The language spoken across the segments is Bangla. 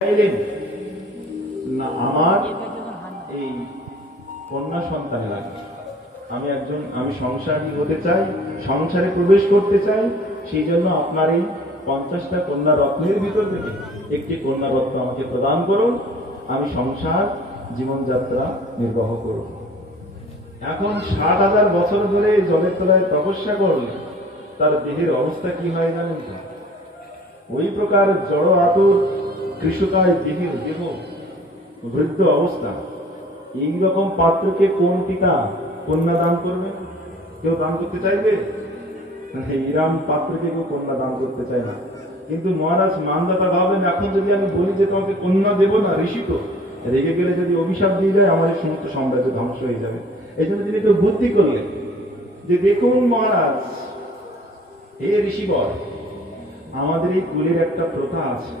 চাইলেন না আমার এই কন্যা সন্তান লাগে, আমি সংসারী হতে চাই, সংসারে প্রবেশ করতে চাই। সেই জন্য আপনার এই 50টা কন্যা রত্নের ভিতর থেকে একটি কন্যা রত্ন আমাকে প্রদান করুন, আমি সংসার জীবনযাত্রা নির্বাহ করব। এখন 60,000 বছর ধরে জলের তলায় তপস্যা করলে তার দেহের অবস্থা কি হয় জানেন তো? ওই প্রকার জড় আতুর কৃষকায় দেহের দেহ বৃদ্ধ অবস্থা। এইরকম পাত্রকে কোন পিতা কন্যা দান করবে? কেউ দান করতে চাইবে? এইরাম পাত্রকে কেউ কন্যা দান করতে চায় না। কিন্তু মহারাজ মানদাতা ভাবেন, এখন যদি আমি বলি যে তোমাকে কন্যা দেব না, ঋষি তো রেগে গেলে যদি অভিশাপ দিয়ে যায় আমার সমস্ত সাম্রাজ্য ধ্বংস হয়ে যাবে। এই জন্য তিনি কেউ বুদ্ধি করলেন যে দেখুন মহারাজ, হে ঋষিবর, আমাদের এই কুলের একটা প্রথা আছে,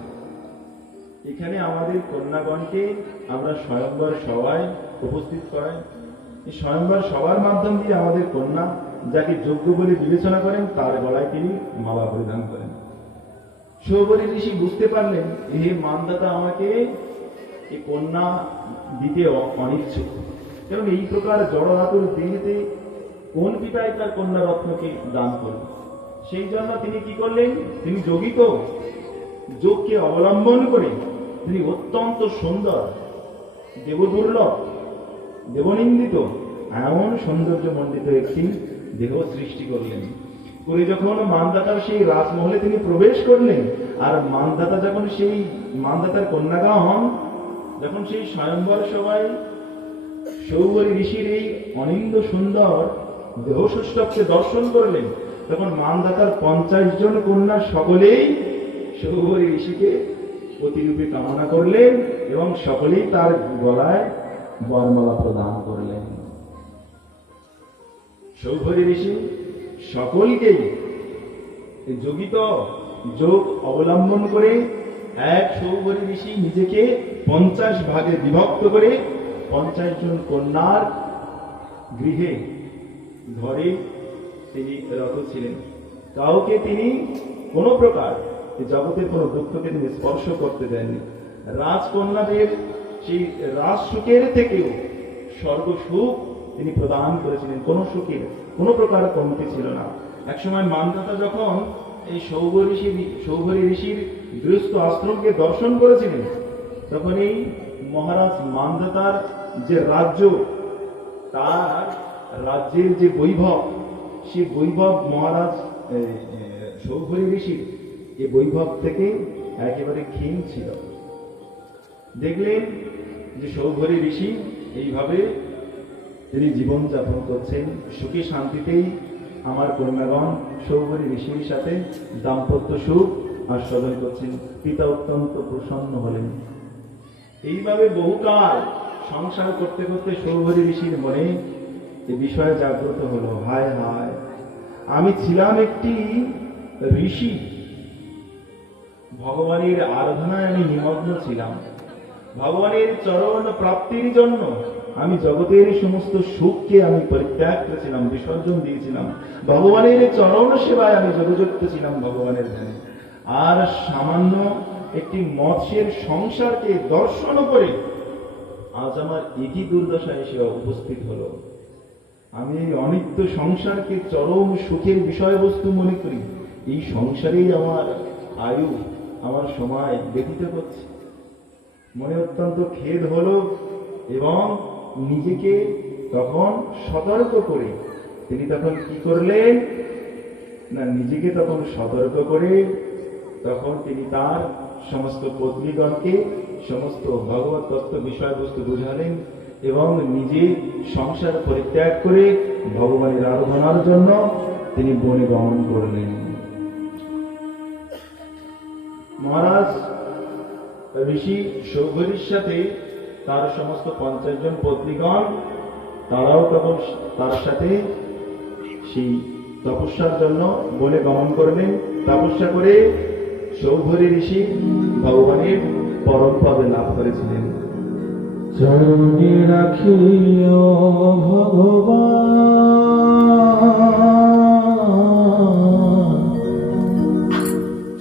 এখানে আমাদের কন্যাগণকে আমরা স্বয়ংবর সভায় উপস্থিত করাই। এই স্বয়ংবর সভার মাধ্যম দিয়ে আমাদের কন্যা যাকে যোগ্য বলে বিবেচনা করেন তার গলায় তিনি মালা পরিধান করেন। সৌবরী ঋষি বুঝতে পারলেন হে মানদাতা আমাকে এই কন্যা দিতে অনিচ্ছুক, কারণ এই প্রকার জড়ধাতুর দেহেতে কোন পিতায় তার কন্যা রত্নকে দান করবে। সেই জন্য তিনি কি করলেন, তিনি যোগিত যোগকে অবলম্বন করে তিনি অত্যন্ত সুন্দর, দেবদুর্লভ, দেবনিন্দিত এমন সৌন্দর্য মণ্ডিত একটি দেহ সৃষ্টি করলেন। করে যখন মানদাতার সেই রাজমহলে তিনি প্রবেশ করলেন, আর মানদাতা যখন সেই মানদাতার কন্যাগণ যখন সেই স্বয়ংবর সভায় সৌবরী ঋষির এই অনিন্দ সুন্দর দেহ সৃষ্টককে দর্শন করলেন, তখন মানদাতার 50 জন কন্যা সকলেই সৌবরী ঋষিকে প্রতিরূপে কামনা করলেন এবং সকলেই তার গলায় বরমালা প্রদান করলেন। সৌবরী ঋষি সকলকেই যোগিত যোগ অবলম্বন করে এক সৌবরী ঋষি নিজেকে 50 ভাগে বিভক্ত করে 50 জন কন্যার গৃহে ঘরে তিনি রত ছিলেন। কাউকে তিনি কোন প্রকার জগতের কোন দুঃখকে তিনি স্পর্শ করতে দেননি। রাজকন্যাদের সেই রাজ সুখের থেকেও স্বর্গসুখ তিনি প্রদান করেছিলেন, কোন সুখের কোন প্রকার কমতি ছিল না। একসময় মানদাতা যখন এই সৌবরী ঋষির গৃহস্থ আশ্রমকে দর্শন করেছিলেন, তখন এই মহারাজ মানদাতার যে রাজ্য, তার রাজ্যের যে বৈভব, সেই বৈভব মহারাজ সৌবরী ঋষির এই বৈভব থেকে একেবারে ক্ষীণ ছিল। দেখলেন যে সৌবরী ঋষি এইভাবে তিনি জীবনযাপন করছেন, সুখী শান্তিতেই আমার কন্যাগণ সৌবরী ঋষির সাথে দাম্পত্য সুখ আস্বাদন করছেন। পিতা অত্যন্ত প্রসন্ন হলেন। এইভাবে বহুকাল সংসার করতে করতে সৌবরী ঋষির মনে এই বিষয়ে জাগ্রত হলো, হায় হায়, আমি ছিলাম একটি ঋষি, ভগবানের আরাধনায় আমি নিমগ্ন ছিলাম, ভগবানের চরণ প্রাপ্তির জন্য আমি জগতের সমস্ত সুখকে আমি পরিত্যাগ করেছিলাম, বিসর্জন দিয়েছিলাম, ভগবানের চরণ সেবায় আমি যোগযুক্ত ছিলাম ভগবানের ধ্যানে। আর সামান্য একটি মৎস্যের সংসারকে দর্শন করে আজ আমার একই দুর্দশা এসে উপস্থিত হলো। আমি এই অনিত্য সংসারকে চরম সুখের বিষয়বস্তু মনে করি, এই সংসারেই আমার আয়ু, আমার সময় ব্যতীত করছে। মনে অত্যন্ত খেদ হলো এবং নিজেকে তখন সতর্ক করে তিনি তখন কি করলেন না, নিজেকে তখন সতর্ক করে তখন তিনি তার সমস্ত পত্নীগণকে সমস্ত ভগবত তত্ত্ব বিষয়বস্তু বুঝালেন এবং নিজে সংসার পরিত্যাগ করে ভগবানের আরাধনার জন্য তিনি বনে গমন করলেন। মহারাজ ঋষি সৌবরীর সাথে তার সমস্ত 50 জন পত্নীগণ তারাও তখন তার সাথে সেই তপস্যার জন্য বনে গমন করলেন। তপস্যা করে সৌবরী ঋষি ভগবানের পরম পদে লাভ করেছিলেন। চরণে রাখিও ভগবান,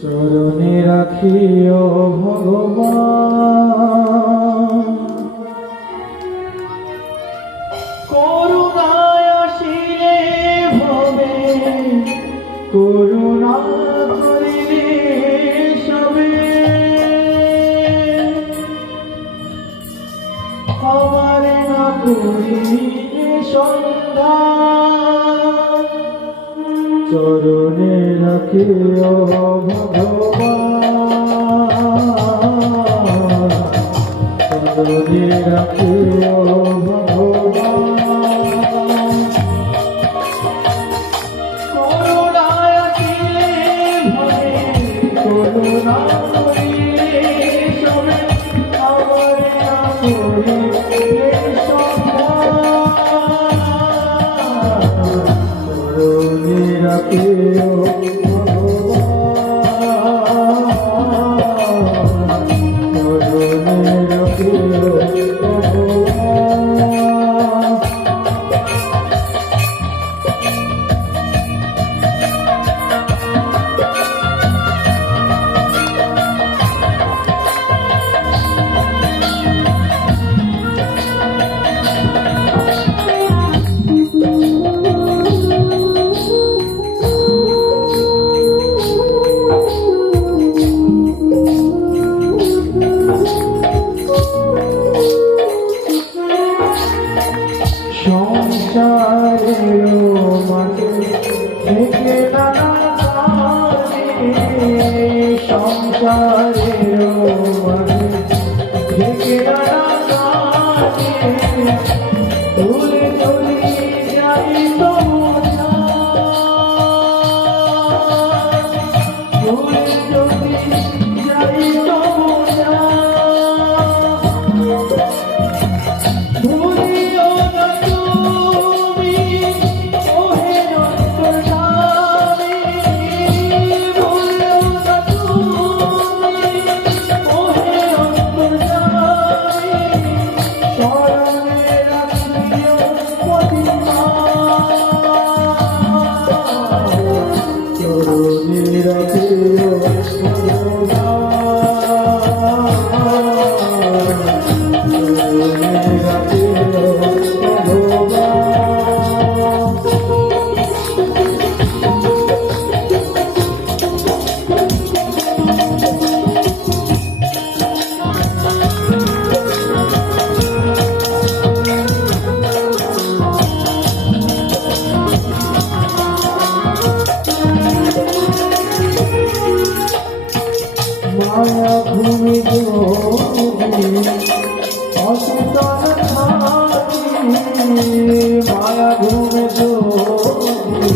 চরণে রাখিও ভগবান, করি যে সন্ধান চরণে রাখিও ভগবান চরণে রাখিও ভগবান করুণায় দিলে ভরে করুণা করিলে সবে আমার করিলে চরণে রাখিও ভগবান চরণে রাখিও ভগবান সংসারের মাঝে থেকে নানা কাজে সংসারের মাঝে থেকে নানা কাজে তুলে তুলে যাই তো তুলে তুলে যাই তো ভুলিও না তুমি ওহে অন্তর্যামী ভুলিও না তুমি ওহে অন্তর্যামী স্মরণে রাখিও প্রতিমান চরণে রাখিও মায়া ভূমি যোগী অচেতন থাকি মায়া ভূমি যোগী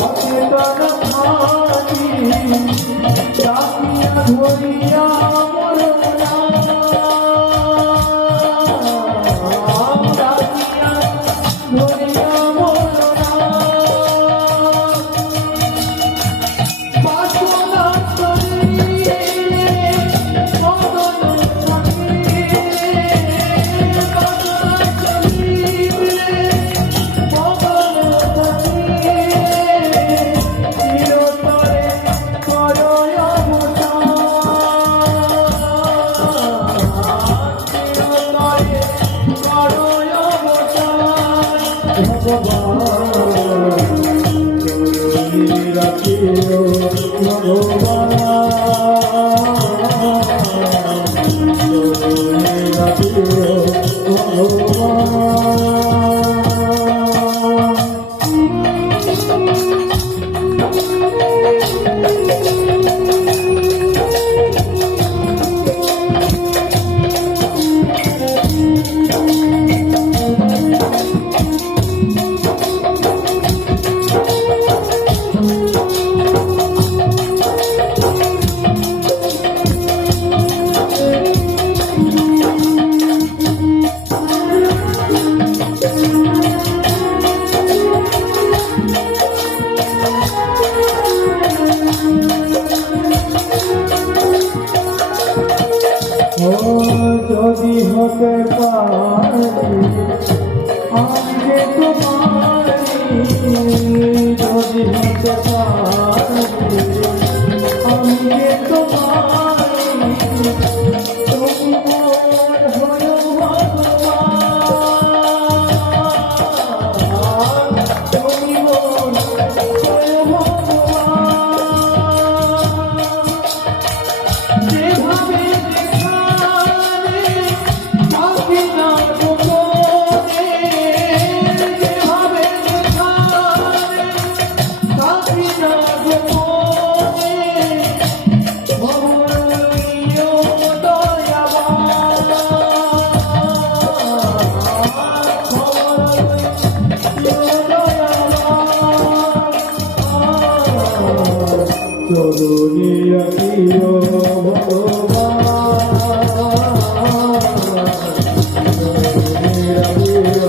অচেতন থাকি ডাকিয়া ধরিয়া মরনা ডাকিয়া ধরিয়া মরনা বাসনা করিলে মদন থাকিলে বাসনা করিলে মদন থাকিলে চিরতরে করয় অবসান চিরতরে করয় অবসান ভগবান চরণে রাখিও ভগবান চরণে রাখিও ভগবান যদি হতে পারি আমি যে তোমারি যদি হতে পারি আমি যে তোমারি তুমি মোর হয়ো ভগবান তুমি মোর হয়ো ভগবান যেভাবে দেখালে থাকি না করুণে রাখিও ভগবান করুণে রাখিও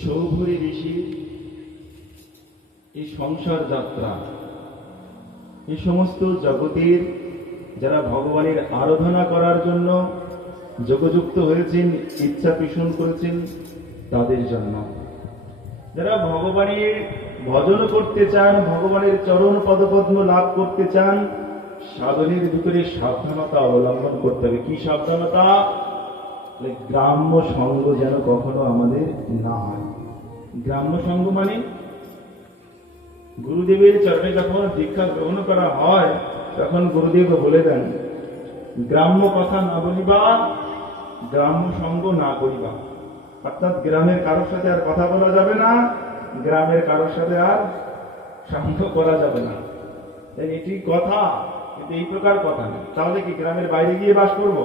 সৌভরী ঋষি এই সংসার যাত্রা, এই সমস্ত জগতের যারা ভগবানের আরাধনা করার জন্য যোগযুক্ত হয়েছেন, ইচ্ছা পোষণ করেছেন, তাদের জন্য। যারা ভগবানের ভজন করতে চান, ভগবানের চরণ পদপদ্ম লাভ করতে চান, সাধনের ভিতরে সাবধানতা অবলম্বন করতে হবে। কি সাবধানতা? গ্রাম্য সঙ্গ যেন কখনো আমাদের না হয়। গ্রাম্য সঙ্গ মানে গুরুদেবের চরণে যখন দীক্ষা গ্রহণ করা হয়, তখন গুরুদেব বলে দেন, গ্রাম্য কথা না বলিবা, গ্রাম্য সঙ্গ না করিবা। অর্থাৎ গ্রামের কারোর সাথে আর কথা বলা যাবে না, গ্রামের কারোর সাথে আর সঙ্গ করা যাবে না। তাই এটি কথা, কিন্তু এই প্রকার কথা না। তাহলে কি গ্রামের বাইরে গিয়ে বাস করবো?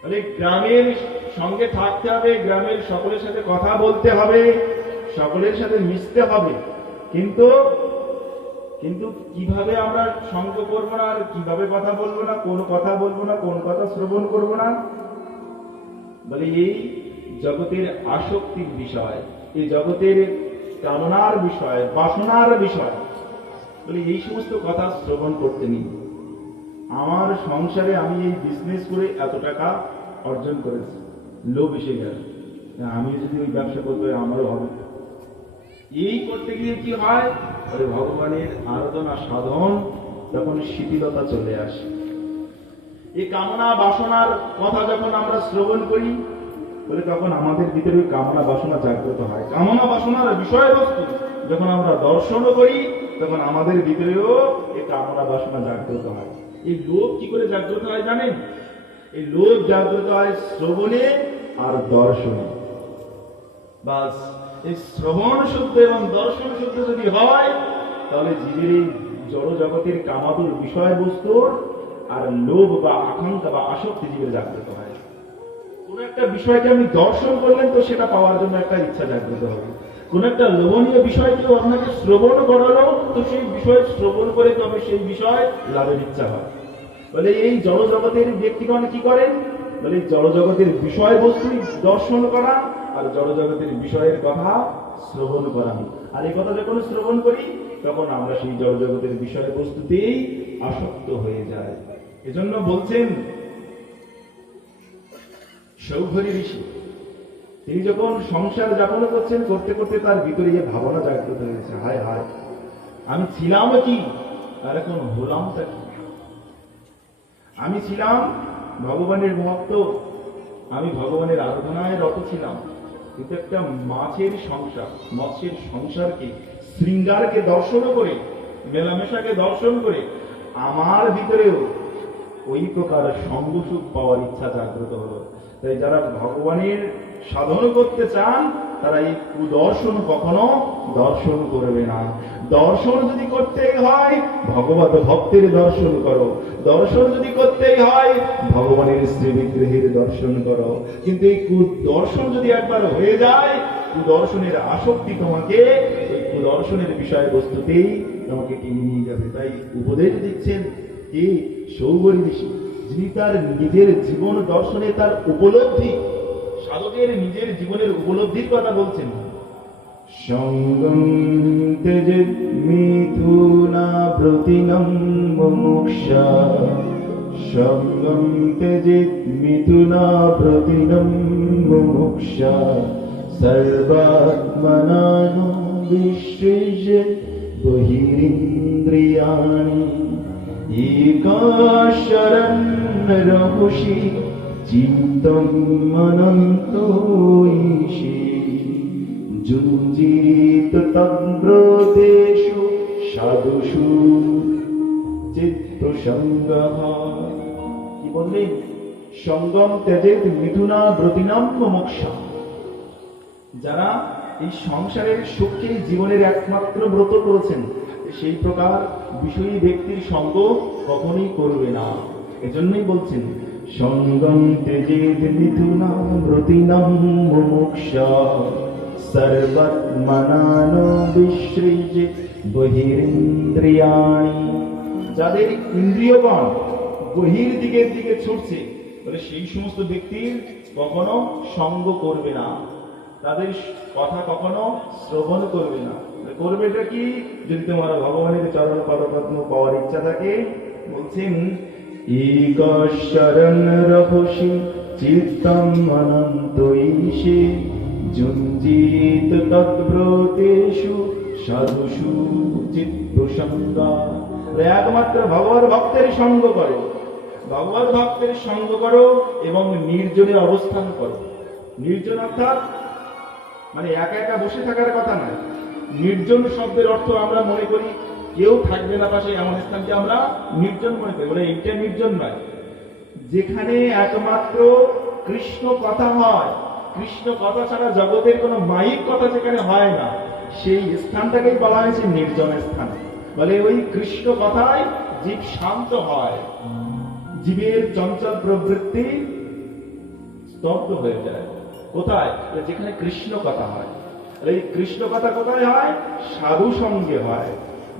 তাহলে গ্রামের সঙ্গে থাকতে হবে, গ্রামের সকলের সাথে কথা বলতে হবে, সকলের সাথে মিশতে হবে। কিন্তু কিন্তু কিভাবে আমরা সঙ্গ করবো না, আর কিভাবে কথা বলবো না, কোন কথা বলবো না, কোন কথা শ্রবণ করবো না? বলে এই জগতের আসক্তির বিষয়, এই জগতের কামনার বিষয়, বাসনার বিষয়, বলে এই সমস্ত কথা শ্রবণ করতে নেই। আমার সংসারে আমি এই বিজনেস করে এত টাকা অর্জন করেছি, লোভ এসে গেল, আমি যদি ওই ব্যবসা করতে হয় আমারও হবে। এই করতে গিয়ে কি হয়? ভগবানের আরাধনা সাধন তখন শিথিলতা চলে আসে। এই কামনা বাসনার কথা যখন আমরা শ্রবণ করি, বলে তখন আমাদের ভিতরে কামনা বাসনা জাগ্রত হয়। কামনা বাসনার বিষয়বস্তু যখন আমরা দর্শন করি, তখন আমাদের ভিতরেও এই কামনা বাসনা জাগ্রত হয়। এই লোভ কি করে জাগ্রত হয় জানেন? এই লোভ জাগ্রত হয় শ্রবণে আর দর্শনে। বাস এই শ্রবণ শুদ্ধ এবং দর্শন শুদ্ধ যদি হয়, তাহলে জীবের এই জড় জগতের কামাতুর বিষয়বস্তুর আর লোভ বা আকাঙ্ক্ষা বা আসক্তি জীবের জাগ্রত হয়। কোন একটা বিষয়কে আমি দর্শন করলেন, তো সেটা পাওয়ার জন্য একটা ইচ্ছা জাগ্রত হবে। কোন একটা লোভনীয় বিষয়কে আপনাকে শ্রবণ করালো, তো সেই বিষয় শ্রবণ করে তবে সেই বিষয় লাভের ইচ্ছা হয়। বলে এই জড় জগতের ব্যক্তিগণ কি করেন? বলে জড় জগতের বিষয়বস্তু দর্শন করা আর জড় জগতের বিষয়ের কথা শ্রবণ করা। আর এই কথা যখন শ্রবণ করি, তখন আমরা সেই জড় জগতের বিষয়বস্তুতেই আসক্ত হয়ে যায়। এজন্য বলছেন সৌভরী ঋষি, তিনি যখন সংসার যাপন করছেন, করতে করতে তার ভিতরে যে ভাবনা জাগ্রত হয়েছে, হায় হায় আমি ছিলাম কি আর এখন হলামটা কি? আমি ছিলাম ভগবানের ভক্ত, আমি ভগবানের আরাধনায় রত ছিলাম, কিন্তু একটা মাছের সংসার, মৎস্যের সংসারকে, শৃঙ্গারকে দর্শন করে, মেলামেশাকে দর্শন করে আমার ভিতরেও ওই প্রকার সঙ্গ সুখ পাওয়ার ইচ্ছা জাগ্রত হলো। তাই যারা ভগবানের সাধন করতে চান, তারা এই কুদর্শন কখনো দর্শন করবে না। দর্শন যদি করতেই হয়, ভগবত ভক্তের দর্শন করো। দর্শন যদি করতেই হয়, ভগবানের শ্রী বিগ্রহের দর্শন করো। কিন্তু এই কুদর্শন যদি একবার হয়ে যায়, কুদর্শনের আসক্তি তোমাকে ওই কুদর্শনের বিষয়বস্তুতেই তোমাকে টেনে নিয়ে যাবে। তাই উপদেশ দিচ্ছেন এই সৌভরী ঋষি, যিনি তার নিজের জীবন দর্শনে তার উপলব্ধি, সাধকের নিজের জীবনের উপলব্ধির কথা বলছেন। সঙ্গম তেজেদ মিথুনাব্রতিনম মুমুক্ষা, সঙ্গম তেজেদ মিথুনাব্রতিনম মুমুক্ষা, সর্বাত্মনানো বিসৃজ্যেৎ বহিরিন্দ্রিয়াণি, একাশরণ রহুষি চিন্তম অনন্ত ঈশি, যুঞ্জিত তদ্ব্রতেষু সাধুষু চিত্তসঙ্গঃ। কি বললেন? সঙ্গম ত্যাজেত মিথুনা ব্রতিনাম মোক্ষা। যারা এই সংসারের সুখকেই জীবনের একমাত্র ব্রত করেছেন, সেই প্রকার বিষয়ী ব্যক্তির সঙ্গ কখনোই করবে না। এজন্যই বলছেন সঙ্গম তেজেদ মিথুনাম রতিনাম মুমুক্ষা সর্বাত্মনানো বিসৃজে বহিরিন্দ্রিয়াণি। যাদের ইন্দ্রিয়গণ বহির্দিকের দিকে ছুটছে বলে সেই সমস্ত ব্যক্তির কখনো সঙ্গ করবে না, তাদের কথা কখনো শ্রবণ করবে না। করবে এটা কি? যদি তোমার ভগবানের চরণ পদপদ্ম পাওয়ার ইচ্ছা থাকে, বলছেন ঈকশরণ রহসি চিত্তম অনন্ত ঈশে যুঞ্জিত তদ্ব্রতেষু সাধুষু চিত্তসঙ্গা। একমাত্র ভগবত ভক্তের সঙ্গ করো, ভগবত ভক্তের সঙ্গ করো এবং নির্জনে অবস্থান করো। নির্জন অর্থাৎ মানে একা একা বসে থাকার কথা নয়। নির্জন শব্দের অর্থ আমরা মনে করি কেউ থাকবে না পাশে, এমন স্থানকে আমরা নির্জন মনে করি, বলে এইটা নির্জন নয়। যেখানে একমাত্র কৃষ্ণ কথা হয়, কৃষ্ণ কথা ছাড়া জগতের কোনো মাইক কথা যেখানে হয় না, সেই স্থানটাকেই বলা হয়েছে নির্জন স্থান। বলে ওই কৃষ্ণ কথায় জীব শান্ত হয়, জীবের চঞ্চল প্রবৃত্তি স্তব্ধ হয়ে যায়। কোথায়? যেখানে কৃষ্ণ কথা হয়। এই কৃষ্ণ কথা কোথায় হয়? সাধু সঙ্গে হয়।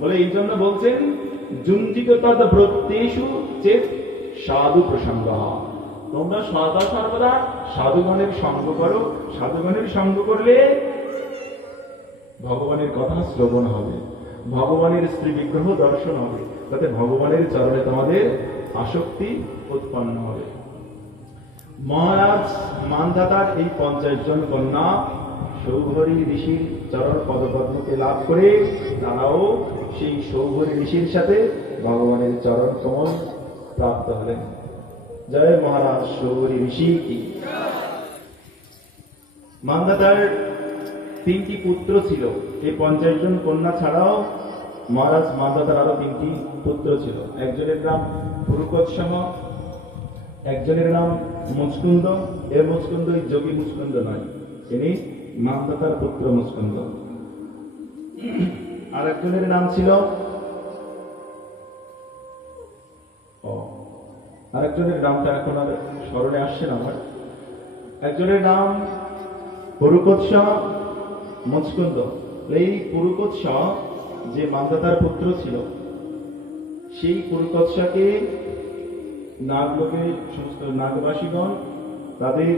বলে এই জন্য বলছেন যুঞ্জিত তদ্ব্রতেষু চেত সাধু প্রসঙ্গ। তোমরা সদা সর্বদা সাধুগণের সঙ্গ করো। সাধুগণের সঙ্গ করলে ভগবানের কথা শ্রবণ হবে, ভগবানের শ্রী বিগ্রহ দর্শন হবে, তাতে ভগবানের চরণে তোমাদের আসক্তি উৎপন্ন হবে। মহারাজ মানধাতার এই 50 জন কন্যা সৌভরী ঋষির চরণ পদপদ্মকে লাভ করে তারাও সেই সৌভরী ঋষির সাথে ভগবানের চরণ কমল প্রাপ্ত হলেন। জয় মহারাজ সৌভরী ঋষি কি। মানধাতার 3টি পুত্র ছিল। এই 50 জন কন্যা ছাড়াও মহারাজ মানধাতার আরো 3টি পুত্র ছিল। একজনের নাম পুরুকোৎসহ, একজনের নাম মুচকুন্দ। এর মুচকুন্দ এই যোগী মুচকুন্দ নয়, তিনি মানধাতার পুত্র মুচকুন্দ। আর একজনের নাম ছিল আরেকজনের নামটা এখন আর স্মরণে আসছে না আমার। একজনের নাম পুরুকোৎসহ, মুচকুন্দ। এই পুরুকোৎসহ যে মানধাতার পুত্র ছিল, সেই পুরুকোৎসহকে নাগলোকে সমস্ত নাগবাসীগণ তাদের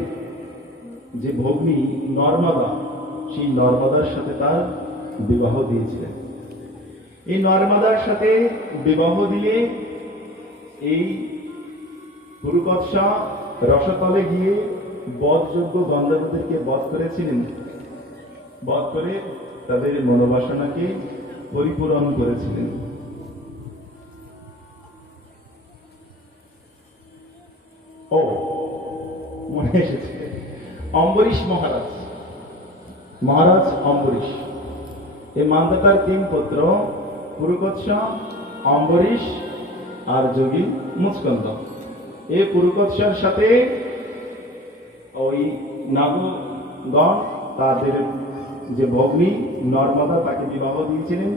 যে ভগ্নী নর্মদা, সেই নর্মদার সাথে তার বিবাহ দিয়েছিলেন। এই নর্মদার সাথে বিবাহ দিলে এই পুরুকোৎসহ রসতলে গিয়ে বধযোগ্য গন্ধর্বদেরকে বধ করেছিলেন। বধ করে তাদের মনোবাসনাকে পরিপূরণ করেছিলেন। ও মনে এসেছে, অম্বরীশ মহারাজ, মহারাজ অম্বরীশ। এই মানধাতার 3 পুত্র পুরুকোৎসহ, অম্বরীশ আর যোগী মুচকুন্দ। এই পুরুকোৎসহের সাথে ওই নাগগণ তাদের যে ভগ্নী নর্মদা তাকে বিবাহ দিয়েছিলেন,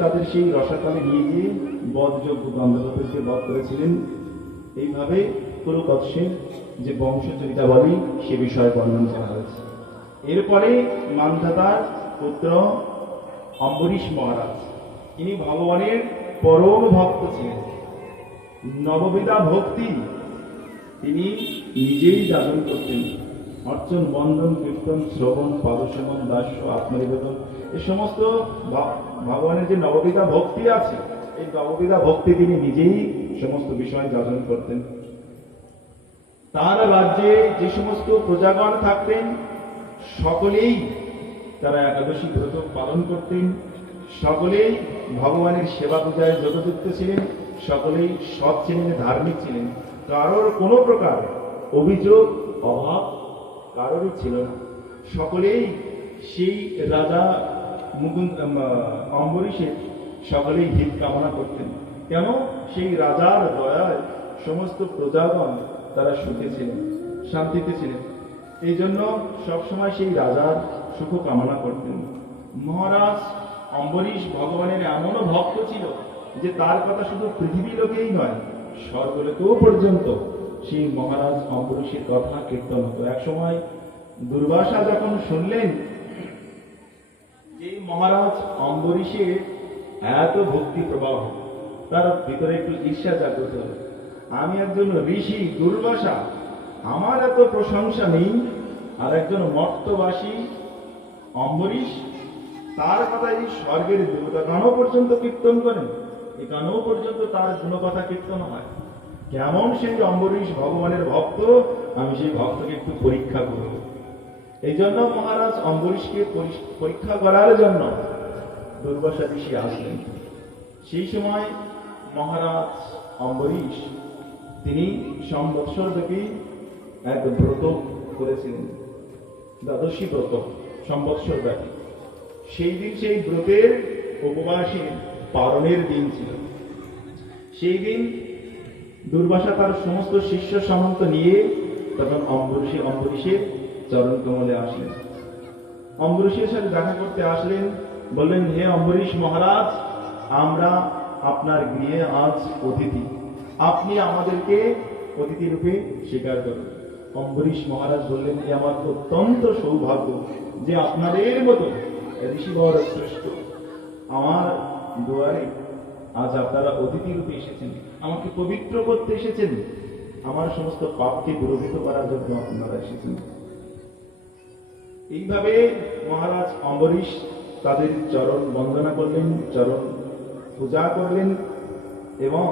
তাদের সেই রসাতলে নিয়ে গিয়ে বধযোগ্য গন্ধর্বদেরকে বধ করেছিলেন। এইভাবে পুরুকোৎসের যে বংশচরিতাবলী সে বিষয়ে বর্ণনা করা হয়েছে। এরপরে মানধাতার পুত্র অম্বরীশ মহারাজ, ইনি ভগবানের পরম ভক্ত ছিলেন। নববিধা ভক্তি তিনি নিজেই যাপন করতেন। অর্চন, বন্দন, কীর্তন, শ্রবণ, পাদসেবন, দাস্য, আত্মনিবেদন, এই সমস্ত ভগবানের যে নববিধা ভক্তি আছে, এই নববিধা ভক্তি তিনি নিজেই সমস্ত বিষয় যাপন করতেন। তার রাজ্যে যে সমস্ত প্রজাগণ থাকতেন সকলেই তারা একাদশী ব্রত পালন করতেন, সকলেই ভগবানের সেবা পূজায় যতযুক্ত ছিলেন, সকলেই সৎ ছিলেন, ধার্মিক ছিলেন। কারোর কোনো প্রকার অভিযোগ অভাব কারোরই ছিল না। সকলেই সেই রাজা অম্বরীশের সকলেই হিত কামনা করতেন। কেন? সেই রাজার দয়ায় সমস্ত প্রজাগণ তারা সুখে ছিলেন, শান্তিতে ছিলেন। এই জন্য সবসময় সেই রাজার সুখ কামনা করতেন। মহারাজ অম্বরীশ ভগবানের এমনও ভক্ত ছিল যে তার কথা শুধু পৃথিবী লোকেই নয়, স্বর্গলোকেও পর্যন্ত সেই মহারাজ অম্বরীশের কথা কীর্তন হতো। এক সময় দুর্বাসা যখন শুনলেন যে মহারাজ অম্বরীশের এত ভক্তি প্রবাহ, তার ভিতরে একটু ঈর্ষা জাগ্রত হল। আমি একজন ঋষি দুর্বাসা, আমার এত প্রশংসা নেই, আর একজন মর্তবাসী অম্বরীশ, তার কথা এই স্বর্গের দেবতাগণও পর্যন্ত কীর্তন করেন, এখানেও পর্যন্ত তার গুণকথা কীর্তন হয়। কেমন সেই অম্বরীশ ভগবানের ভক্ত, আমি সেই ভক্তকে একটু পরীক্ষা করব। এই জন্য মহারাজ অম্বরীশকে পরীক্ষা করার জন্য দুর্বাসা ঋষি আসলেন। সেই সময় মহারাজ অম্বরীশ তিনি সংবৎসর ব্যাপী এক ব্রত করেছিলেন, দ্বাদশী ব্রত, সংবৎসর ব্যাপী। সেই দিন সেই ব্রতের উপবাসের পারণের দিন ছিল। সেই দিন দুর্বাসা তার সমস্ত শিষ্য সামন্ত নিয়ে তখন অম্বরীশের চরণ কমলে আসলেন। অম্বরীশের সাথে দেখা করতে আসলেন, বললেন, হে অম্বরীশ মহারাজ, আমরা আপনার গৃহে আজ অতিথি, আপনি আমাদেরকে অতিথি রূপে স্বীকার করুন। অম্বরীশ মহারাজ বললেন, এ আমার অত্যন্ত সৌভাগ্য যে আপনাদের মতো ঋষিবর শ্রেষ্ঠ আমার দুয়ারে আজ আপনারা অতিথি রূপে এসেছেন, আমাকে পবিত্র করতে এসেছেন, আমার সমস্ত পাপকে দূরীভূত করার জন্য আপনারা এসেছেন। এইভাবে মহারাজ অম্বরীশ তাদের চরণ বন্দনা করলেন, চরণ পূজা করলেন এবং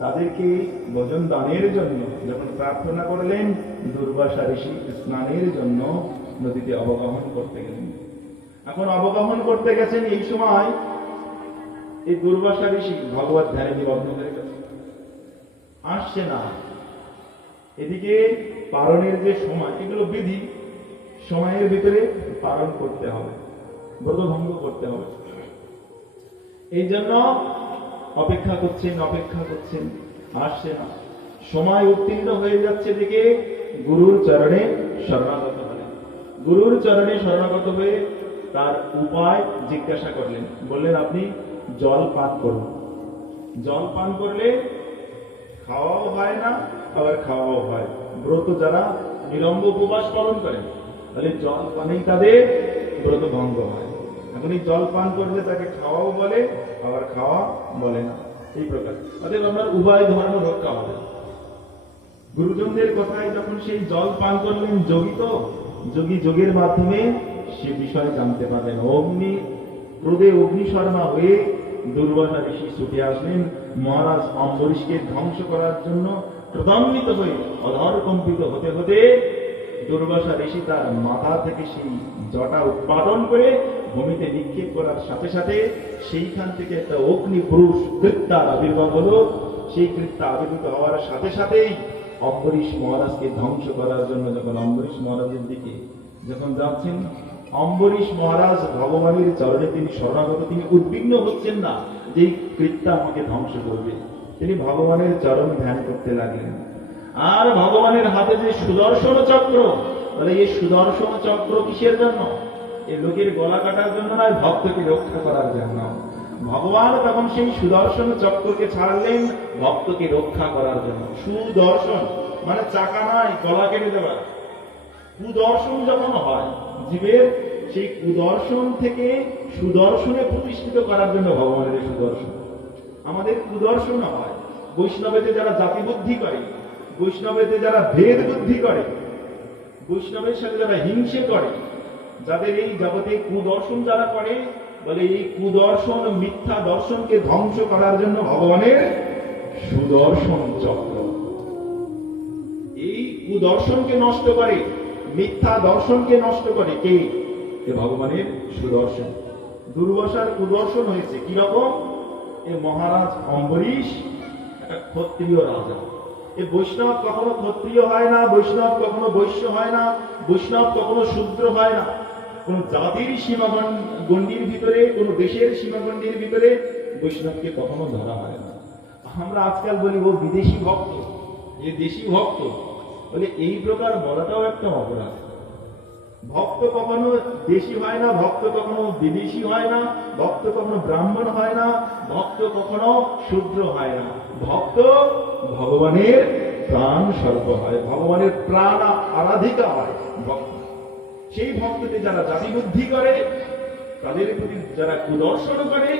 তাদেরকে ভোজন দানের জন্য যখন প্রার্থনা করলেন, দুর্বাসা ঋষি স্নানের জন্য নদীতে অবগাহন করতে গেলেন। এখন অবগাহন করতে গেছেন, এই সময় এই দুর্বাসা ঋষি ভগবত ধ্যানে নিমগ্ন হয়ে গেছে, আসছে না। এদিকে পারণের যে সময়, এগুলো বিধি, সময়ের ভিতরে পালন করতে হবে, ব্রত ভঙ্গ করতে হবে। এই জন্য অপেক্ষা করছেন, আসছে না। সময় উত্তীর্ণ হয়ে যাচ্ছে দেখে গুরুর চরণে শরণাগত হলেন। গুরুর চরণে শরণাগত হয়ে তার উপায় জিজ্ঞাসা করলেন, বললেন, আপনি জল পান করুন। জল পান করলে খাওয়াও হয় না, আবার খাওয়াও হয়। ব্রত যারা বিলম্ব উপবাস পালন করেন, তাহলে জল পানেই তাদের ব্রত ভঙ্গ হয়। এখন এই জল পান করলে তাকে খাওয়াও বলে, আবার খাওয়া বলে না, এই প্রকার। অতএব আপনার উভয় ধর্ম রক্ষা হবে। গুরুজনদের কথায় যখন সেই জল পান করলেন, যোগী যোগের মাধ্যমে সে বিষয় জানতে পারলেন। ক্রোধে অগ্নিশর্মা হয়ে দুর্বাসা ঋষি ছুটে আসলেন মহারাজ অম্বরীশকে ধ্বংস করার জন্য। ক্রোধান্বিত হয়ে অধর কম্পিত হতে হতে দুর্বাসা ঋষি তার মাথা থেকে সেই জটা উৎপাদন করে ভূমিতে নিক্ষেপ করার সাথে সাথে সেইখান থেকে একটা অগ্নি পুরুষ কৃত্যার আবির্ভাব হলো। সেই কৃত্যা আবির্ভূত হওয়ার সাথে সাথেই অম্বরীশ মহারাজকে ধ্বংস করার জন্য যখন অম্বরীশ মহারাজের দিকে যখন যাচ্ছেন, অম্বরীশ মহারাজ ভগবানের চরণে তিনি শরণাগত, তিনি উদ্বিগ্ন হচ্ছেন না যে কৃত্যা আমাকে ধ্বংস করবে। তিনি ভগবানের চরণ ধ্যান করতে লাগলেন। আর ভগবানের হাতে যে সুদর্শন চক্র, বলে এই সুদর্শন চক্র কিসের জন্য? এই লোকের গলা কাটার জন্য নয়, ভক্তকে রক্ষা করার জন্য। ভগবান তখন সেই সুদর্শন চক্রকে ছাড়লেন ভক্তকে রক্ষা করার জন্য। সুদর্শন মানে চাকা নাই, গলা কেটে দেওয়া। কুদর্শন যখন হয় জীবের, সেই কুদর্শন থেকে সুদর্শনে প্রতিষ্ঠিত করার জন্য ভগবানের সুদর্শন। আমাদের কুদর্শন হয় বৈষ্ণবেতে যারা জাতি বুদ্ধি করে, বৈষ্ণবেতে যারা ভেদ বুদ্ধি করে, বৈষ্ণবের সাথে যারা হিংসে করে, যাদের এই জগতে কুদর্শন যারা করে, বলে এই কুদর্শন মিথ্যা দর্শনকে ধ্বংস করার জন্য ভগবানের সুদর্শন চক্র। এই কুদর্শনকে নষ্ট করে, মিথ্যা দর্শনকে নষ্ট করে কে? ভগবানের সুদর্শন। দুর্বাসার কুদর্শন হয়েছে কিরকম? এ মহারাজ অম্বরীশ একটা ক্ষত্রিয় রাজা। এ বৈষ্ণব কখনো ক্ষত্রিয় হয় না, বৈষ্ণব কখনো বৈশ্য হয় না, বৈষ্ণব কখনো শূদ্র হয় না। কোন জাতির সীমাগণ্ডির ভিতরে, কোন দেশের সীমাগণ্ডির ভিতরে বৈষ্ণবকে কখনো ধরা হয় না। আমরা আজকাল বলি ও বিদেশি ভক্ত, এ দেশি ভক্ত, বলে এই প্রকার বলাটাও একটা অপরাধ। ভক্ত কখনো দেশি হয় না, ভক্ত কখনো বিদেশি হয় না, ভক্ত কখনো ব্রাহ্মণ হয় না, ভক্ত কখনো শূদ্র হয় না। ভক্ত ভগবানের প্রাণ স্বর্গ হয়, ভগবানের প্রাণ আরাধিকা হয় ভক্ত। সেই ভক্তকে যারা জাতি বুদ্ধি করে, তাদের প্রতি যারা কুদর্শন করে,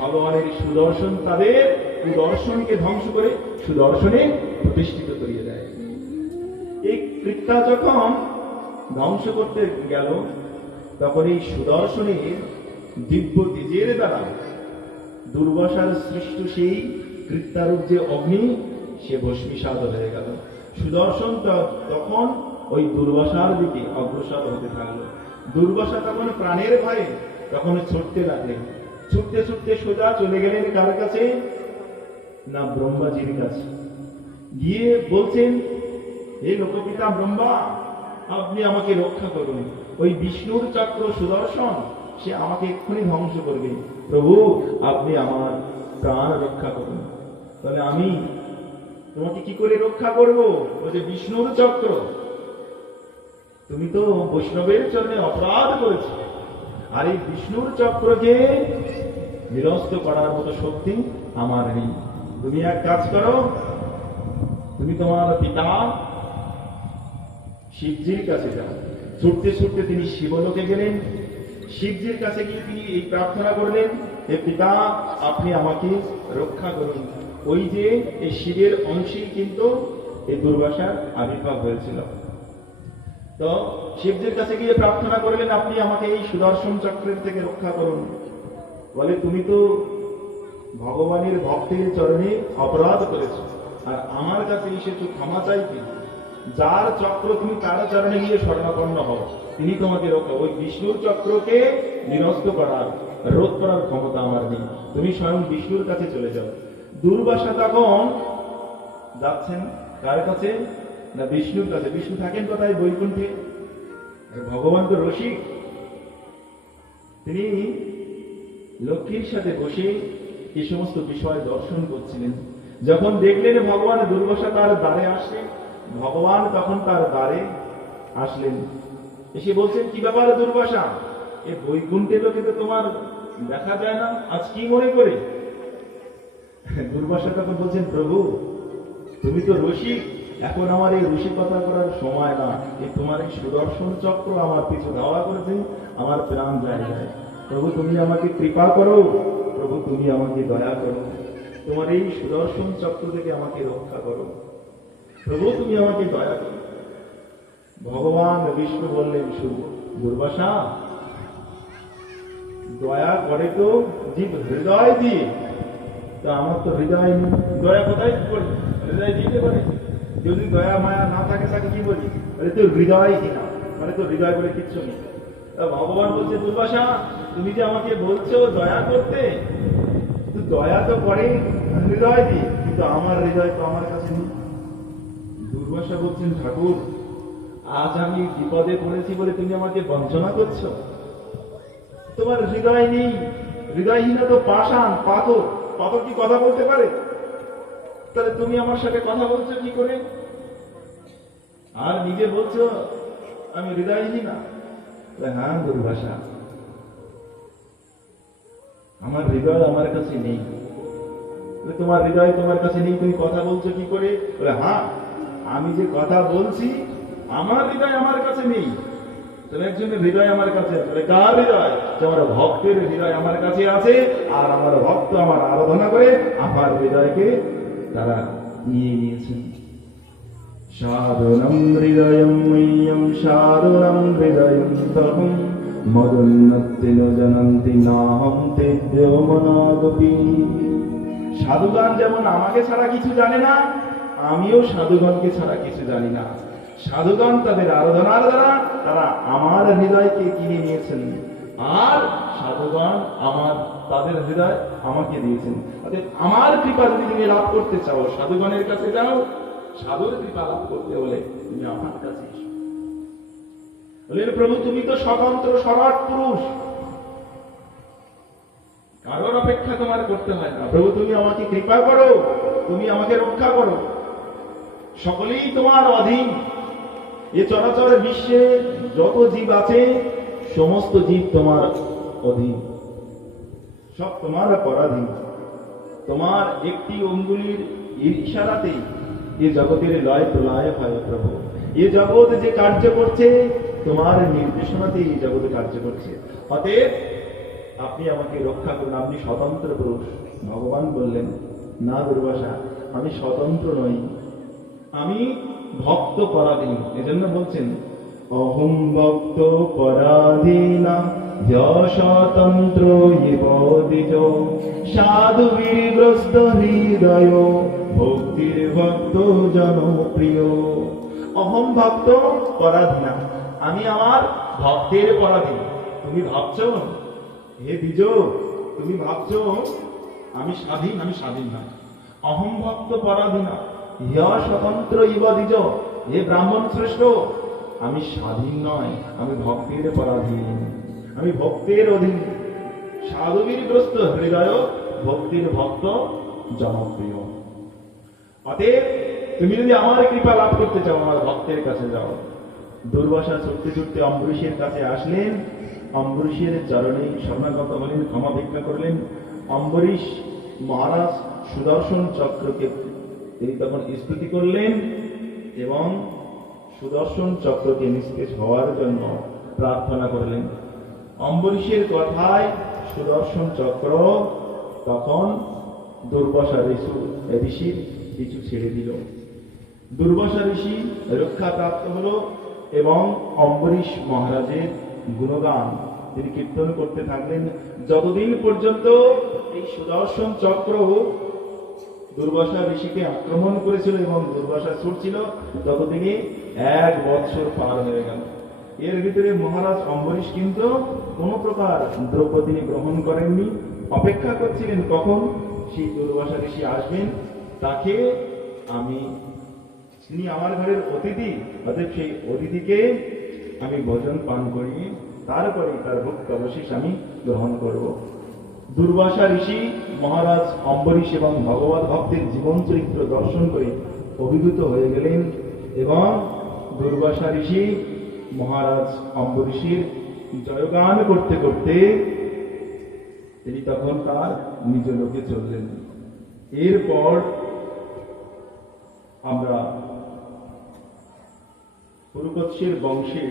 ভগবানের সুদর্শন তাদের কুদর্শনকে ধ্বংস করে সুদর্শনে প্রতিষ্ঠিত করিয়ে দেয়। এই কৃত্যা যখন ধ্বংস করতে গেল, তখন এই সুদর্শনের দিব্য তেজের দ্বারা দুর্বাসার সৃষ্ট সেই কৃত্যারূপ যে অগ্নি, সে ভস্মীসাৎ হয়ে গেল। সুদর্শন তখন ওই দুর্বাসার দিকে অগ্রসর হতে থাকলো। দুর্বাসা তখন প্রাণের ভয়ে তখন ছুটতে লাগলেন। ছুটতে ছুটতে সোজা চলে গেলেন কার কাছে? না, ব্রহ্মাজির কাছে। গিয়ে বলছেন, হে লোকপিতা ব্রহ্মা, আপনি আমাকে রক্ষা করুন। ওই বিষ্ণুর চক্র সুদর্শন, সে আমাকে এক্ষুনি ধ্বংস করবে। প্রভু, আপনি আমার প্রাণ রক্ষা করুন। তাহলে আমি তোমাকে কি করে রক্ষা করব? ওই যে বিষ্ণুর চক্র, তুমি তো বৈষ্ণবের জন্য অপরাধ করেছো, আর এই বিষ্ণুর চক্রকে নিরস্ত করার মতো শক্তি আমার নেই। তুমি এক কাজ করো, তুমি তোমার পিতা শিবজির কাছে যাও। ছুটতে ছুটতে তিনি শিবলোকে গেলেন। শিবজির কাছে গিয়ে তিনি এই প্রার্থনা করলেন, হে পিতা, আপনি আমাকে রক্ষা করুন। ওই যে এই শিবের অংশেই কিন্তু এই দুর্বাসার আবির্ভাব হয়েছিল। তো শিবজির কাছে গিয়ে প্রার্থনা করলেন, আপনি আমাকে এই সুদর্শন চক্রের থেকে রক্ষা করুন। বলে, তুমি তো ভগবানের ভক্তের চরণে অপরাধ করেছো, আর আমার কাছে এসেছো ক্ষমা চাইতে। যার চক্র, তুমি তার চরণে গিয়ে শরণাপন্ন হও, তিনি তোমাকে রক্ষা। ওই বিষ্ণুর চক্রকে নিরস্ত করার, রোধ করার ক্ষমতা আমার নেই। তুমি স্বয়ং বিষ্ণুর কাছে চলে যাও। দুর্বাসা তখন যাচ্ছেন কার কাছে? না, বিষ্ণুর কাছে। বিষ্ণু থাকেন কোথায়? বৈকুণ্ঠে। ভগবান তো রসিক, তিনি লক্ষ্মীর সাথে বসে এই সমস্ত বিষয় দর্শন করছিলেন। যখন দেখলেন ভগবান দুর্বাসা তার দ্বারে আসলেন, ভগবান তখন তার দ্বারে আসলেন। এসে বলছেন, কি ব্যাপার দুর্বাসা, এ বৈকুণ্ঠে লোকে তো তোমার দেখা যায় না, আজ কি মনে করে? দুর্বাসা তখন বলছেন, প্রভু, তুমি তো রসিক, এখন আমার এই রসিকতা করার সময় না। এই তোমার এই সুদর্শন চক্র আমার পিছু ধাওয়া করেছে, আমার প্রাণ যায় যায়। প্রভু, তুমি আমাকে কৃপা করো, প্রভু তুমি আমাকে দয়া করো, তোমার এই সুদর্শন চক্র থেকে আমাকে রক্ষা করো, প্রভু তুমি আমাকে দয়া করো। ভগবান বিষ্ণু বললেন, শুধু দুর্বাসা, দয়া করে তো জীব হৃদয় দিয়ে, তা আমার তো হৃদয় নেই, দয়া কোথায় করবে? হৃদয় দিতে পারে? যদি দয়া মায়া না থাকে, তাকে কি বলি? বলে তো হৃদয়হীনা, মানে তো হৃদয় বলে কিচ্ছু নেই। ভগবান বলছে, দুর্বাসা, তুমি যে আমাকে বলছো দয়া করতে, দয়া তো করে হৃদয় দিয়ে, কিন্তু আমার হৃদয় তো আমার কাছে নেই। দুর্বাসা বলছেন, ঠাকুর, আজ আমি বিপদে পড়েছি বলে তুমি আমাকে বঞ্চনা করছো? তোমার হৃদয় নেই, হৃদয়হীনা তো পাষাণ, পাথর। পাথর কি কথা বলতে পারে? তাহলে তুমি আমার সাথে কথা বলছো কি করে? আর নিজে বলছো আমি হৃদয়হীনা। হ্যাঁ দুর্বাসা, আমার হৃদয় আমার কাছে নেই। তোমার হৃদয় তোমার কাছে নেই, তুমি কথা বলছো কি করে? বলে, হ্যাঁ, আমি যে কথা বলছি, আমার হৃদয় আমার কাছে নেই। তবে একজনের হৃদয় আমার কাছে আছে। বলে, কার হৃদয়? যে আমার ভক্তের হৃদয় আমার কাছে আছে, আর আমার ভক্ত আমার আরাধনা করে আমার হৃদয়কে তারা নিয়ে নিয়েছেন। সাধনম হৃদয়ম মহ্যম, সাধনম হৃদয়ম তহম, মদোন্নতি ন জনন্তি নাহম তেভ্যো মনাগপি। সাধুগণ যেমন আমাকে ছাড়া কিছু জানে না, আমিও সাধুগণকে ছাড়া কিছু জানি না। সাধুগণ তাদের আরাধনার দ্বারা তারা আমার হৃদয়কে কিনে নিয়েছেন, আর সাধুগণ তাদের হৃদয় আমাকে দিয়েছেন। অর্থাৎ আমার কৃপা যদি তুমি লাভ করতে চাও, সাধুগণের কাছে যাও। সাধুর কৃপা লাভ করতে হলে তুমি আমার কাছে এসো। বললেন, প্রভু তুমি তো স্বতন্ত্র সরাট পুরুষ, কারোর অপেক্ষা তোমার করতে হয় না। প্রভু তুমি আমাকে কৃপা করো, তুমি আমাকে রক্ষা করো, সকলেই তোমার অধীন। এ চরাচর বিশ্বে যত জীব আছে সমস্ত জীব তোমার অধীন, সব তোমার পরাধীন। তোমার একটি অঙ্গুলির ইশারাতেই এ জগতের লয় প্রলয় হয় প্রভু। এ জগৎ যে কার্য করছে তোমার নির্দেশনাতেই এই জগতে কার্য করছে। অতএব আপনি আমাকে রক্ষা করুন, আপনি স্বতন্ত্র পুরুষ। ভগবান বললেন, না দুর্বাসা, আমি স্বতন্ত্র নই, আমি ভক্ত পরাধীন। এজন্য বলছেন, অহং ভক্ত পরাধীনা স্বতন্ত্র ইব দ্বিজ সাধু বীরগ্রস্ত হৃদয় ভক্তির ভক্ত জনপ্রিয়। অহং ভক্ত পরাধীনা, আমি আমার ভক্তের পরাধীন। তুমি ভাবছো হে দ্বিজ, তুমি ভাবছো আমি স্বাধীন, আমি স্বাধীন না। অহং ভক্ত পরাধীনা স্বতন্ত্র ইব দ্বিজ, হে ব্রাহ্মণ শ্রেষ্ঠ, আমি স্বাধীন নয়, আমি ভক্তের পরাধীন, আমি ভক্তের অধীন। সাধুবীর গ্রস্ত হৃদয় ভক্তির ভক্ত জনপ্রিয়। অতএব তুমি যদি আমার কৃপা লাভ করতে চাও, আমার ভক্তের কাছে যাও। দুর্বাসা ছুটতে ছুটতে অম্বরীশের কাছে আসলেন, অম্বরীশের চরণে শরণাগত হলেন, ক্ষমা ভিক্ষা করলেন। অম্বরীশ মহারাজ সুদর্শন চক্রকে তিনি তখন স্তুতি করলেন এবং সুদর্শন চক্রকে নিস্তেজ হওয়ার জন্য প্রার্থনা করলেন। অম্বরীশের কথায় সুদর্শন চক্র তখন দুর্বাসা ঋষির পিছু ছেড়ে দিল। দুর্বাসা ঋষি রক্ষা প্রাপ্ত হল এবং অম্বরীশ মহারাজের গুণগান তিনি কীর্তন করতে থাকলেন, যতদিন পর্যন্ত এই সুদর্শন চক্র দুর্বাসা ঋষিকে আক্রমণ করেছিল এবং দুর্বাসা ছুটছিল, ততদিনে 1 বৎসর পার হয়ে গেল। এর ভিতরে মহারাজ অম্বরীশ কিন্তু কোন প্রকার দ্রব্য তিনি গ্রহণ করেননি, অপেক্ষা করছিলেন কখন সেই দুর্বাসা ঋষি আসবেন, তাকে তিনি আমার ঘরের অতিথি, অতএব সেই অতিথিকে আমি ভোজন পান করিয়ে তারপরে তার ভক্ত অবশেষ আমি গ্রহণ করব। দুর্বাসা ঋষি মহারাজ অম্বরীশ এবং ভগবত ভক্তের জীবন চরিত্র দর্শন করে অভিভূত হয়ে গেলেন এবং দুর্বাসা ঋষি মহারাজ অম্বরীশের জয়গান করতে করতে তিনি তখন তার নিজ লোকে চললেন। এরপর আমরা পুরুকৎসের বংশের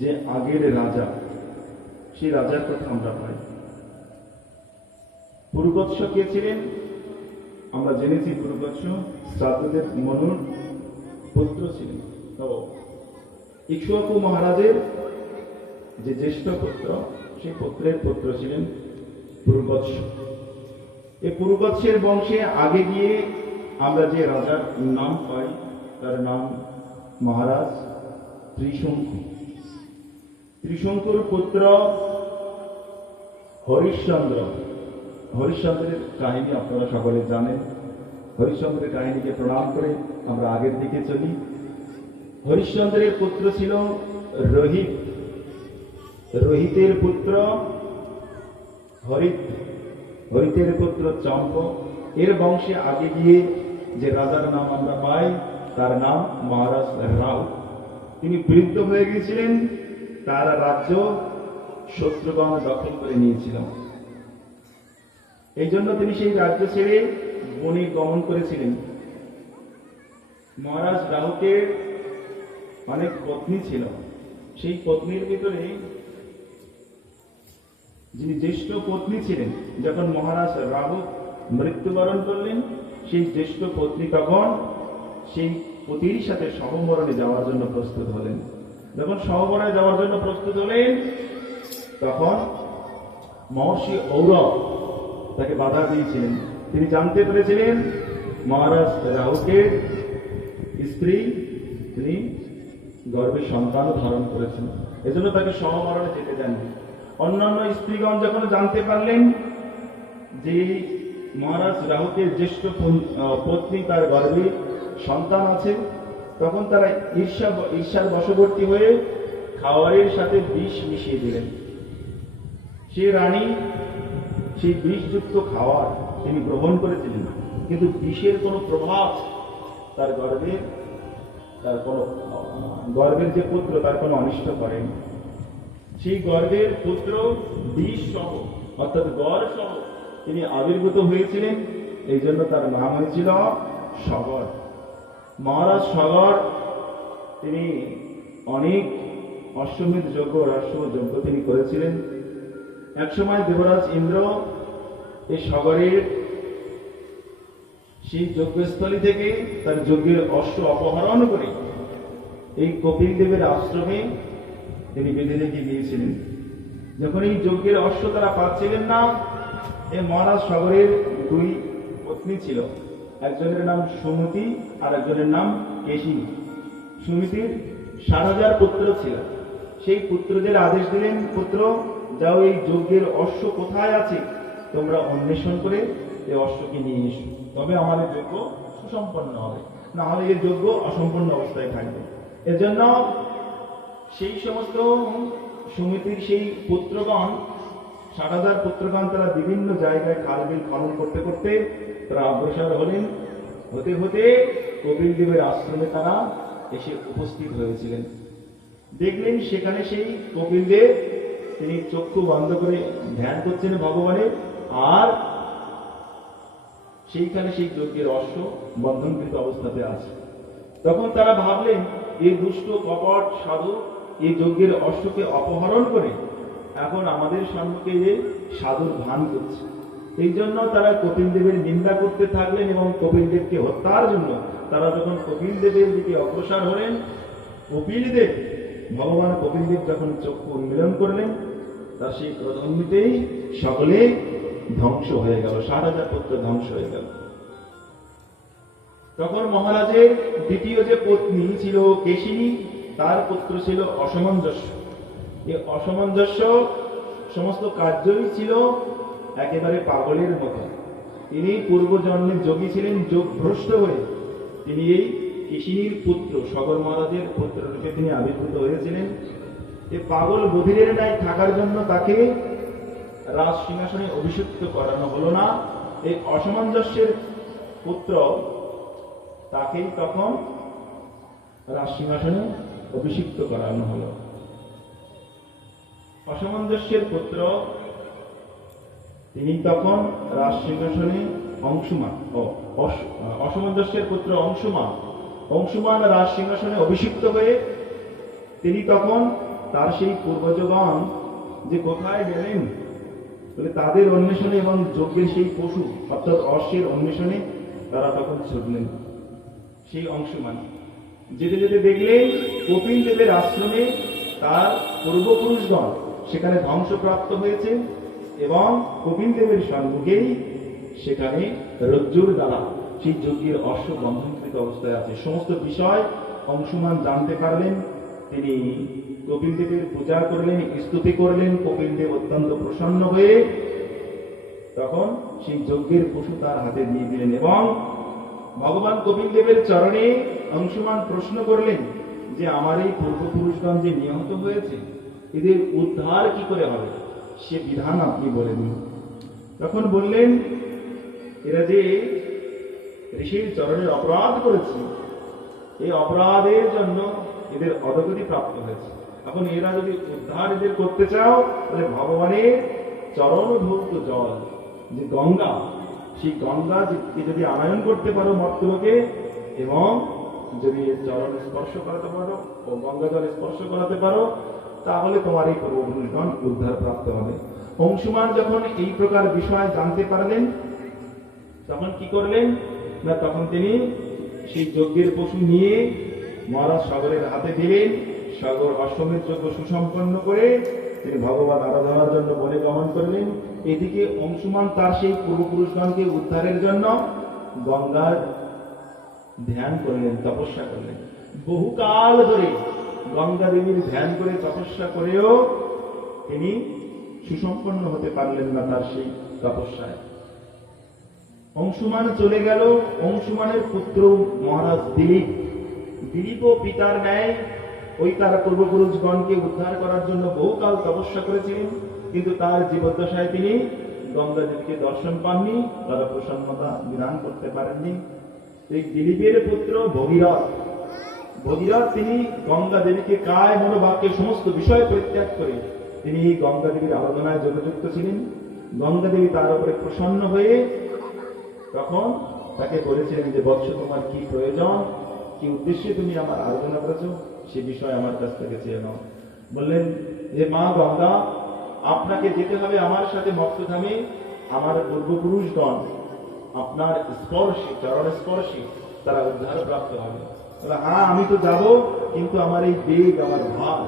যে আগের রাজা, সেই রাজার কথা আমরা পাই। পুরুকৎস কে ছিলেন? আমরা জেনেছি পুরুকৎস শ্রাদ্ধদেব মনুর পুত্র ছিলেন। তো ইক্ষ্বাকু মহারাজের যে জ্যেষ্ঠ পুত্র, সেই পুত্রের পুত্র ছিলেন পুরুকৎস। এই পুরুকৎসের বংশে আগে গিয়ে আমরা যে রাজার নাম পাই তার নাম মহারাজ ত্রিশঙ্কু। ত্রিশঙ্কুর পুত্র হরিশ্চন্দ্র। হরিশ্চন্দ্রের কাহিনী আপনারা সকলে জানেন। হরিশ্চন্দ্রের কাহিনীকে প্রণাম করে আমরা আগের দিকে চলি। হরিশ্চন্দ্রের পুত্র ছিল রোহিত। রোহিতের পুত্র হরিত। হরিতের পুত্র চম্প। এর বংশে আগে গিয়ে যে রাজার নাম আমরা পাই তার নাম মহারাজ রাহু। তিনি বৃদ্ধ হয়ে গিয়েছিলেন, তার রাজ্য শত্রুগণ দখল করে নিয়েছিল। এই জন্য তিনি সেই রাজ্য ছেড়ে বনে গমন করেছিলেন। মহারাজ রাহুকের অনেক পত্নী ছিল। সেই পত্নীর ভিতরে যিনি জ্যেষ্ঠ পত্নী ছিলেন, যখন মহারাজ রাহু মৃত্যুবরণ করলেন, সেই জ্যেষ্ঠ পত্নী তখন সেই পতির সাথে সহমরণে যাওয়ার জন্য প্রস্তুত হলেন। যখন সহমরণে যাওয়ার জন্য প্রস্তুত হলেন, তখন মহর্ষি ঔরব তাকে বাধা দিয়েছিলেন। তিনি জানতে পেরেছিলেন মহারাজ রাহুকের স্ত্রী তিনি গর্ভে সন্তান ধারণ করেছেন, এজন্য তাকে সহমরণে যেতে দেননি। অন্যান্য স্ত্রীগণ যখন জানতে পারলেন যে মহারাজ রাহুকের জ্যেষ্ঠ পত্নী তার গর্ভে সন্তান আছে, তখন তারা ঈর্ষার বশবর্তী হয়ে খাওয়ারের সাথে বিষ মিশিয়ে দিলেন। সে রানী সেই বিষযুক্ত খাওয়ার তিনি গ্রহণ করেছিলেন, কিন্তু বিষের কোনো প্রভাব তার গর্ভে তার কোনো গর্ভের যে পুত্র তার কোনো অনিষ্ট করেন। সেই গর্ভের পুত্র বিষ সহ অর্থাৎ গড় সহ তিনি আবির্ভূত হয়েছিলেন, এই জন্য তার নাম হয়েছিল সগর। মহারাজ সগর তিনি অনেক অশ্বমেধ যজ্ঞ রাষ্ট্র যজ্ঞ তিনি করেছিলেন। একসময় দেবরাজ ইন্দ্র এই সগরের সেই যজ্ঞস্থলী থেকে তার যজ্ঞের অশ্ব অপহরণ করে এই কপিল দেবের আশ্রমে তিনি বেঁধে রেখে গিয়েছিলেন। যখন এই যজ্ঞের অশ্ব তারা পাচ্ছিলেন না, এই মহারাজ সগরের দুই পত্নী ছিল, একজনের নাম সুমতি আর একজনের নাম কেশিনী। সুমতির 7,000 পুত্র ছিল। সেই পুত্রদের আদেশ দিলেন, পুত্র যাও, এই যজ্ঞের অশ্ব কোথায় আছে তোমরা অন্বেষণ করে এই অশ্বকে নিয়ে এসো, তবে আমাদের যজ্ঞ সুসম্পন্ন হবে, না হলে এই যজ্ঞ অসম্পূর্ণ অবস্থায় থাকবে। এজন্য সেই সমস্ত সুমিতির সেই পুত্রগণ 7,000 পুত্রগণ তারা বিভিন্ন জায়গায় খাল বিল খনন করতে করতে তারা অগ্রসর হলেন। হতে হতে কপিল দেবের আশ্রমে তারা এসে উপস্থিত হয়েছিলেন। দেখলেন সেখানে সেই কপিল দেব তিনি চক্ষু বন্ধ করে ধ্যান করছেন ভগবানের, আর সেইখানে সেই যজ্ঞের অশ্ব বন্ধনকৃত অবস্থাতে আছে। তখন তারা ভাবলেন, এই দুষ্ট কপট সাধু এই যজ্ঞের অশ্বকে অপহরণ করে এখন আমাদের সম্মুখে যে সাধুর ভান করছে। এই জন্য তারা কপিল দেবের নিন্দা করতে থাকলেন এবং কপিল দেবকে হত্যার জন্য তারা যখন কপিল দেবের দিকে অগ্রসর হলেন, কপিল দেব ভগবান কপিল দেব যখন চক্ষু উন্মীলন করলেন, তার সেই প্রথমতেই সকলে ধ্বংস হয়ে গেল, 7,000 পুত্র ধ্বংস হয়ে গেল। তখন মহারাজের দ্বিতীয় যে পত্নী ছিল কেশিনী, তার পুত্র ছিল অসমঞ্জস্য। এই অসমঞ্জস্য সমস্ত কার্যই ছিল একেবারে পাগলের মতো। তিনি পূর্বজন্মে যোগী ছিলেন, যোগ ভ্রষ্ট হয়ে তিনি এই কেশিনীর পুত্র সগর মহারাজের পুত্র রূপে তিনি আবির্ভূত হয়েছিলেন। এই পাগল বধিরের ন্যায় থাকার জন্য তাকে রাজ সিংহাসনে অভিষিক্ত করানো হলো না। এই অসমঞ্জস্যের পুত্র তাকেই তখন রাজ সিংহাসনে অভিষিক্ত করানো হলো। অসমঞ্জস্যের পুত্র তিনি তখন রাজ সিংহাসনে অংশুমান, অসমঞ্জস্যের পুত্র অংশুমান রাজ সিংহাসনে অভিষিক্ত হয়ে তিনি তখন তার সেই পূর্বজগণ যে কোথায় গেলেন বলে তাদের অন্বেষণে এবং যজ্ঞের সেই পশু অর্থাৎ অশ্বের অন্বেষণে তারা তখন ছুটলেন। সেই অংশুমান যেতে যেতে দেখলেন কপিল দেবের আশ্রমে তার পূর্বপুরুষগণ সেখানে ধ্বংসপ্রাপ্ত হয়েছে এবং কপিল দেবের সম্মুখেই সেখানে রজ্জুর দ্বারা সেই যজ্ঞের অশ্ব বন্ধনকৃত অবস্থায় আছে। সমস্ত বিষয় অংশুমান জানতে পারলেন। তিনি কপিল দেবের পূজা করলেন, স্তুতি করলেন। কপিল দেব অত্যন্ত প্রসন্ন হয়ে তখন সেই যজ্ঞের পশু তার হাতে দিয়ে দিলেন এবং ভগবান কপিল দেবের চরণে অংশুমান প্রশ্ন করলেন যে আমার এই পূর্বপুরুষগণ যে নিহত হয়েছে এদের উদ্ধার কি করে হবে, সে বিধান আপনি বলে দিন। তখন বললেন, এরা যে ঋষির চরণের অপরাধ করেছে, এই অপরাধের জন্য এদের অধগতি প্রাপ্ত হয়েছে। এখন এরা যদি উদ্ধার এদের করতে চাও তাহলে ভগবানের চরণ ধৌত জল যে গঙ্গা, সেই গঙ্গা যদি আনয়ন করতে পারো মর্তলোকে এবং যদি চরণ স্পর্শ করাতে পারো ও গঙ্গা জল স্পর্শ করাতে পারো, তাহলে তোমার এই পূর্বপুরুষগণ উদ্ধার প্রাপ্ত হবে। অংশুমান যখন এই প্রকার বিষয় জানতে পারলেন তখন কি করলেন না, তখন তিনি সেই যজ্ঞের পশু নিয়ে মহারাজ সগরের হাতে দিলেন। সগর অশ্বমেধ যজ্ঞ সুসম্পন্ন করে তিনি ভগবান আরাধনার জন্য বনে গমন করলেন। এদিকে অংশুমান তার সেই পূর্বপুরুষগণকে উদ্ধারের জন্য গঙ্গার ধ্যান করলেন, তপস্যা করলেন। বহুকাল ধরে গঙ্গা দেবীর ধ্যান করে তপস্যা করেও তিনি সুসম্পন্ন হতে পারলেন না তার সেই তপস্যায়। অংশুমান চলে গেল। অংশুমানের পুত্র মহারাজ দিলীপও পিতার ন্যায় ওই তার পূর্বপুরুষগণকে উদ্ধার করার জন্য বহুকাল তপস্যা করেছিলেন, কিন্তু তার জীবদ্দশায় তিনি গঙ্গা দেবীকে দর্শন পাননি, তারা প্রসন্নতা বিধান করতে পারেননি। এই দিলীপের পুত্র ভগীরথ, ভগীরথ তিনি গঙ্গা দেবীকে কায় মনোবাক্যে সমস্ত বিষয় পরিত্যাগ করে তিনি গঙ্গা দেবীর আরাধনায় যোগযুক্ত ছিলেন। গঙ্গা দেবী তার উপরে প্রসন্ন হয়ে তখন তাকে বলেছিলেন যে বৎস, তোমার কি প্রয়োজন, কি উদ্দেশ্যে তুমি আমার আরাধনা করেছো, সে বিষয় আমার কাছ থেকে চেয়ে নাও। বললেন যে মা গঙ্গা, আপনাকে যেতে হবে আমার সাথে মক্তধামে। আমার পূর্বপুরুষগণ আপনার স্পর্শে, চরণ স্পর্শে তারা উদ্ধার প্রাপ্ত হবে। হ্যাঁ, আমি তো যাব, কিন্তু আমার এই বেগ, আমার ভার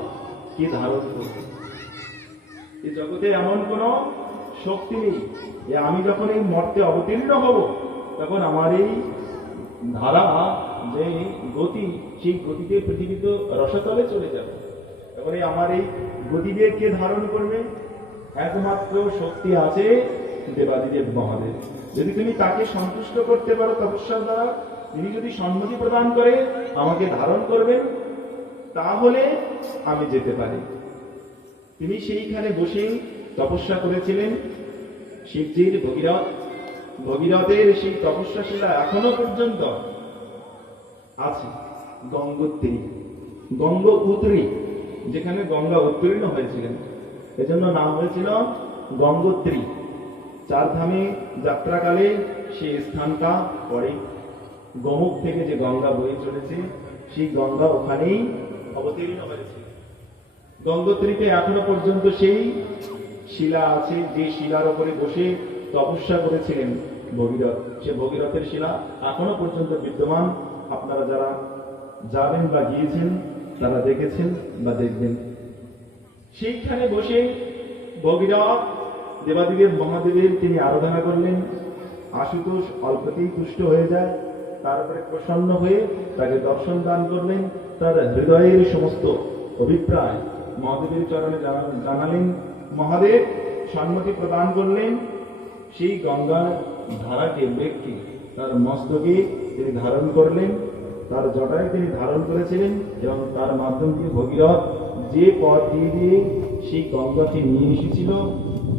কে ধারণ করবে? এই জগতে এমন কোন শক্তি নেই যে আমি যখন এই মর্তে অবতীর্ণ হব তখন আমার এই ধারা, যে গতি, সেই গতিতে পৃথিবী তো রসাতলে চলে যাবে। তখন আমার এই গতিবেগ কে ধারণ করবে? একমাত্র শক্তি আছে দেবাদিদেব মহাদেব। যদি তুমি তাকে সন্তুষ্ট করতে পারো তপস্যার দ্বারা, তিনি যদি সম্মতি প্রদান করে আমাকে ধারণ করবেন, তাহলে আমি যেতে পারি। তিনি সেইখানে বসে তপস্যা করেছিলেন। শিবজির ভগীরথের সেই তপস্যা শিলা এখনো পর্যন্ত আছে। গঙ্গোত্রী, গঙ্গ উত্তরী, যেখানে গঙ্গা উত্তীর্ণ হয়েছিলেন, এজন্য নাম হয়েছিল গঙ্গোত্রী। চার ধামে যাত্রাকালে সেই স্থানটা পড়ে। গোমুখ থেকে যে গঙ্গা বয়ে চলেছে, সেই গঙ্গা ওখানেই অবতীর্ণ হয়েছে। গঙ্গোত্রীতে এখনো পর্যন্ত সেই শিলা আছে, যে শিলার উপরে বসে তপস্যা করেছিলেন ভগীরথ। সে ভগীরথের শিলা এখনো পর্যন্ত বিদ্যমান। আপনারা যারা যাবেন বা গিয়েছেন তারা দেখেছেন বা দেখবেন। সেইখানে বসে ভগীরথ দেবাদিদেব মহাদেবের তিনি আরাধনা করলেন। আশুতোষ অল্পতেই তুষ্ট হয়ে যায়, তারপরে প্রসন্ন হয়ে তাকে দর্শন দান করলেন। তার হৃদয়ের সমস্ত অভিপ্রায় মহাদেবের চরণে জানালেন। মহাদেব সম্মতি প্রদান করলেন। সেই গঙ্গার ধারাকে, বেগকে তার মস্তকে তিনি ধারণ করলেন, তার জটায় তিনি ধারণ করেছিলেন, এবং তার মাধ্যম দিয়ে ভগীরথ যে পথ দিয়ে সেই গঙ্গাকে নিয়ে এসেছিল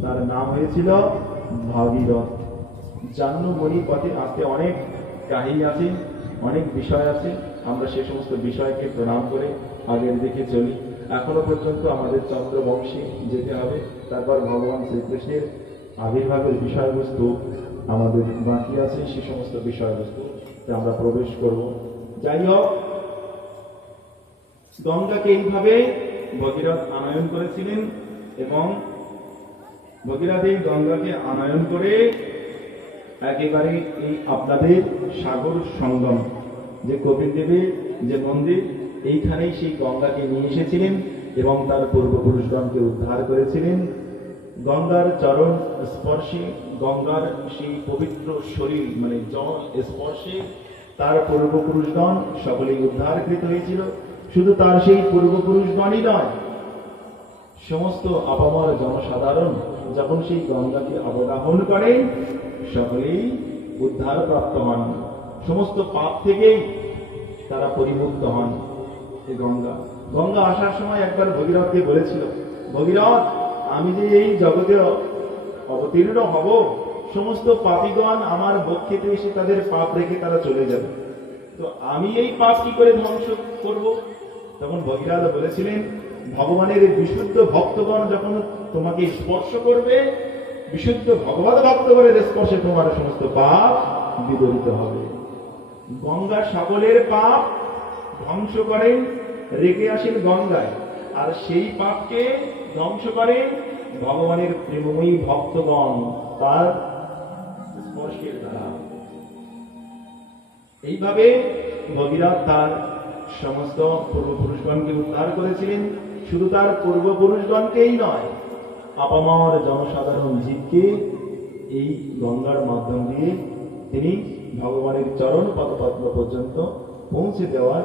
তার নাম হয়েছিল ভাগীরথ। জাহ্নবী পথে আসতে অনেক কাহিনী আছে, অনেক বিষয় আছে। আমরা সে সমস্ত বিষয়কে প্রণাম করে আগের দিকে চলি। এখনো পর্যন্ত আমাদের চন্দ্রবংশে যেতে হবে, তারপর ভগবান শ্রীকৃষ্ণের আবির্ভাবের বিষয়বস্তু আমাদের বাকি আছে, সে সমস্ত বিষয়বস্তু আমরা প্রবেশ করব। যাই হোক, গঙ্গাকে এইভাবে ভগীরথ আনয়ন করেছিলেন, এবং ভগীরথ এই গঙ্গাকে আনয়ন করে একেবারে এই আপনাদের সাগর সঙ্গম, যে কপিল দেবের যে মন্দির, এইখানেই সেই গঙ্গাকে নিয়ে এসেছিলেন এবং তার পূর্বপুরুষগণকে উদ্ধার করেছিলেন। গঙ্গার চরণ স্পর্শে, গঙ্গার সেই পবিত্র শরীর মানে জল স্পর্শে তার পূর্বপুরুষগণ সকলেই উদ্ধারকৃত হয়েছিল। শুধু তার সেই পূর্বপুরুষগণই নয়, সমস্ত আপামর জনসাধারণ যখন সেই গঙ্গাকে অবগাহন করে সকলেই উদ্ধার প্রাপ্ত হন, সমস্ত পাপ থেকেই তারা পরিমুক্ত হন। এই গঙ্গা আসার সময় একবার ভগীরথকে বলেছিল, ভগীরথ, আমি যে এই জগতে অবতীর্ণ হব, সমস্ত পাপীগণ আমার বক্ষেতে এসে তাদের পাপ রেখে তারা চলে যাবে, তো আমি এই পাপ কি করে ধ্বংস করব? তখন ভগীরথ বলেছিলেন, ভগবানের বিশুদ্ধ ভক্তগণ যখন তোমাকে স্পর্শ করবে, বিশুদ্ধ ভগবত ভক্তগণের স্পর্শে তোমার সমস্ত পাপ বিদরিত হবে। গঙ্গা সকলের পাপ ধ্বংস করেন, রেখে আসেন গঙ্গায়, আর সেই পাপকে ধ্বংস করে ভগবানের প্রেমময়ী ভক্তগণ তার স্পর্শের দ্বারা। এইভাবে ভগীরথ তার সমস্ত পূর্বপুরুষগণকে উদ্ধার করেছিলেন। শুধু তার পূর্বপুরুষগণকেই নয়, আপামর জনসাধারণ জীবকে এই গঙ্গার মাধ্যম দিয়ে তিনি ভগবানের চরণ পদপদ্ম পর্যন্ত পৌঁছে দেওয়ার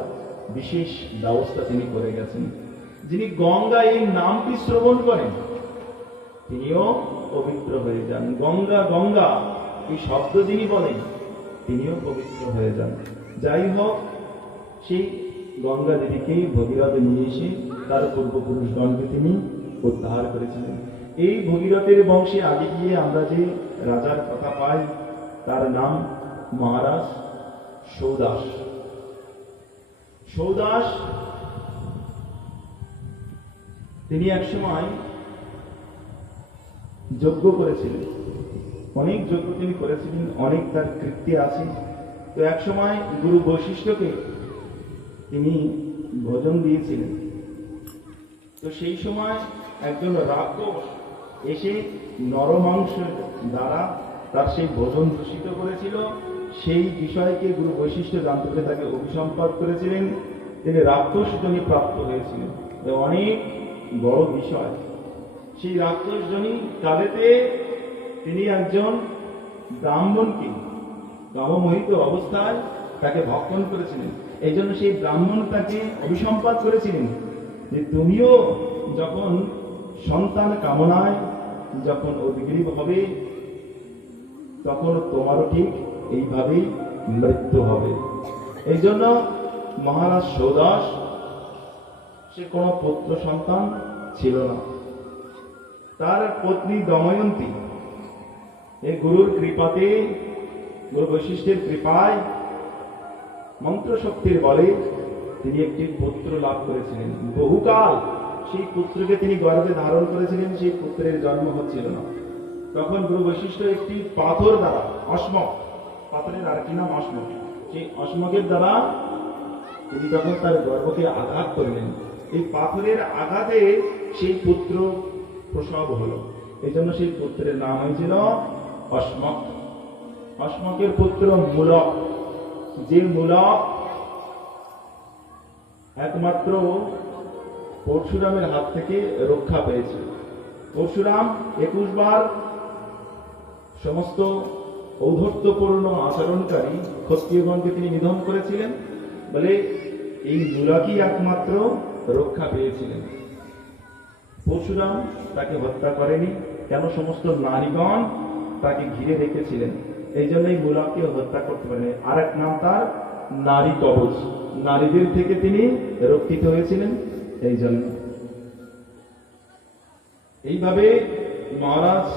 বিশেষ ব্যবস্থা তিনি করে গেছেন। যিনি গঙ্গা এই নামটি শ্রবণ করেন তিনিও পবিত্র হয়ে যান। গঙ্গা গঙ্গা এই শব্দ যিনি বলেন তিনিও পবিত্র হয়ে যান। যাই হোক, সেই গঙ্গা দেবীকে ভগীরথ নিয়ে এসে তার পূর্বপুরুষগণকে তিনি উদ্ধার করেছিলেন। এই ভগীরথের বংশে আগে গিয়ে আমরা যে রাজার কথা পাই তার নাম মহারাজ সৌদাস। সৌদাস তিনি একসময় যজ্ঞ করেছিলেন, অনেক যজ্ঞ তিনি করেছিলেন, অনেক তার কৃত্তি আছে। তো একসময় গুরু বৈশিষ্ট্যকে তিনি ভোজন দিয়েছিলেন। তো সেই সময় একজন রাক্ষস এসে নরমাংসের দ্বারা তার সেই ভোজন দূষিত করেছিল। সেই বিষয়কে গুরু বৈশিষ্ট্য জানতে পেরে তাকে অভিসম্পাদ করেছিলেন। তিনি রাক্ষস জনি প্রাপ্ত হয়েছিলেন, অনেক বড় বিষয়। সেই রাক্ষস জনি কালেতে তিনি একজন ব্রাহ্মণকে কামমোহিত অবস্থায় তাকে ভক্ষণ করেছিলেন। এই জন্য সেই ব্রাহ্মণ তাকে অভিসম্পাদ করেছিলেন যে তুমিও যখন সন্তান কামনায় যখন উদ্গ্রীব হবে তখন তোমারও ঠিক এইভাবেই মৃত্যু হবে। এই জন্য মহারাজ সৌদাস সে কোনো পুত্র সন্তান ছিল না। তার পত্নী দময়ন্তী এই গুরুর কৃপাতে, গুরু বৈশিষ্ট্যের কৃপায়, মন্ত্রশক্তির বলে তিনি একটি পুত্র লাভ করেছিলেন। বহুকাল সেই পুত্রকে তিনি গর্ভে ধারণ করেছিলেন, সেই পুত্রের জন্ম হচ্ছিল না। তখন গুরু বৈশিষ্ট্য একটি পাথর দ্বারা, অশ্মক, পাথরের আর কি নাম অশ্মক, সেই অশ্মকের দ্বারা তিনি তখন তার গর্ভকে আঘাত করলেন। এই পাথরের আঘাতে সেই পুত্র প্রসব হলো। এই জন্য সেই পুত্রের নাম হয়েছিল অশ্মক। অশ্মকের পুত্র মূলক, যে মূলক একমাত্র পরশুরামের হাত থেকে রক্ষা পেয়েছে। পরশুরাম 21 বার সমস্ত ঔদ্ধত্যপূর্ণ আচরণকারী ক্ষত্রিয়গণকে তিনি নিধন করেছিলেন বলে এই মূলকই একমাত্র রক্ষা পেয়েছিলেন। পরশুরাম তাকে হত্যা করেনি, কেন? সমস্ত নারীগণ তাকে ঘিরে রেখেছিলেন, এই জন্য এই মূলককে হত্যা করতে পারেনি। আর এক নাম তার নারী কবচ, নারীদের থেকে তিনি রক্ষিত হয়েছিলেন। এই জন্য এইভাবে মহারাজ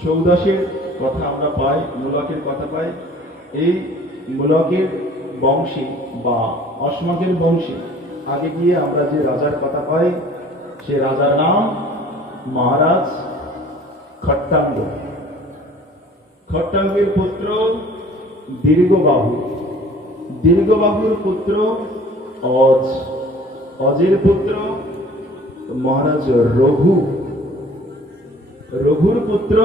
সৌদাসের কথা আমরা পাই, মূলকের কথা পাই। এই মূলকের বংশে বা অশ্মকের বংশে আগে গিয়ে আমরা যে রাজার কথা পাই, সে রাজার নাম মহারাজ খট্টাঙ্গ। খট্টাঙ্গের পুত্র দীর্ঘবাহু, দীর্ঘবাহুর পুত্র অজ, অজের পুত্র মহারাজ রঘু, রঘুর পুত্র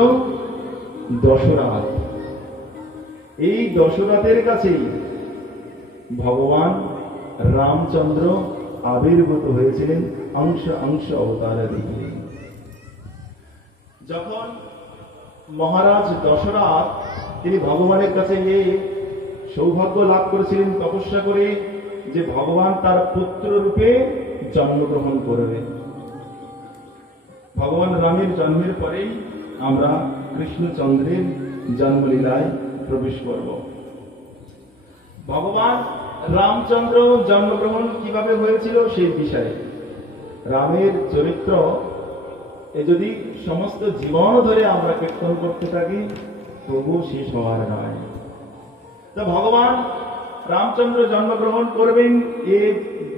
দশরথ। এই দশরথের কাছেই ভগবান রামচন্দ্র আবির্ভূত হয়েছিলেন অংশ অংশ অবতারে দিয়ে। যখন মহারাজ দশরথ তিনি ভগবানের কাছে গিয়ে সৌভাগ্য লাভ করেছিলেন তপস্যা করে যে ভগবান তার পুত্র রূপে জন্মগ্রহণ করবে। ভগবান রামের জন্মের পরেই আমরা কৃষ্ণচন্দ্রের জন্মলীলায় প্রবেশ করব। ভগবান রামচন্দ্র জন্মগ্রহণ কিভাবে হয়েছিল সেই বিষয়ে রামের চরিত্র এ যদি সমস্ত জীবন ধরে আমরা কীর্তন করতে থাকি তবু শেষ হওয়ার নয়। তো ভগবান রামচন্দ্র জন্মগ্রহণ করবেন এ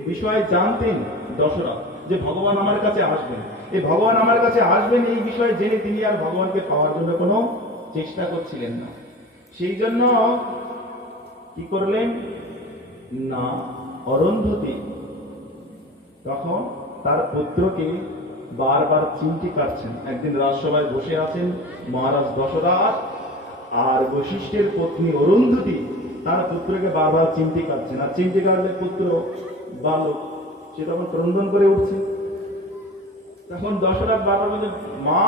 বিষয়ে জানতেন দশরথ, যে ভগবান আমার কাছে আসবেন। এই ভগবান আমার কাছে আসবেন এই বিষয়ে জেনে তিনি আর ভগবানকে পাওয়ার জন্য কোনো চেষ্টা করছিলেন না। সেই জন্য কি করলেন না, অরুন্ধতী তখন তার পুত্রকে বারবার চিমটি কাটছেন। একদিন রাজসভায় বসে আছেন মহারাজ দশরথ, আর বশিষ্ঠের পত্নী অরুন্ধতী তার পুত্রকে বারবার চিমটি কাটছেন। আর চিমটি কাটলে পুত্র বালক সে তখন ক্রন্দন করে উঠছে। তখন দশরথ বারবার বলছে, মা,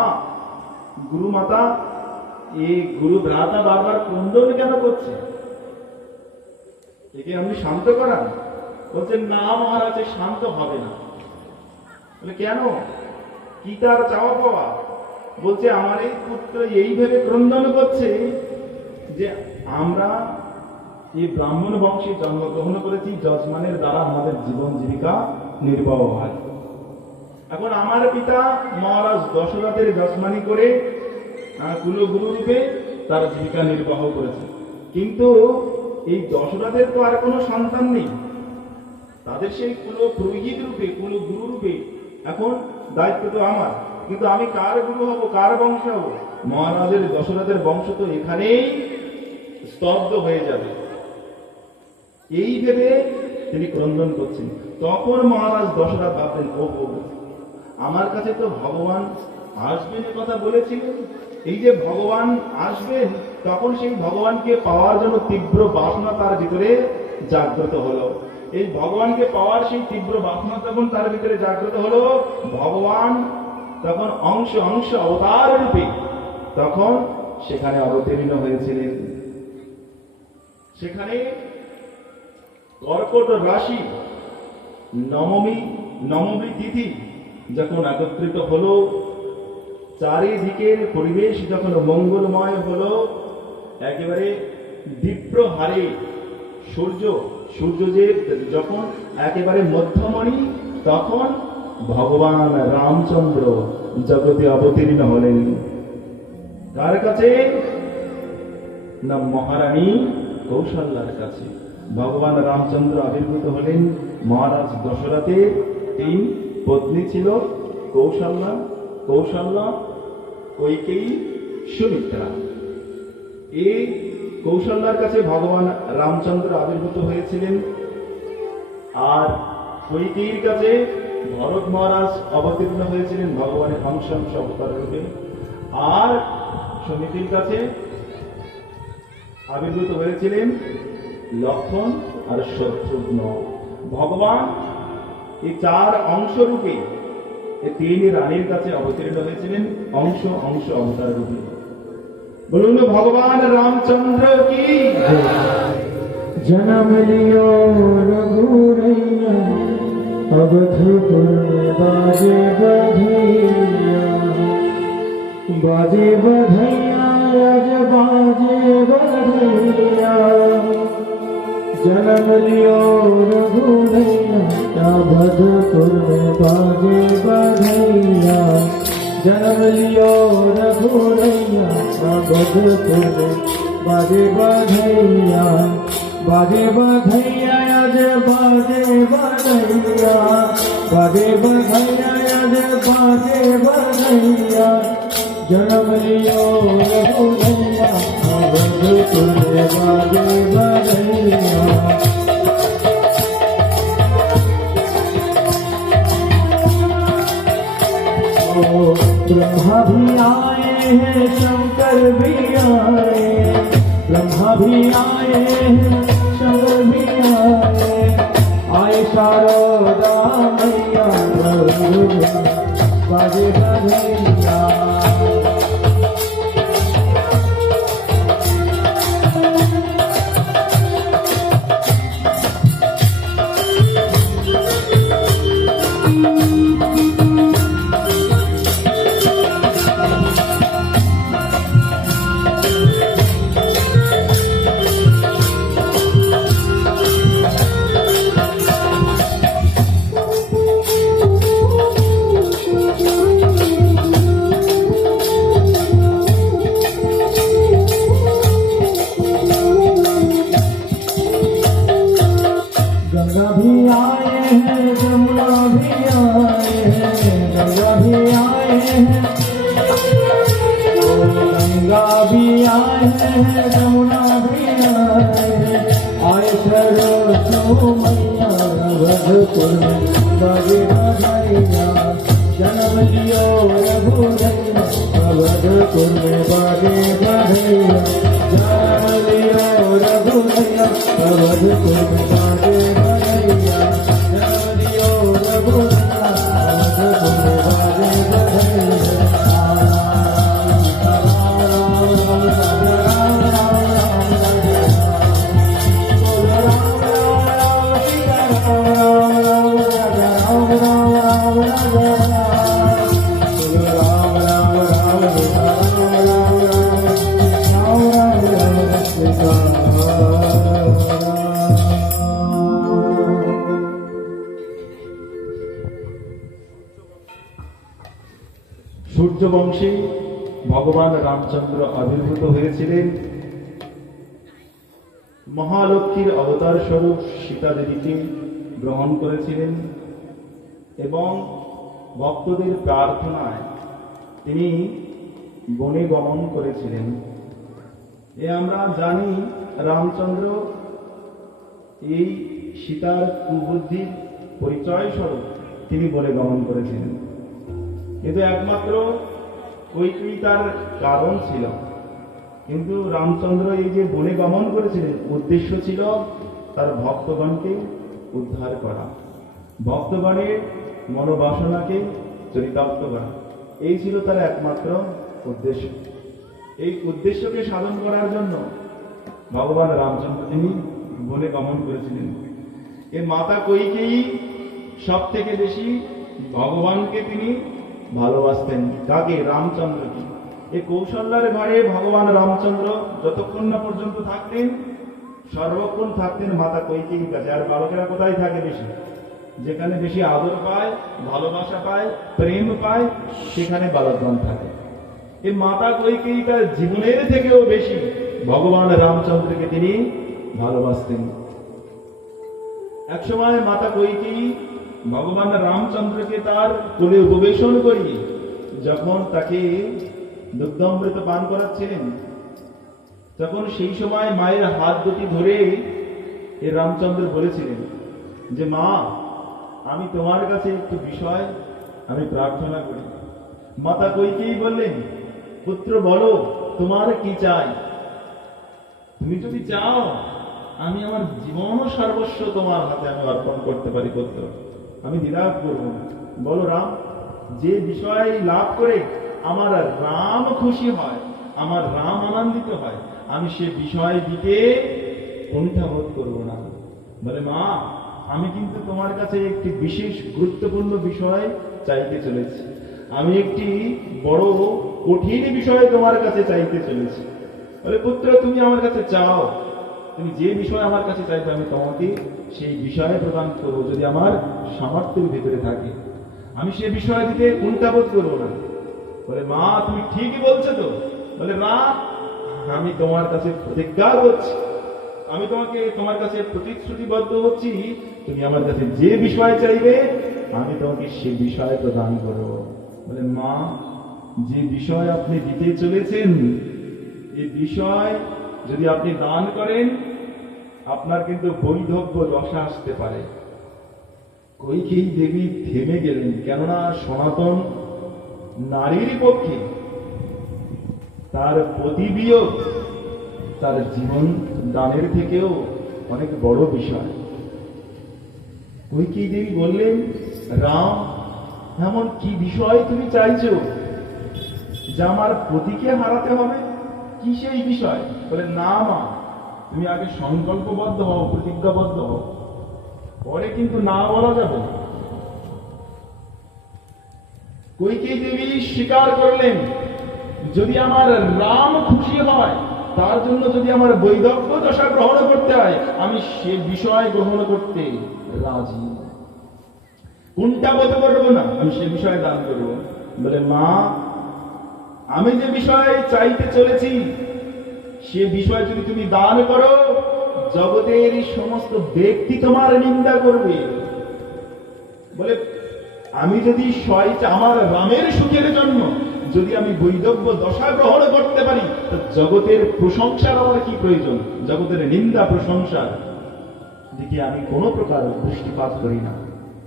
গুরু মাতা, এই গুরু ভ্রাতা বারবার ক্রন্দন কেন করছে? একে আপনি শান্ত করান। বলছেন, না মহারাজ, শান্ত হবে না। বলে, কেন? কি তার চাওয়া পাওয়া? বলছে, আমার এই পুত্র এই ভেবে ক্রন্দন করছে যে আমরা এই ব্রাহ্মণ বংশে জন্মগ্রহণ করেছি, যজমানের দ্বারা আমাদের জীবন জীবিকা নির্বাহ হয়। এখন আমার পিতা মহারাজ দশরথের যজমানি করে কুলগুরু রূপে তার জীবিকা নির্বাহ করেছে, কিন্তু এই দশরথের তো আর কোনো সন্তান নেই। তাদের সেই কুল পুরোহিত রূপে, কুল গুরু রূপে এখন দায়িত্ব তো আমার, কিন্তু আমি কার গুরু হব, কার বংশ হব? মহারাজের দশরথের বংশ তো এখানেই স্তব্ধ হয়ে যাবে, এই ভেবে তিনি ক্রন্দন করছেন। তখন মহারাজ দশরথ ভাবলেন, ও আমার কাছে তো ভগবান আসবেন এ কথা বলেছিলেন, এই যে ভগবান আসবেন, তখন সেই ভগবানকে পাওয়ার জন্য তীব্র বাসনা তার ভিতরে জাগ্রত হলো। এই ভগবানকে পাওয়ার সেই তীব্র বাসনা তখন তার ভিতরে জাগ্রত হলো। ভগবান তখন অংশ অংশ অবতার রূপে তখন সেখানে অবতীর্ণ হয়েছিলেন। সেখানে কর্কট রাশি নবমী তিথি যখন একত্রিত হলো, চারিদিকের পরিবেশ যখন মঙ্গলময় হলো, একেবারে দীপ্র হারে সূর্য যে যখন একেবারে মধ্যমণি, তখন ভগবান রামচন্দ্র জগতে অবতীর্ণ হলেন। কার কাছে? না মহারানী কৌশল্যার কাছে। ভগবান রামচন্দ্র আবির্ভূত হলেন। মহারাজ দশরথের 3 পত্নী ছিল, কৌশল্যা, কৈকেয়ী, সুমিত্রা। এই কৌশল্যার কাছে ভগবান রামচন্দ্র আবির্ভূত হয়েছিলেন। আর কৈকেয়ীর কাছে ভরত মহারাজ অবতীর্ণ হয়েছিলেন ভগবানের অংশ অবতার রূপে। আর সুমিত্রার কাছে আবির্ভূত হয়েছিলেন লক্ষ্মণ আর শত্রুঘ্ন। ভগবান এই 4 অংশ রূপে এই 3 রানীর কাছে অবতীর্ণ হয়েছিলেন অংশ অবতার রূপে। বলুন ভগবান রামচন্দ্র কি जन्म लियो रघुरैया अवधपुर में बाजे बधैया बाजे बधैया आज बाजे बधैया जन्म लियो रघुरैया अवधपुर में बाजे बधैया जन्म लियो रघुरैया अवधपुर में बाजे बधैया बाजे बधैया आज बाजे बधैया बाजे बधैया आज बाजे बधैया जन्म लियो रघुरैया अवधपुर में बाजे बधैया। ब्रह्मा भी आए हैं, शंकर भी आए, ब्रह्मा भी आए हैं, शंकर भी आए शारदा मैया बाजे बधैया। गंगा भी आए हैं, जमुना भी आए हैं, गंगा भी आए हैं, गंगा भी आए हैं, जमुना भी आए हैं, आए सरस्वती मैया अवधपुर में बाजे बधैया जन्म लियो रघुरैया अवधपुर में बाजे बधैया जन्म लियो रघुरैया अवधपुर में बाजे बधैया जन्म लियो रघुरैया अवधपुर में बाजे बधैया। সূর্য বংশে ভগবান রামচন্দ্র আবির্ভূত হয়েছিলেন। মহালক্ষ্মীর অবতার স্বরূপ সীতা দেবীকে গ্রহণ করেছিলেন এবং ভক্তদের প্রার্থনায় তিনি বনে গমন করেছিলেন। এ আমরা জানি রামচন্দ্র এই সীতার কুবুদ্ধির পরিচয় স্বরূপ তিনি বনে গমন করেছিলেন, কিন্তু একমাত্র কৈকেয়ী তার কারণ ছিল। কিন্তু রামচন্দ্র এই যে বনে গমন করেছিলেন, উদ্দেশ্য ছিল তার ভক্তগণকে উদ্ধার করা, ভক্তগণের মনোবাসনাকে চরিতার্থ করা। এই ছিল তার একমাত্র উদ্দেশ্য। এই উদ্দেশ্যকে সাধন করার জন্য ভগবান রামচন্দ্র তিনি বনে গমন করেছিলেন। এ মাতা কৈকেয়ী সব থেকে বেশি ভগবানকে তিনি ভালোবাসতেন। কাকে? রামচন্দ্রকে। এই কৌশল্যার ঘরে ভগবান রামচন্দ্র যতক্ষণ না পর্যন্ত থাকতেন, সর্বক্ষণ থাকতেন মাতা কৈকেয়ীর কাছে। আর বালকেরা কোথায় থাকে বেশি? যেখানে বেশি আদর পায়, ভালোবাসা পায়, প্রেম পায়, সেখানে বালকগণ থাকে। এই মাতা কৈকেয়ী তার জীবনের থেকেও বেশি ভগবান রামচন্দ্রকে তিনি ভালোবাসতেন। একসময় মাতা কৈকেয়ী ভগবান রামচন্দ্রকে তার কোলে উপবেশন করিয়ে যখন তাকে দুগ্ধামৃত পান করাচ্ছিলেন, তখন সেই সময় মায়ের হাত দুটি ধরে এ রামচন্দ্র বলেছিলেন যে, মা, আমি তোমার কাছে একটু বিষয় আমি প্রার্থনা করি। মাতা কৈকেয়ী বললেন, পুত্র বলো, তোমার কি চাই? তুমি যদি চাও আমি আমার জীবন সর্বস্ব তোমার হাতে আমি অর্পণ করতে পারি পুত্র, আমি দ্বিধা করব না। বলো রাম, যে বিষয় লাভ করে আমার রাম খুশি হয়, আমার রাম আনন্দিত হয়, আমি সে বিষয় দিতে কুণ্ঠাবোধ করব না। বলে, মা, আমি কিন্তু তোমার কাছে একটি বিশেষ গুরুত্বপূর্ণ বিষয় চাইতে চলেছি, আমি একটি বড় কঠিন বিষয় তোমার কাছে চাইতে চলেছি। বলে, পুত্র, তুমি আমার কাছে চাও, তুমি যে বিষয় আমার কাছে চাইবে আমি তোমাকে সেই বিষয়ে প্রদান করবো, যদি আমার সামর্থ্যের ভিতরে থাকে। আমি সে বিষয় দিতে কুণ্ঠাবোধ করবো না। বলে, মা, তুমি ঠিকই বলছো তো? বলে, না, আমি তোমার কাছে প্রতিজ্ঞা করছি, আমি তোমার কাছে প্রতিশ্রুতিবদ্ধ হচ্ছি, তুমি আমার কাছে যে বিষয় চাইবে আমি তোমাকে সে বিষয় প্রদান করব। বলে, মা, যে বিষয় আপনি দিতে চলেছেন, এই বিষয় যদি আপনি দান করেন আপনার কিন্তু বৈধব্য দশা আসতে পারে। কৈকেয়ী দেবী থেমে গেলেন, কেননা সনাতন নারীর পক্ষে তার প্রতিবিয়োগ তার জীবন দানের থেকেও অনেক বড় বিষয়। কৈকেয়ী দেবী বললেন, রাম, এমন কি বিষয় তুমি চাইছো যে আমার পতিকে হারাতে হবে? কি সেই বিষয়? বলে, না মা, তুমি আগে সংকল্পবদ্ধ হও, প্রতিজ্ঞাবদ্ধ হও, পরে কিন্তু না বলা যাবে। কৈকেয়ী দেবী স্বীকার করলেন, যদি আমার রাম খুশি হয়, তার জন্য যদি আমার বৈধব্য দশা গ্রহণ করতে হয়, আমি সে বিষয় গ্রহণ করতে রাজি, কুণ্ঠাবোধ করবো না, আমি সে বিষয় দান করবো। বলে, মা, আমি যে বিষয় চাইতে চলেছি সে বিষয় যদি তুমি দান করো, জগতের সমস্ত ব্যক্তি তোমার নিন্দা করবে। বলে, আমি যদি আমার রামের সুখের জন্য যদি আমি বৈধব্য দশা গ্রহণ করতে পারি, তো জগতের প্রশংসার আমার কি প্রয়োজন? জগতের নিন্দা প্রশংসার দিকে আমি কোনো প্রকার দৃষ্টিপাত করি না।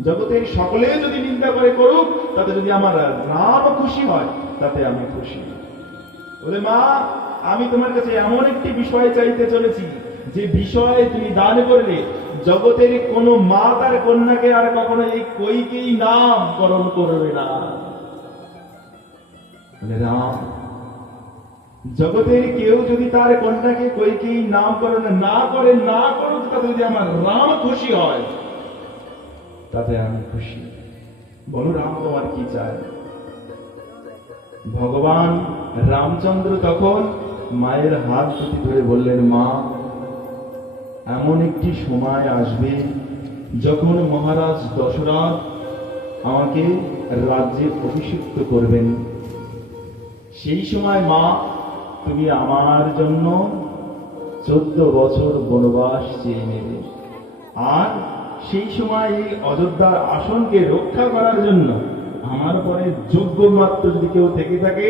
জগতের সকলে যদি নিন্দা করে করুক, তাতে যদি আমার রাম খুশি হয় তাতে আমি খুশি। বলে, মা, আমি তোমার কাছে এমন একটি বিষয় চাইতে চলেছি যে বিষয় তুমি দান করলে জগতের কোন মা তার কন্যাকে আর কখনো এই কৈকেয়ী নামকরণ করবে না। বলে, রাম, জগতের কেউ যদি তার কন্যাকে কৈকেয়ী নামকরণ না করে, না করুক, তাতে যদি আমার রাম খুশি হয় তাতে আমি খুশি। বলো রাম, তোমার কি চাই? ভগবান রামচন্দ্র তখন মায়ের হাত দুটি ধরে বললেন, মা, এমন একটি সময় আসবে যখন মহারাজ দশরথ আমাকে রাজ্যে অভিষিক্ত করবেন। সেই সময় মা, তুমি আমার জন্য 14 বছর বনবাস চেয়ে নেবে, আর সেই সময় এই অযোধ্যার আসনকে রক্ষা করার জন্য আমার পরে যোগ্য মাত্র যদি কেউ থেকে থাকে,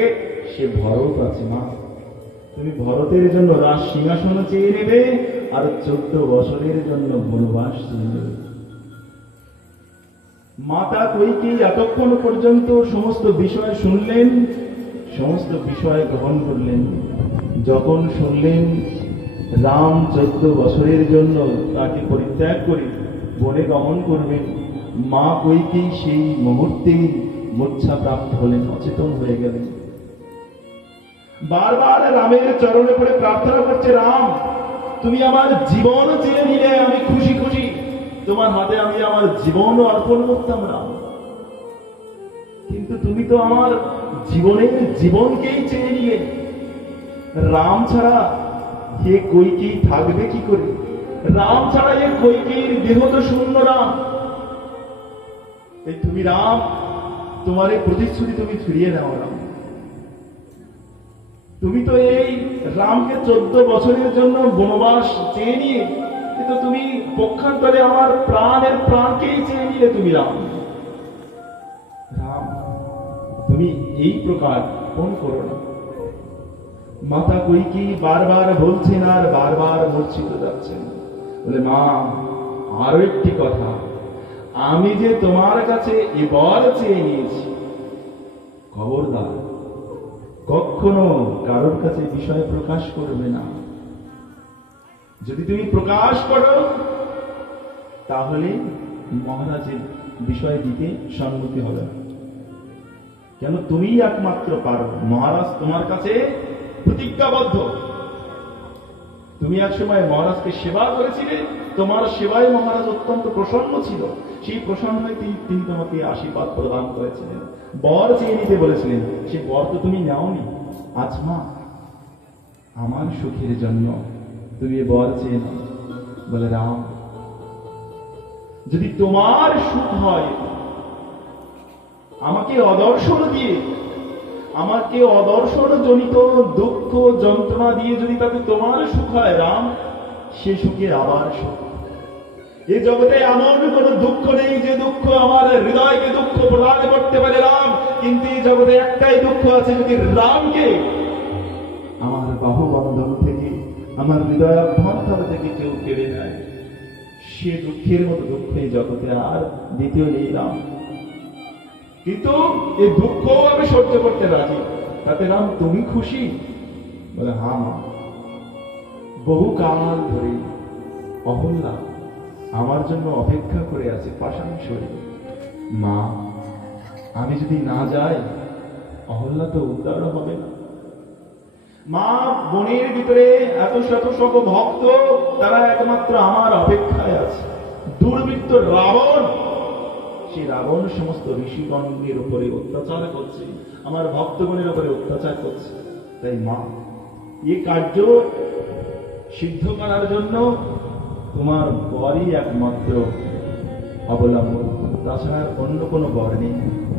সে ভরত আছে মা। তুমি ভরতের জন্য রাজ সিংহাসন চেয়ে নেবে, আর 14 বছরের জন্য বনবাস চেয়ে নেবে। মাতা কৈকেয়ী এতক্ষণ পর্যন্ত সমস্ত বিষয় শুনলেন, সমস্ত বিষয় গ্রহণ করলেন। যখন শুনলেন রাম 14 বছরের জন্য তাকে পরিত্যাগ করে বনে গমন করবেন, মা কৈকেয়ী সেই মুহূর্তেই মূর্ছা প্রাপ্ত হলেন, অচেতন হয়ে গেলেন। বারবার রামের চরণে পড়ে প্রার্থনা করছে, রাম তুমি আমার জীবন চেয়ে নিলে আমি খুশি খুশি, তোমার হাতে আমি আমার জীবন অর্পণ করতাম রাম, কিন্তু তুমি তো আমার জীবনের জীবনকেই চেয়ে নিলে। রাম ছাড়া এ কৈকেয়ী থাকবে কি করে? রাম ছাড়া এ কৈকেয়ীর দেহ তো শূন্য রাম। এই তুমি রাম, তোমার এই প্রতিশ্রুতি তুমি ফিরিয়ে নাও রাম। তুমি তো এই রামকে 14 বছরের জন্য বনবাস চেয়ে নিয়ে, কিন্তু তুমি পক্ষান্তরে আমার প্রাণের প্রাণকেই চেয়ে নিলে তুমি রাম। রাম তুমি এই প্রকার কোন করো না। মাতা কৈকেয়ী বারবার বলছেন আর বারবার মূর্ছিত যাচ্ছেন। বলে, মা আরো একটি কথা, আমি যে তোমার কাছে এবার চেয়ে নিয়েছি, খবরদার কখনো কারোর কাছে বিষয় প্রকাশ করবে না। যদি তুমি প্রকাশ করো তাহলে মহারাজের বিষয় দিতে সম্মতি হবে না। কেন? তুমি একমাত্র পারো। মহারাজ তোমার কাছে প্রতিজ্ঞাবদ্ধ। তুমি এক সময় মহারাজকে সেবা করেছিলে, তোমার সেবায় মহারাজ অত্যন্ত প্রসন্ন ছিল। সেই প্রসন্নই তিনি তোমাকে আশীর্বাদ প্রদান করেছিলেন, বর চেয়ে নিতে বলেছিলেন। সেই বর তো তুমি নাওনি। আজ মা আমার সুখের জন্য তুমি এ বর চেয়ে নাও। বলে, রাম যদি তোমার সুখ হয়, আমাকে অদর্শন দিয়ে, আমাকে অদর্শন জনিত দুঃখ যন্ত্রণা দিয়ে যদি তাতে তোমার সুখ হয় রাম, সে সুখের আবার সুখ। এই জগতে এমন কোন দুঃখ নেই যে দুঃখ আমার হৃদয়কে দুঃখ প্রদান করতে পারে রাম, কিন্তু এই জগতে একটাই দুঃখ আছে, যদি রামকে আমার বাহু বন্ধন থেকে, আমার হৃদয় অভ্যন্তর থেকে কেউ কেড়ে নেয়, সে দুঃখের মতো দুঃখ এই জগতে আর দ্বিতীয় নেই রাম। কিন্তু এই দুঃখ আমি সহ্য করতে রাজি, তাতে রাম তুমি খুশি? বলে, হ্যাঁ মা, বহু কাল ধরে অহল্যা আমার জন্য অপেক্ষা করে আছে পাষাণ শরীর। মা আমি যদি না যাই, অহল্যা তো উদ্ধার হবে না। মা বনের ভিতরে এত শত শত ভক্ত, তারা একমাত্র আমার অপেক্ষায় আছে। দুর্বৃত্ত রাবণ, সেই রাবণ সমস্ত ঋষিগণের উপরে অত্যাচার করছে, আমার ভক্তগণের উপরে অত্যাচার করছে। তাই মা এই কার্য সিদ্ধ করার জন্য তোমার বরই একমাত্র অবলম্বন, তাছাড়া অন্য কোনো বর নেই।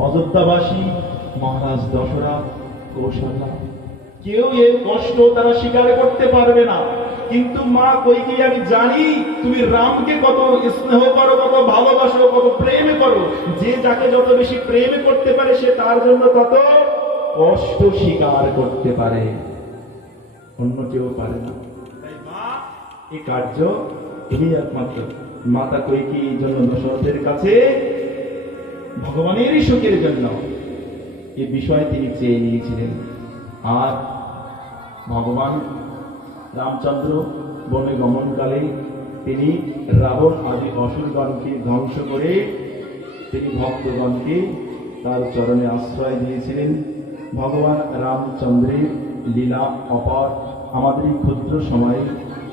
অযোধ্যাবাসী, মহারাজ দশরথ, কৌশল্যা, কেউ এর কষ্ট তারা স্বীকার করতে পারবে না। কিন্তু মা কৈকেয়ী, আমি জানি তুমি রামকে কত স্নেহ করো, কত ভালোবাসো, কত প্রেম করো। যে যাকে যত বেশি প্রেম করতে পারে, সে তার জন্য তত কষ্ট স্বীকার করতে পারে, অন্য কেউ পারে না। তাই মা এই কার্য তুমি একমাত্র। মাতা কৈকেয়ী এই জন্য দশরথের কাছে ভগবানেরই সুখের জন্য এই বিষয় তিনি চেয়ে নিয়েছিলেন। আর ভগবান রামচন্দ্র বনে গমনকালে তিনি রাবণ আদি অসুরগণকে ধ্বংস করে তিনি ভক্তগণকে তার চরণে আশ্রয় দিয়েছিলেন। ভগবান রামচন্দ্রের লীলা অপার। আমাদের এই ক্ষুদ্র সময়ে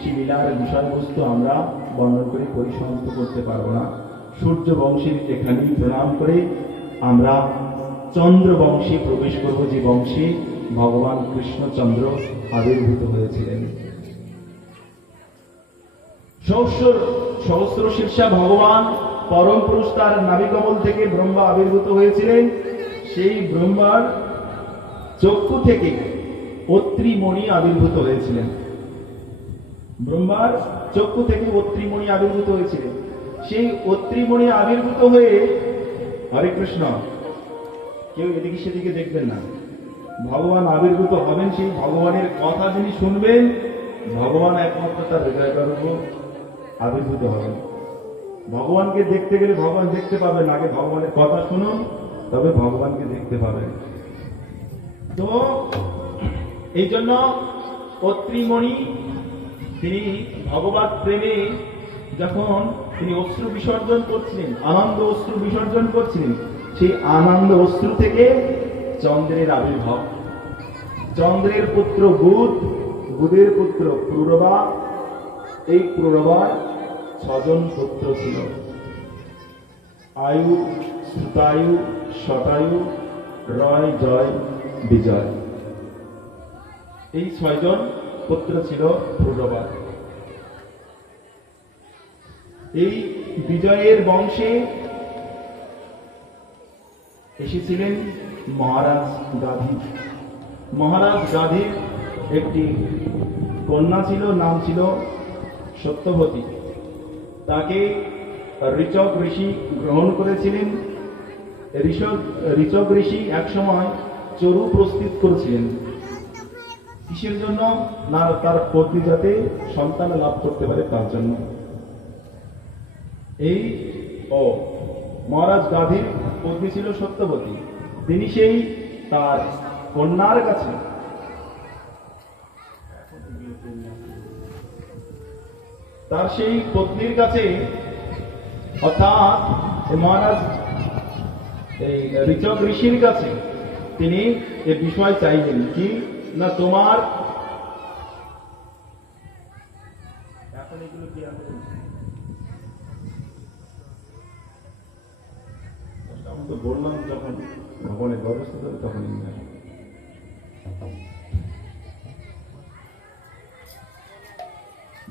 সেই লীলার বিষয়বস্তু আমরা বর্ণনা করে পরিসমাপ্ত করতে পারবো না। সূর্য বংশের এখানেই প্রণাম করে আমরা চন্দ্র বংশে প্রবেশ করব, যে বংশে ভগবান কৃষ্ণচন্দ্র আবির্ভূত হয়েছিলেন। সহস্র শীর্ষা ভগবান পরম পুরুষ, তার নাভিকমল থেকে ব্রহ্মা আবির্ভূত হয়েছিলেন। সেই ব্রহ্মার চক্ষু থেকে অত্রিমণি আবির্ভূত হয়েছিলেন। ব্রহ্মার চক্ষু থেকে অত্রিমণি আবির্ভূত হয়েছিলেন। সেই অত্রিমণি আবির্ভূত হয়ে, হরে কৃষ্ণ, কেউ এদিকে সেদিকে দেখবেন না, ভগবান আবির্ভূত হবেন, সেই ভগবানের কথা যিনি শুনবেন, ভগবান একমাত্র তার হৃদয়গর্ভ আবির্ভূত হবেন। ভগবানকে দেখতে গেলে ভগবান দেখতে পাবেন, আগে ভগবানের কথা শুনুন, তবে ভগবানকে দেখতে পাবেন। তো এই জন্য অত্রিমণি তিনি ভগবত প্রেমে যখন তিনি অশ্রু বিসর্জন করছিলেন, আনন্দ অশ্রু বিসর্জন করছিলেন, সেই আনন্দ অশ্রু থেকে চন্দ্রের আবির্ভাব। চন্দ্রের পুত্র বুধ, বুধের পুত্র পুরবা, এই পুরবার 6 জন পুত্র ছিল, আয়ু, শ্রুতায়ু, শতায়ু, রয়, জয়, বিজয়। এই 6 জন পুত্র ছিল পুরবার। এই বিজয়ের বংশে এসেছিলেন মহারাজ গাধী। মহারাজ গাধীর একটি কন্যা ছিল, নাম ছিল সত্যবতী। তাকে ঋচক ঋষি গ্রহণ করেছিলেন। ঋচক ঋষি একসময় চরু প্রস্তুত করেছিলেন। কিসের জন্য? না, তার পত্নী যাতে সন্তান লাভ করতে পারে তার জন্য। এই মহারাজ গাধীর পত্নী ছিল সত্যবতী। তিনি সেই তার কন্যার কাছে তার সেই পত্নীর কাছে, অর্থাৎ মহারাজ এই ঋচক ঋষির কাছে তিনি এ বিষয় চাইলেন কি না, তোমার এখন এগুলো কি আমি তো বললাম, যখন ভগবানের ব্যবস্থা করে তখন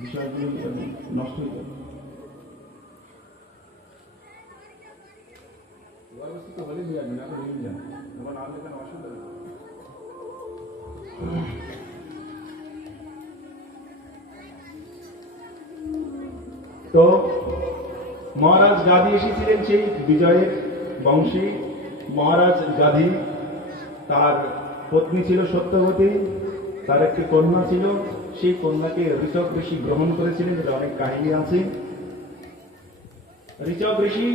বিষয়গুলো নষ্ট হয়ে যাবে। ব্যবস্থিত হলে নিয়ে আসবেন, এখন নিয়ে যান, এখন আর এখানে অসুবিধা নেই। তো মহারাজ গাধী এসেছিলেন সেই বিজয়ের বংশী। মহারাজ গাধী, তার পত্নী ছিল সত্যবতী, তার একটি কন্যা ছিল। সেই কন্যাকে ঋচক ঋষি গ্রহণ করেছিলেন, এটা অনেক কাহিনী আছে। ঋচক ঋষি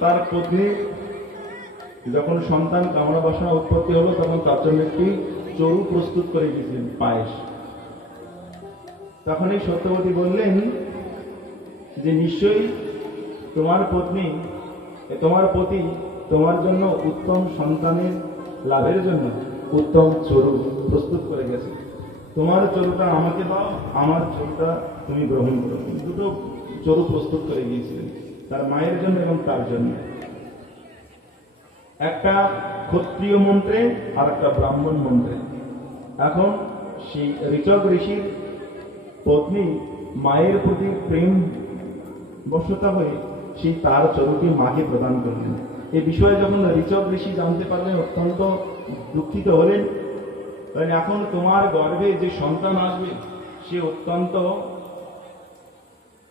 তার পত্নী যখন সন্তান কামনা বাসনা উৎপত্তি হলো, তখন তার জন্য একটি চরু প্রস্তুত করে দিয়েছিলেন, পায়েস। তখনই সত্যবতী বললেন যে নিশ্চয়ই তোমার পত্নী, তোমার পতি তোমার জন্য উত্তম সন্তানের লাভের জন্য উত্তম চরু প্রস্তুত করে গেছে। তোমার চরুটা আমাকে দাও, আমার চরুটা তুমি গ্রহণ করো। দুটো চরু প্রস্তুত করে গিয়েছিলেন তার মায়ের জন্য এবং তার জন্য। একটা ক্ষত্রিয় মন্ত্রে আর একটা ব্রাহ্মণ মন্ত্রে। এখন সেই ঋচক ঋষির পত্নী মায়ের প্রতি প্রেম বশতা হয়ে সেই তার চরুটি মাকে প্রদান করলেন। এই বিষয়ে যখন ঋচক ঋষি জানতে পারলেন, অত্যন্ত দুঃখিত হলেন। কারণ এখন তোমার গর্ভে যে সন্তান আসবে সে অত্যন্ত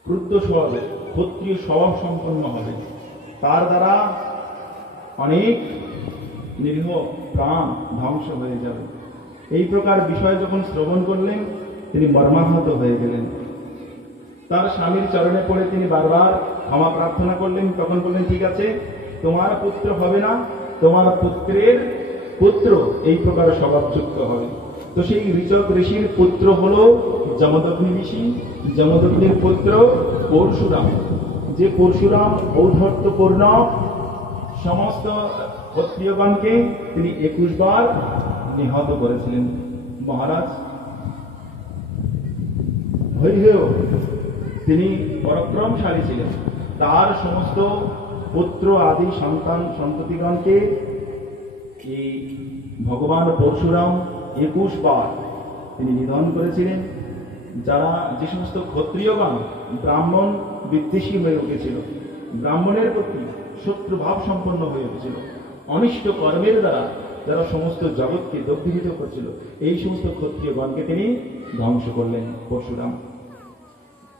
ক্রুদ্ধ স্বভাবের, ক্ষত্রিয় স্বভাব সম্পন্ন হবে। তার দ্বারা অনেক নিরীহ প্রাণ ধ্বংস হয়ে যাবে। এই প্রকার বিষয় যখন শ্রবণ করলেন, তিনি মর্মাহত হয়ে গেলেন। তার স্বামীর চরণে পড়ে তিনি বারবার ক্ষমা প্রার্থনা করলেন। তখন বললেন, ঠিক আছে, তোমার পুত্র হবে না, তোমার পুত্রের পুত্র এই প্রকার স্বভাবযুক্ত হবে। তো সেই ঋচক ঋষির পুত্র হল যমদগ্নি ঋষি। যমদগ্নির পুত্র পরশুরাম, যে পরশুরাম ঔদ্ধত্যপূর্ণ সমস্ত ক্ষত্রিয়গণকে তিনি 21 বার নিহত করেছিলেন। মহারাজ হরিহেয় তিনি পরাক্রমশালী ছিলেন। তার সমস্ত পুত্র আদি সন্তান সন্ততিগণকে এই ভগবান পরশুরাম 21 বার তিনি নিধন করেছিলেন। যারা যে সমস্ত ক্ষত্রিয়গণ ব্রাহ্মণ বিদ্বেষী হয়ে উঠেছিল, ব্রাহ্মণের প্রতি শত্রুভাব সম্পন্ন হয়ে উঠেছিল, অনিষ্ট কর্মের দ্বারা যারা সমস্ত জগৎকে দগ্ধীভূত করছিল, এই সমস্ত ক্ষত্রিয়গণকে তিনি ধ্বংস করলেন পরশুরাম।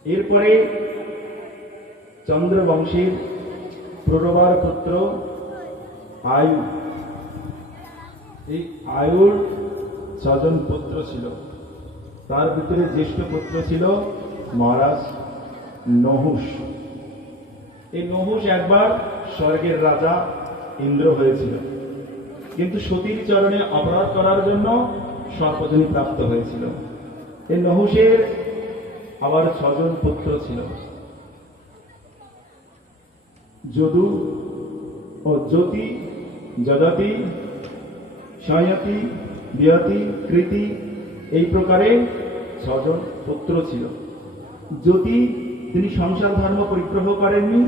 এরপরে চন্দ্রবংশীর প্ররবার পুত্র আয়ু। এই আয়ুর 6 জন পুত্র ছিল, তার ভিতরে জ্যেষ্ঠ পুত্র ছিল মহারাজ নহুষ। এই নহুষ একবার স্বর্গের রাজা ইন্দ্র হয়েছিল, কিন্তু সতীর চরণে অপরাধ করার জন্য সর্পজনী প্রাপ্ত হয়েছিল। এই নহুষের আবার 6 জন পুত্র ছিল, যদু ও জ্যোতি, যজাতি, সংয়তি, বিয়তি, কৃতি, এই প্রকারে 6 জন পুত্র ছিল। জ্যোতি তিনি সংসার ধর্ম পরিগ্রহ করেননি,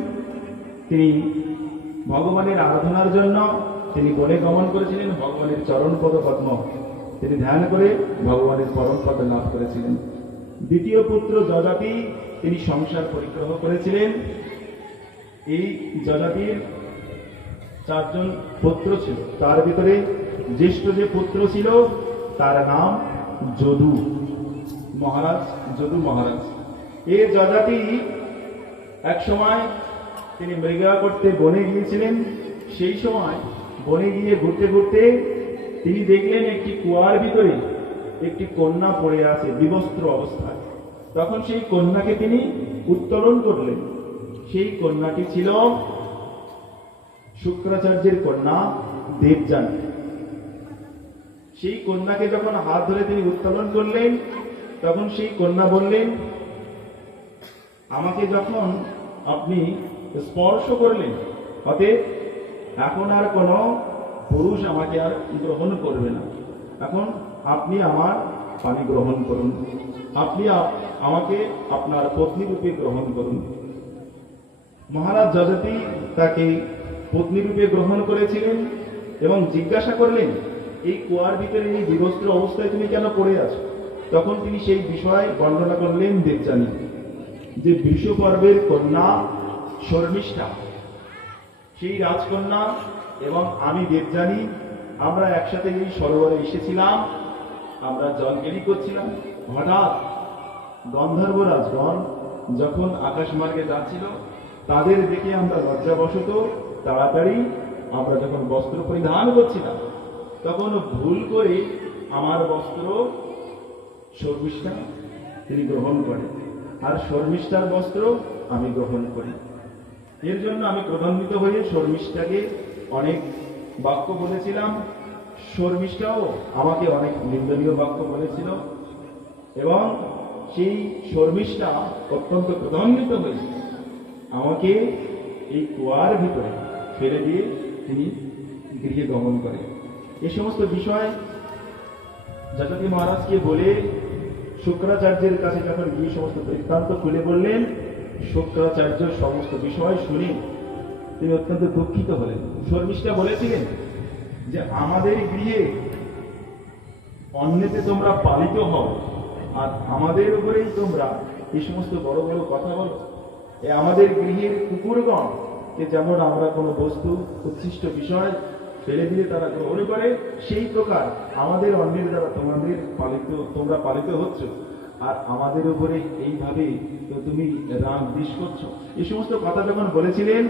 তিনি ভগবানের আরাধনার জন্য তিনি বনে গমন করেছিলেন। ভগবানের চরণ পদ পদ্ম তিনি ধ্যান করে ভগবানের পরম পদ লাভ করেছিলেন। দ্বিতীয় পুত্র যজাতি, তিনি সংসার পরিগ্রহ করেছিলেন। এই যজাতির 4 জন পুত্র ছিল, তার ভিতরে জ্যেষ্ঠ যে পুত্র ছিল তার নাম যদু মহারাজ। যদু মহারাজ এই যজাতি এক সময় তিনি মৃগয়া করতে বনে গিয়েছিলেন। সেই সময় বনে গিয়ে ঘুরতে ঘুরতে তিনি দেখলেন একটি কুয়ার ভিতরে একটি কন্যা পড়ে আছে বিবস্ত্র অবস্থায়। তখন সেই কন্যাকে তিনি উত্তোলন করলেন। সেই কন্যাটি ছিল শুক্রাচার্যের কন্যা দেবযানী। সেই কন্যাকে যখন হাত ধরে তিনি উত্তোলন করলেন, তখন সেই কন্যা বললেন, আমাকে যখন আপনি স্পর্শ করলেন, অতএব এখন আর কোনো পুরুষ আমাকে আর গ্রহণ করবে না। এখন আপনি আমার পানি গ্রহণ করুন, আপনি আমাকে আপনার পত্নী রূপে গ্রহণ করুন। মহারাজ যজাতি তাকে পত্নী রূপে গ্রহণ করেছিলেন এবং জিজ্ঞাসা করলেন, এই কুয়ার ভিতরে এই বিবস্ত্র অবস্থায় তুমি কেন পড়ে আছো? তখন তিনি সেই বিষয় বর্ণনা করলেন দেবযানী, যে বৃষ পর্বের কন্যা শর্মিষ্ঠা, সেই রাজকন্যা এবং আমি দেবযানী, আমরা একসাথে এই সরোবরে এসেছিলাম, আমরা জলকেলি করছিলাম। হঠাৎ গন্ধর্ব রাজগণ যখন আকাশমার্গে যাচ্ছিল, তাদের দেখে আমরা লজ্জাবশত তাড়াতাড়ি আমরা যখন বস্ত্র পরিধান করছিলাম, তখন ভুল করে আমার বস্ত্র শর্মিষ্ঠা তিনি গ্রহণ করেন, আর শর্মিষ্ঠার বস্ত্র আমি গ্রহণ করি। এর জন্য আমি ক্রোধান্বিত হয়ে শর্মিষ্ঠাকে অনেক বাক্য বলেছিলাম। শর্মিষ্ঠাও আমাকে অনেক নিন্দনীয় বাক্য বলেছিল এবং সেই শর্মিষ্ঠা অত্যন্ত ক্রোধান্বিত হয়ে আমাকে এই কুয়ার ভিতরে ফেলে দিয়ে তিনি গৃহে গমন করেন। এই সমস্ত বিষয় যজাতি মহারাজকে বলে শুক্রাচার্যের কাছে যখন গিয়ে সমস্ত বৃত্তান্ত খুলে বললেন, শুক্রাচার্য সমস্ত বিষয় শুনে তিনি অত্যন্ত দুঃখিত হলেন। শর্মিষ্ঠা বলেছিলেন যে আমাদের গৃহে অন্যতে তোমরা পালিত হও, আর আমাদের উপরেই তোমরা এই সমস্ত বড় বড় কথা বলো। আমাদের গৃহের কুকুরগণ কে যেমন আমরা কোনো বস্তু উচ্ছিষ্ট বিষয় ফেলে দিলে তারা গ্রহণ করে, সেই প্রকার আমাদের অন্যের দ্বারা তোমরা পালিত হচ্ছ, আর আমাদের উপরে এইভাবে তো তুমি রাগ দ্বেষ করছো। এই সমস্ত কথা যখন বলেছিলেন,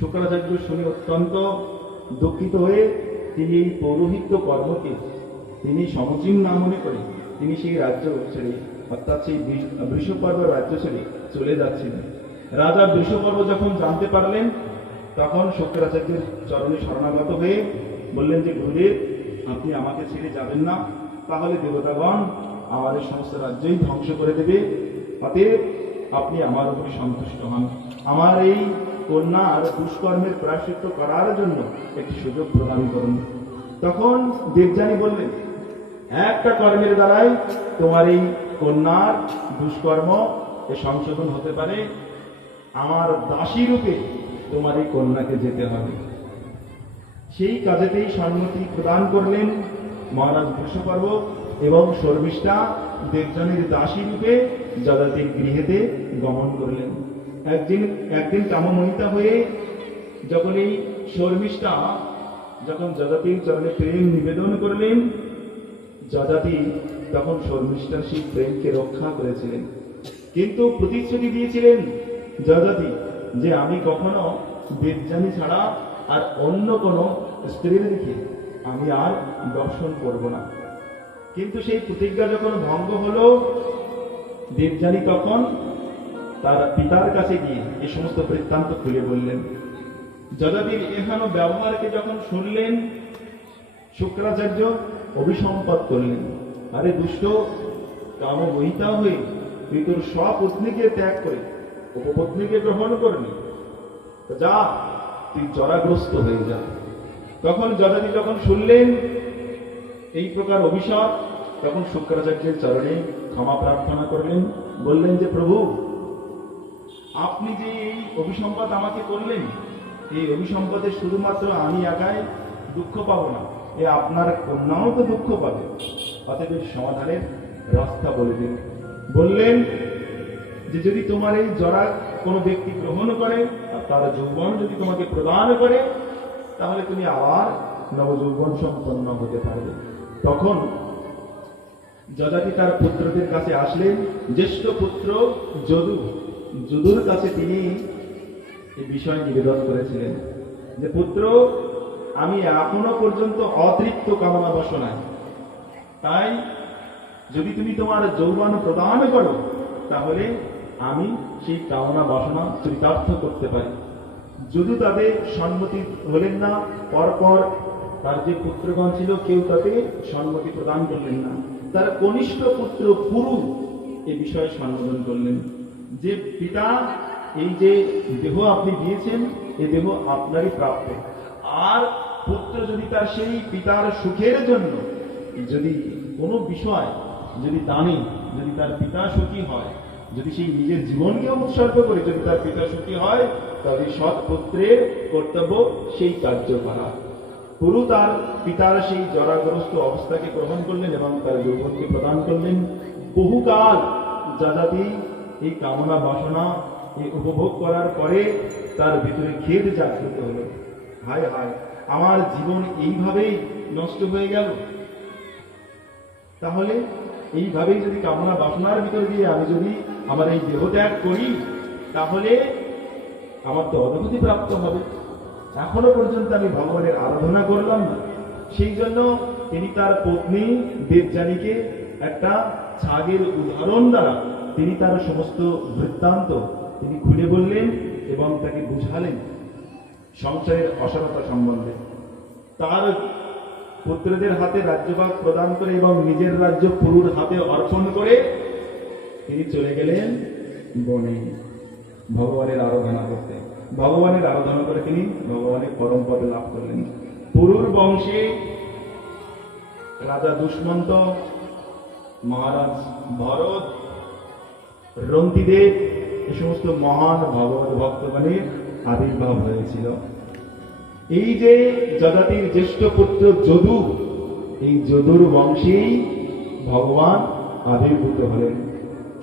শুক্রাচার্য শুনে অত্যন্ত দুঃখিত হয়ে তিনি এই পৌরোহিত্য কর্মকে তিনি সমচীন না মনে করে তিনি সেই রাজ্য ছেড়ে, অর্থাৎ সেই বৃষপর্ব রাজ্য ছেড়ে চলে যাচ্ছিলেন। রাজা বৃষপর্ব যখন জানতে পারলেন, তখন শুক্রাচার্যের চরণে শরণাগত হয়ে বললেন যে গুরুদেব, আপনি আমাকে ছেড়ে যাবেন না, তাহলে দেবতাগণ আমাদের সমস্ত রাজ্যই ধ্বংস করে দেবে। অতএব আপনি আমার উপরে সন্তুষ্ট হন, আমার এই কন্যার দুষ্কর্মের প্রায়শ্চিত্ত করার জন্য একটি সুযোগ প্রদান করুন। তখন দেবযানী বললেন, একটা কর্মের দ্বারাই তোমার এই কন্যার দুষ্কর্ম সংশোধন হতে পারে, আমার দাসী রূপে তোমার এই কন্যাকে যেতে হবে। সেই কাজেতেই সম্মতি প্রদান করলেন মহারাজ বৃষপর্ব এবং শর্মিষ্ঠা দেবযানীর দাসী রূপে যজাতির গৃহেতে গমন করলেন। একদিন কামমোহিতা হয়ে যখন এই শর্মিষ্ঠা যখন যজাতির চরণে প্রেম নিবেদন করলেন, যজাতি তখন শর্মিষ্ঠার সেই প্রেমকে রক্ষা করেছিলেন, কিন্তু প্রতিশ্রুতি দিয়েছিলেন যযাতি যে আমি কখনো দেবযানী ছাড়া আর অন্য কোনো স্ত্রীর দিকে আমি আর দর্শন করব না। কিন্তু সেই প্রতিজ্ঞা যখন ভঙ্গ হলো, দেবযানী তখন তার পিতার কাছে গিয়ে এই সমস্ত বৃত্তান্ত খুলে বললেন। যযাতির এখানো ব্যবহারকে যখন শুনলেন, শুক্রাচার্য অভিসম্পাত করলেন, আরে দুষ্ট কামবহিতা হয়ে তুই তোর স্বপত্নীকে ত্যাগ করে উপপত্নীকে গ্রহণ করবি, যা তুই জরাগ্রস্ত হয়ে যা। তখন যযাতি যখন শুনলেন এই প্রকার অভিশাপ, তখন শুক্রাচার্যের চরণে ক্ষমা প্রার্থনা করলেন, বললেন যে প্রভু, আপনি যে এই অভিসম্পাত আমাকে করলেন, এই অভিসম্পাতে শুধুমাত্র আমি একাই দুঃখ পাবো না, এ আপনার কন্যাও তো দুঃখ পাবে। অতএব এর সমাধানের রাস্তা বলে দিন। বললেন যে যদি তোমার এই জরা কোনো ব্যক্তি গ্রহণ করে আর তার যৌবন যদি তোমাকে প্রদান করে, তাহলে তুমি আবার নবযৌবন সম্পন্ন হতে পারবে। তখন যযাতি তার পুত্রদের কাছে আসলেন। জ্যেষ্ঠ পুত্র যদুর কাছে তিনি এই বিষয় নিবেদন করেছিলেন যে পুত্র, আমি এখনো পর্যন্ত অতৃপ্ত কামনা বাসনায়, তাই যদি তুমি তোমার যৌবন প্রদান করো তাহলে আমি সেই কামনা বাসনা চরিতার্থ করতে পারি। যদু তাদের সম্মতি হলেন না। পরপর তার যে পুত্রগণ ছিল কেউ তাতে সম্মতি প্রদান করলেন না। তার কনিষ্ঠ পুত্র পুরু এ বিষয়ে সম্বোধন করলেন যে পিতা, এই যে দেহ আপনি দিয়েছেন এ দেহ আপনারই প্রাপ্য। আর পুত্র যদি তার সেই পিতার সুখের জন্য যদি কোনো বিষয় যদি দানে, যদি তার পিতা সুখী হয়, যদি সেই নিজের জীবনকে উৎসর্গ করে যদি তার পিতা সুখী হয়, তাহলে সৎ পুত্রের কর্তব্য সেই কার্য করা। পুরু তার পিতার সেই জরাগ্রস্ত অবস্থাকে গ্রহণ করলেন এবং তার যৌবনকে প্রদান করলেন। বহুকাল যযাতি এই কামনা বাসনা এই উপভোগ করার পরে তার ভিতরে খেদ জাগ্রত হলো, হায় হায়, আমার জীবন এইভাবেই নষ্ট হয়ে গেল। তাহলে এইভাবেই যদি কামনা বাসনার ভিতর দিয়ে আমি যদি আমার এই দেহ ত্যাগ করি, তাহলে আমার তো অধগতি প্রাপ্ত হবে। এখনো পর্যন্ত আমি ভগবানের আরাধনা করলাম না। সেই জন্য তিনি তার পত্নী দেবযানীকে একটা ছাগের উদাহরণ দ্বারা তিনি তার সমস্ত বৃত্তান্ত তিনি খুলে বললেন এবং তাকে বুঝালেন সংসারের অসারতা সম্বন্ধে। তার পুত্রদের হাতে রাজ্যভাগ প্রদান করে এবং নিজের রাজ্য পুরুর হাতে অর্পণ করে তিনি চলে গেলেন বনে ভগবানের আরাধনা করতে। ভগবানের আরাধনা করে তিনি ভগবানের পরম পদ লাভ করলেন। পুরুর বংশে রাজা দুষ্মন্ত, মহারাজ ভরত, রন্তিদেব এই সমস্ত মহান ভগবত ভক্তগণের আবির্ভাব হয়েছিল। এই যে যযাতির জ্যেষ্ঠ পুত্র যদু, এই যদুর বংশেই ভগবান আবির্ভূত হলেন।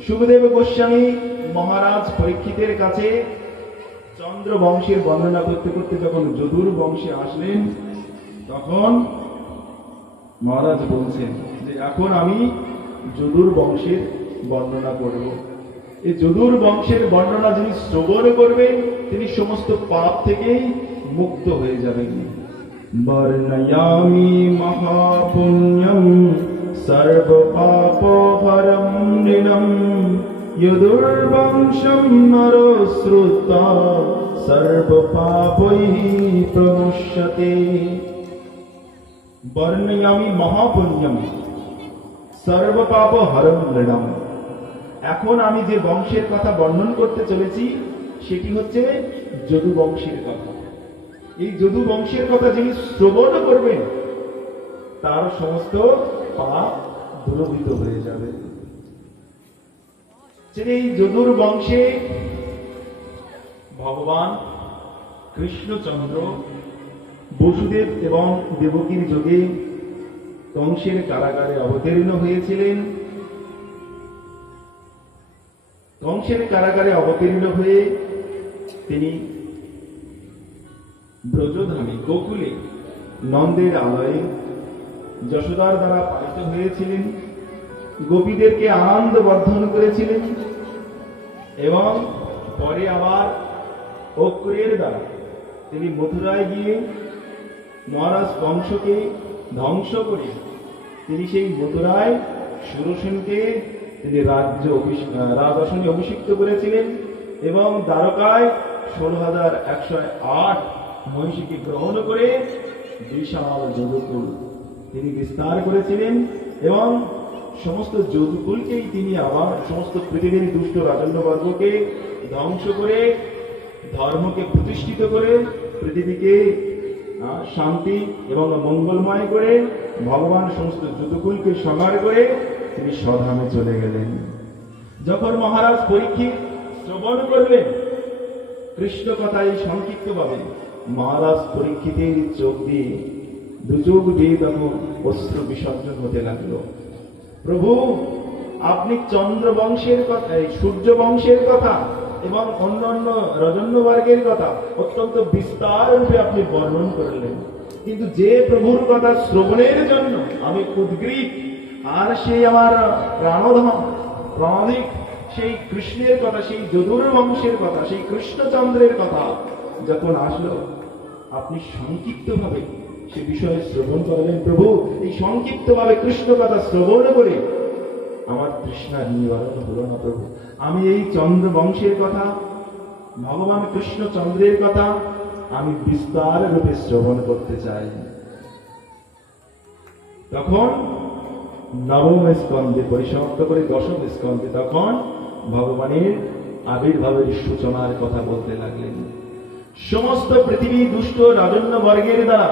সুখদেব গোস্বামী মহারাজ পরীক্ষিতের কাছে চন্দ্র বংশের বর্ণনা করতে করতে যখন যদুর বংশে আসলেন, তখন মহারাজ বলছেন যে এখন আমি যদুর বংশের বর্ণনা করব। এই যদুর বংশের বর্ণনা যিনি শ্রবণ করবেন তিনি সমস্ত পাপ থেকেই মুক্ত হয়ে যাবেন। বর্ণয়ামি মহাপুণ্যম সর্ব পাপহরম নৃণম যদুর্বংশম নরো শ্রুত্বা সর্ব পাপৈঃ প্রমুচ্যতে। বর্ণয়ামি মহাপুণ্যম সর্ব পাপ হরম নৃণম। এখন আমি যে বংশের কথা বর্ণন করতে চলেছি সেটি হচ্ছে যদু বংশের কথা। এই যদু বংশের কথা যিনি শ্রবণ করবেন তার সমস্ত পাপ দূরীভূত হয়ে যাবে। এই যদুর বংশে ভগবান কৃষ্ণচন্দ্র বসুদেব এবং দেবকীর যোগে কংসের কারাগারে অবতীর্ণ হয়েছিলেন। কংসের কারাগারে অবতীর্ণ হয়ে তিনি ব্রজধামে গোকুলে নন্দের আলয়ে যশোদার দ্বারা পালিত হয়েছিলেন। গোপীদেরকে আনন্দ বর্ধন করেছিলেন এবং পরে আবার অক্রের দ্বারা তিনি মথুরায় গিয়ে মহারাজ কংসকে ধ্বংস করে তিনি সেই মথুরায় সুরসেনকে তিনি রাজাসনে অভিষিক্ত করেছিলেন এবং দ্বারকায় 16,108 মহিষীকে গ্রহণ করে বিশাল যদুকুল তিনি বিস্তার করেছিলেন এবং সমস্ত যদুকুলকেই তিনি আবার সমস্ত পৃথিবীর দুষ্ট রাজন্যবর্গকে ধ্বংস করে ধর্মকে প্রতিষ্ঠিত করে পৃথিবীকে শান্তি এবং মঙ্গলময় করে ভগবান সমস্ত যদুকুলকে সংহার করে তিনি স্বধামে চলে গেলেন। যখন মহারাজ পরীক্ষিত শ্রবণ করলেন কৃষ্ণ কথাই সংক্ষিপ্ত ভাবে মহারাজ পরীক্ষিতের চোখ দিয়ে দুচোখ দিয়ে তখন অস্ত্র বিসর্জন হতে লাগলো। প্রভু, আপনি চন্দ্র বংশের কথা, সূর্য বংশের কথা এবং অন্যান্য রজন্যবর্গের কথা অত্যন্ত বিস্তার রূপে আপনি বর্ণন করলেন, কিন্তু যে প্রভুর কথা শ্রবণের জন্য আমি উদ্গ্রীব আর সেই আমার প্রাণাধিক সেই কৃষ্ণের কথা, সেই যদুর বংশের কথা, সেই কৃষ্ণচন্দ্রের কথা যখন আসলো আপনি সংক্ষিপ্ত ভাবে সে বিষয়ে শ্রবণ করলেন। প্রভু, এই সংক্ষিপ্ত ভাবে কৃষ্ণ কথা শ্রবণ করে আমার তৃষ্ণার নিবারণ হলো না। প্রভু, আমি এই চন্দ্র বংশের কথা, ভগবান কৃষ্ণচন্দ্রের কথা আমি বিস্তার রূপে শ্রবণ করতে চাই। তখন নবম স্কন্ধে পরিসমাপ্ত করে দশম স্কন্ধে তখন ভগবানের আবির্ভাবের সূচনার কথা বলতে লাগলেন। সমস্ত পৃথিবী দুষ্ট রাজন্য বর্গের দ্বারা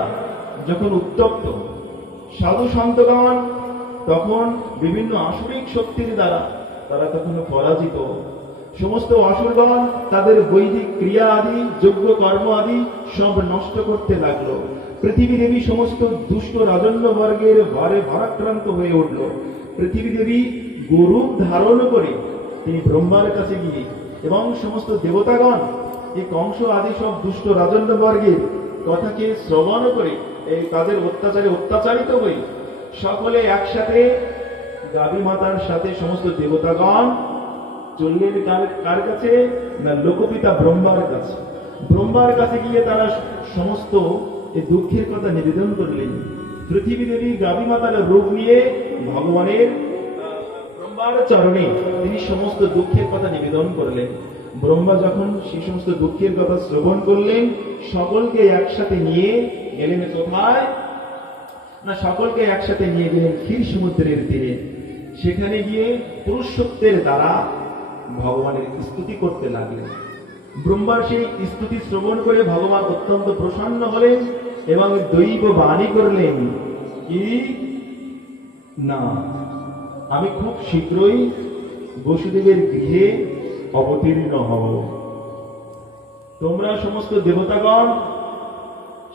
যখন উত্তপ্ত, সাধু সন্তগণ তখন বিভিন্ন আসরিক শক্তির দ্বারা তারা তখন পরাজিত, সমস্ত অসুরগণ তাদের বৈদিক ক্রিয়া আদি, যজ্ঞ কর্ম আদি সব নষ্ট করতে লাগলো। পৃথিবী দেবী সমস্ত দুষ্ট রাজন্য বর্গের ভারে ভারাক্রান্ত হয়ে উঠল। পৃথিবী দেবী গরুপ ধারণ করে তিনি ব্রহ্মার কাছে গিয়ে এবং সমস্ত দেবতাগণ এই কংস আদি সব দুষ্ট রাজন্য বর্গের কথাকে শ্রবণ করে এই তাদের অত্যাচারে অত্যাচারিত হয়ে সকলে একসাথে গাভী মাতার সাথে সমস্ত দেবতাগণ চললেন কার কাছে না, লোকপিতা ব্রহ্মার কাছে। ব্রহ্মার কাছে গিয়ে তারা সমস্ত এই দুঃখের কথা নিবেদন করলেন। পৃথিবী দেবী গাভী মাতার রূপ নিয়ে ভগবানের ব্রহ্মার চরণে তিনি সমস্ত দুঃখের কথা নিবেদন করলেন। ব্রহ্মা যখন সেই সমস্ত দুঃখের কথা শ্রবণ করলেন, সকলকে একসাথে নিয়ে গেলেন কোথায় না, সকলকে একসাথে নিয়ে গেলেন ক্ষীর সমুদ্রের তীরে। সেখানে গিয়ে পুরুষত্বের দ্বারা ভগবানের স্তুতি করতে লাগলেন। ব্রহ্মার সেই স্তুতি শ্রবণ করে ভগবান অত্যন্ত প্রসন্ন হলেন এবং দৈব বাণী করলেন কি না, আমি খুব শীঘ্রই বসুদেবের গৃহে অবতীর্ণ হব। তোমরা সমস্ত দেবতাগণ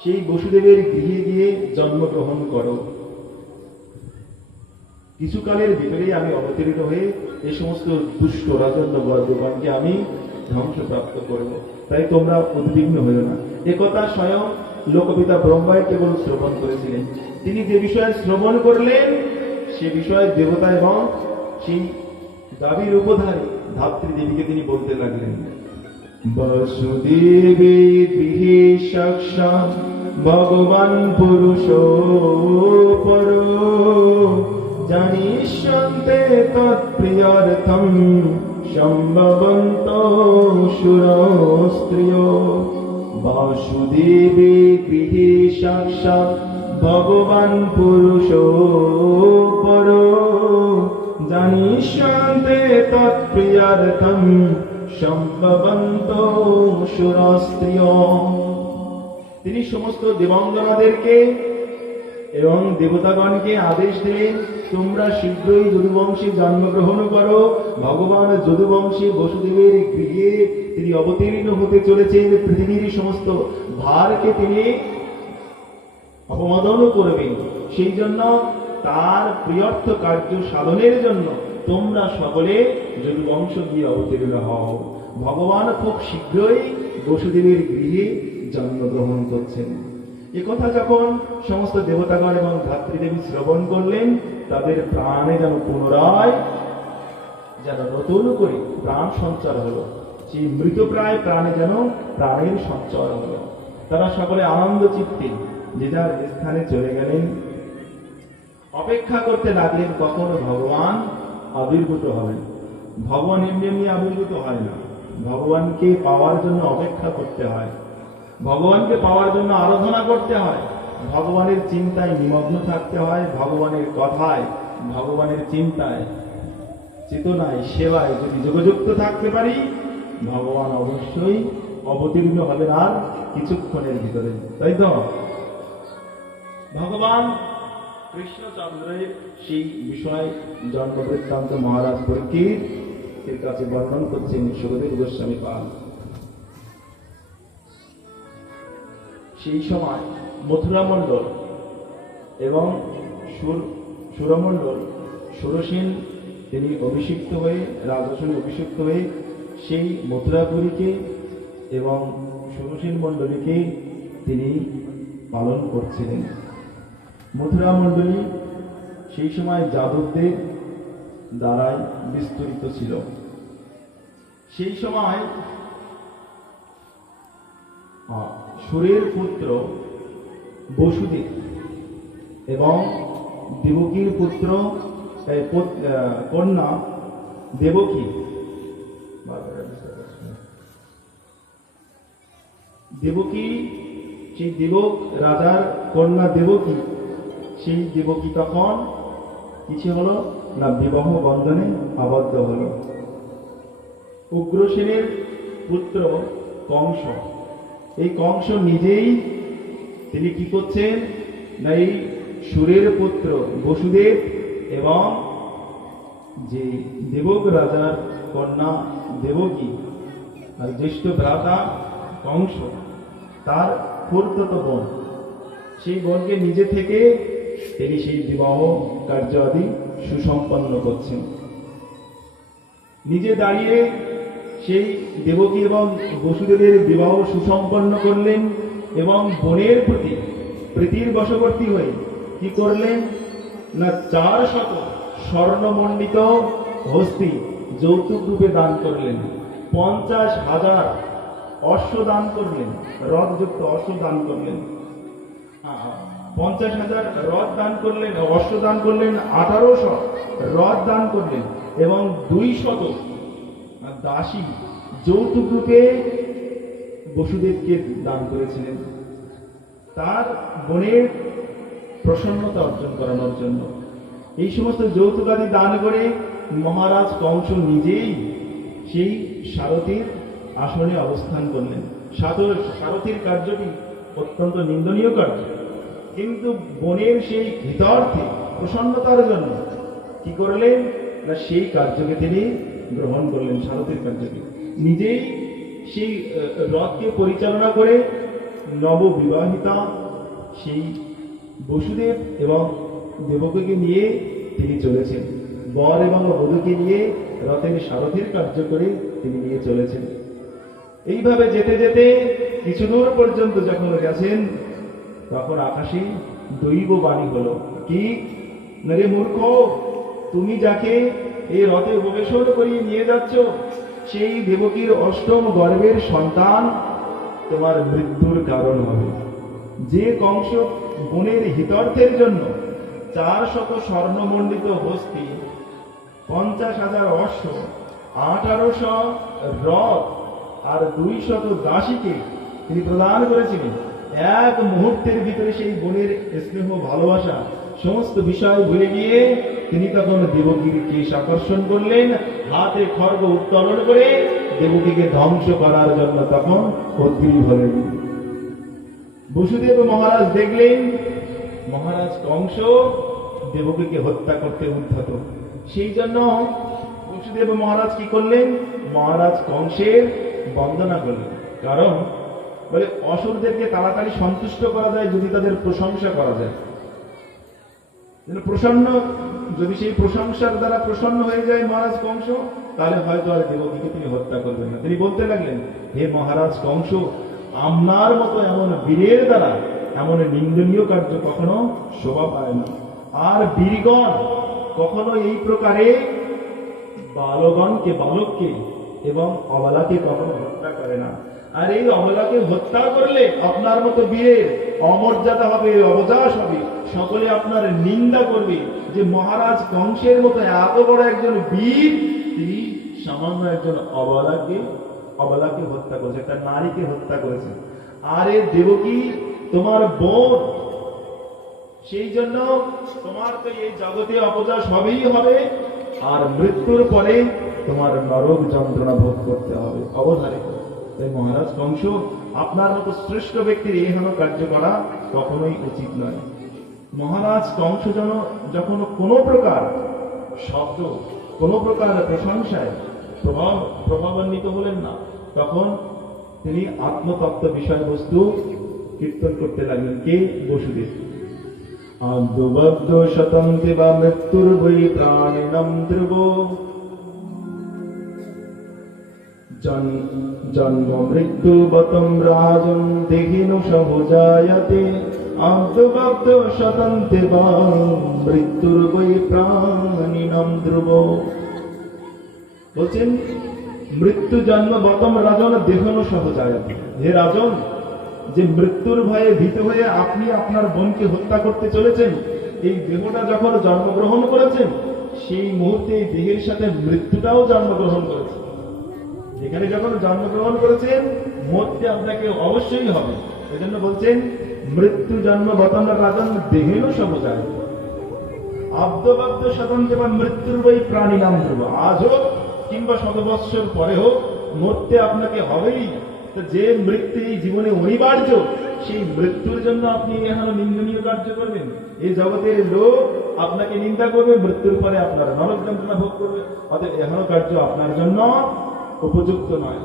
সেই বসুদেবের গৃহে গিয়ে জন্মগ্রহণ করো। কিছুকালের ভিতরেই আমি অবতীর্ণ হয়ে এই সমস্ত দুষ্ট রাজন্য বর্গগণকে আমি ধ্বংসপ্রাপ্ত করব, তাই তোমরা উদ্বিগ্ন হইও না। একথা স্বয়ং লোকপিতা ব্রহ্মাই কেবল শ্রবণ করেছিলেন। তিনি যে বিষয়ে শ্রবণ করলেন সে বিষয়ে দেবতা এবং সেই গাভীর উপধারী ধাত্রী দেবীকে তিনি বলতে লাগলেন, বসুদেবী গৃহে সাক্ষাৎ ভগবান পুরুষ পর, জানিষ্যন্তে তৎপ্রিয়ার্থম সম্ভবন্ত সুরস্ত্রিয়। বাসুদেবী গৃহে সাক্ষাৎ ভগবান পুরুষ পর, জানিষ্যন্তে তৎপ্রিয়ার্থম সম্ভবন্ত সুরস্ত্রিয়। তিনি সমস্ত দেবাঙ্গনাদেরকে এবং দেবতাগণকে আদেশ দিলেন, তোমরা শীঘ্রই যদুবংশে জন্মগ্রহণ করো। ভগবান যদুবংশে বসুদেবের গৃহে তিনি অবতীর্ণ হতে চলেছেন। পৃথিবীর সমস্ত ভারকে তিনি অপমাদন করবেন। সেই জন্য তার প্রিয়র্থ কার্য সাধনের জন্য তোমরা সকলে যদুবংশ গিয়ে অবতীর্ণ হও। ভগবান খুব শীঘ্রই বসুদেবের গৃহে জন্মগ্রহণ করছেন। একথা যখন সমস্ত দেবতাগণ এবং ধাত্রীদেবী শ্রবণ করলেন, তাদের প্রাণে যেন পুনরায় যেন নতুন করে প্রাণ সঞ্চার হলো। সেই মৃতপ্রায় প্রাণে যেন প্রাণের সঞ্চার হলো। তারা সকলে আনন্দ চিত্তে যে যার স্থানে চলে গেলেন। অপেক্ষা করতে লাগলেন কখন ভগবান আবির্ভূত হবেন। ভগবান এমনি এমনি আবির্ভূত হয় না, ভগবানকে পাওয়ার জন্য অপেক্ষা করতে হয়, ভগবানকে পাওয়ার জন্য আরাধনা করতে হয়, ভগবানের চিন্তায় নিমগ্ন থাকতে হয়, ভগবানের কথায়, ভগবানের চিন্তায়, চেতনায়, সেবায় যদি যোগযুক্ত থাকতে পারি, ভগবান অবশ্যই অবতীর্ণ হবেন আর কিছুক্ষণের ভিতরে। তাই তো ভগবান কৃষ্ণচন্দ্রের সেই বিষয় জন্ম বৃত্তান্ত মহারাজ পরীক্ষিতের কাছে বর্ণন করছেন সুখদেব গোস্বামী পাল। সেই সময় মথুরা মণ্ডল এবং সুরমণ্ডল, সুরসেন তিনি অভিষিক্ত হয়ে, রাজসনে অভিষিক্ত হয়ে সেই মথুরাপুরীকে এবং সুরসেন মণ্ডলীকে তিনি পালন করছিলেন। মথুরা মণ্ডলী সেই সময় যাদবদের দ্বারাই বিস্তরিত ছিল। সেই সময় সুরের পুত্র বসুদেব এবং দেবকীর পুত্র কন্যা দেবকী, সেই দেবক রাজার কন্যা দেবকী, সেই দেবকী তখন কিছু হলো না, বিবাহ বন্ধনে আবদ্ধ হলো। উগ্রসেনের পুত্র কংস, এই কংস নিজেই তিনি কি করছেন না, এই সুরের পুত্র বসুদেব এবং যে দেবক রাজার কন্যা দেবকী আর জ্যেষ্ঠ ভ্রাতা কংস, তার খুড়তুত বোন, সেই বোনকে নিজে থেকে তিনি সেই বিবাহ কার্য আদি সুসম্পন্ন করছেন। নিজে দাঁড়িয়ে সেই দেবকী এবং বসুদেবের বিবাহ সুসম্পন্ন করলেন এবং বোনের প্রতি প্রীতির বশবর্তী হয়ে কি করলেন না, 400 স্বর্ণমণ্ডিত হস্তি যৌতুক রূপে দান করলেন, 50,000 অশ্ব দান করলেন, রথযুক্ত অশ্ব দান করলেন, 50,000 রথ দান করলেন, অশ্ব দান করলেন, 1800 রথ দান করলেন এবং 200 দাসী যৌতুক রূপে বসুদেবকে দান করেছিলেন তার বোনের প্রসন্নতা অর্জন করানোর জন্য। এই সমস্ত যৌতুক আদি দান করে মহারাজ কংস নিজেই সেই সারথীর আসনে অবস্থান করলেন। সারথীর কার্যটি অত্যন্ত নিন্দনীয় কার্য, কিন্তু বোনের সেই হিতার্থে প্রসন্নতার জন্য কি করলেন না, সেই কার্যকে তিনি গ্রহণ করলেন। সারথীর কার্যকে নিজেই সেই রথকে পরিচালনা করে নববিবাহিতা সেই বসুদেব এবং দেবকীকে নিয়ে তিনি চলেছেন, বর এবং বধূকে নিয়ে রথের সারথীর কার্য করে তিনি নিয়ে চলেছেন। এইভাবে যেতে যেতে কিছু দূর পর্যন্ত যখন গেছেন, তখন আকাশে দৈব বাণী হলো, কি না রে মূর্খ, তুমি যাকে এই রথে উপবেশন করিয়ে নিয়ে যাচ্ছ, সেই দেবকীর অষ্টম গর্ভের সন্তান তোমার মৃত্যুর কারণ হবে। যে কংস বোনের হিতার্থের জন্য 400 স্বর্ণমণ্ডিত হস্তি, 50,000 অশ্ব, 1800 রথ আর 200 দাসীকে তিনি প্রদান করেছিলেন, এক মুহূর্তের ভিতরে সেই বোনের স্নেহ ভালোবাসা সমস্ত বিষয় ভুলে গিয়ে তিনি তখন দেবকীর কেশ আকর্ষণ করলেন, হাতে খড়গ উত্তোলন করে দেবকীকে ধ্বংস করার জন্য তখন উদ্গ্রীব হলেন। বসুদেব মহারাজ দেখলেন মহারাজ কংস দেবকীকে হত্যা করতে উদ্ধত, সেই জন্য বসুদেব মহারাজ কি করলেন, মহারাজ কংসের বন্দনা করলেন। কারণ বলে অসুরদেরকে তাড়াতাড়ি সন্তুষ্ট করা যায় যদি তাদের প্রশংসা করা যায়। প্রসন্ন, যদি সেই প্রশংসার দ্বারা প্রসন্ন হয়ে যায় মহারাজ কংস, তাহলে হয়তো আর দেবকীকে তিনি হত্যা করবেন না। তিনি বলতে লাগলেন, হে মহারাজ কংস, আপনার মতো এমন বীরের দ্বারা এমন নিন্দনীয় কার্য কখনো শোভা পায় না। আর বীরগণ কখনো এই প্রকারে বালককে এবং অবলাকে কখনো হত্যা করে না। আর এই অবলাকে হত্যা করলে আপনার মতো বীরের অমর্যাদা হবে, অবজাস হবে, সকলে আপনার নিন্দা করবে যে মহারাজ কংসের মতো এত বড় একজন বীর, তিনি সামান্য একজন অবলাকে হত্যা করেছে, একটা নারীকে হত্যা করেছে। আরে দেবকী তোমার বোন, সেই জন্য তোমার তো এই জগতে অপযশ হবেই হবে, আর মৃত্যুর পরে তোমার নরক যন্ত্রণা ভোগ করতে হবে অবধারে। তাই মহারাজ কংস, আপনার মতো শ্রেষ্ঠ ব্যক্তির এহেন কার্য করা কখনোই উচিত নয়। মহারাজ কংস যখন কোনো প্রকার শব্দ, কোনো প্রকার প্রশংসায় প্রভাবান্বিত হলেন না, তখন তিনি আত্মতত্ত্ব বিষয়বস্তু কীর্তন করতে লাগলেন। কে? বসুদেব। আদ্যবদ্ধ শতন্তে বা মৃত্যুর বৈ প্রাণিনম ধ্রুব, জন্ম মৃত্যু বতম রাজন দেহিনু সহজায়তে, আদ্যবদ্ধ শতন্তে বা মৃত্যুর বৈ প্রাণিনম ধ্রুব। বলছেন মৃত্যু জন্ম বতম রাজন দেহনু সহজায়তে। হে রাজন, যে মৃত্যুর ভয়ে ভীত হয়ে আপনি আপনার বোনকে হত্যা করতে চলেছেন, এই দেহটা যখন জন্মগ্রহণ করেছেন, সেই মুহূর্তে এই দেহের সাথে মৃত্যুটাও জন্মগ্রহণ করেছে। এখানে যখন জন্মগ্রহণ করেছেন, মরতে আপনাকে অবশ্যই হবে। এজন্য বলছেন মৃত্যু জন্ম বতন রাজন দেহেনও সবজায়, আব্দবাব্দ শতন্তে বা মৃত্যুর বই প্রাণী নাম ধ্রুব। আজ হোক কিংবা 100 বৎসর পরে হোক, মরতে আপনাকে হবেই। যে মৃত্যু এই জীবনে অনিবার্য, সেই মৃত্যুর জন্য আপনি এখন নিন্দনীয় কার্য করবেন। এই জগতের লোক আপনাকে নিন্দা করবে, মৃত্যুর পরে আপনার নরক যন্ত্রণা ভোগ করবে। অতএব এহেন কার্য আপনার জন্য উপযুক্ত নয়।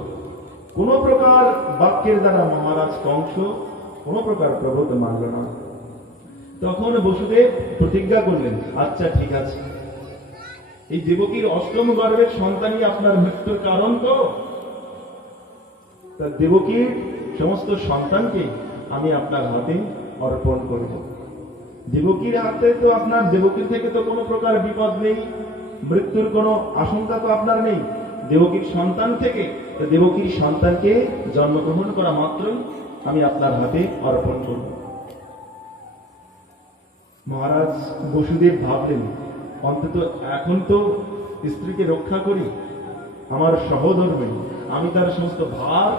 কোন প্রকার বাক্যের দ্বারা মহারাজ কংস কোন প্রকার প্রবোধ মানল না। তখন বসুদেব প্রতিজ্ঞা করলেন, আচ্ছা ঠিক আছে, এই দেবকীর অষ্টম গর্ভের সন্তানই আপনার মৃত্যুর কারণ তো, তা দেবকীর সমস্ত সন্তানকে আমি আপনার হাতে অর্পণ করব। দেবকীর হাতে তো আপনার, দেবকীর থেকে তো কোনো প্রকার বিপদ নেই, মৃত্যুর কোনো আশঙ্কা তো আপনার নেই। দেবকীর সন্তান থেকে, দেবকীর সন্তানকে জন্মগ্রহণ করা মাত্রই আমি আপনার হাতে অর্পণ করব। মহারাজ বসুদেব ভাবলেন, অন্তত এখন তো স্ত্রীকে রক্ষা করি, আমার সহধর্মী, আমি তার সমস্ত ভার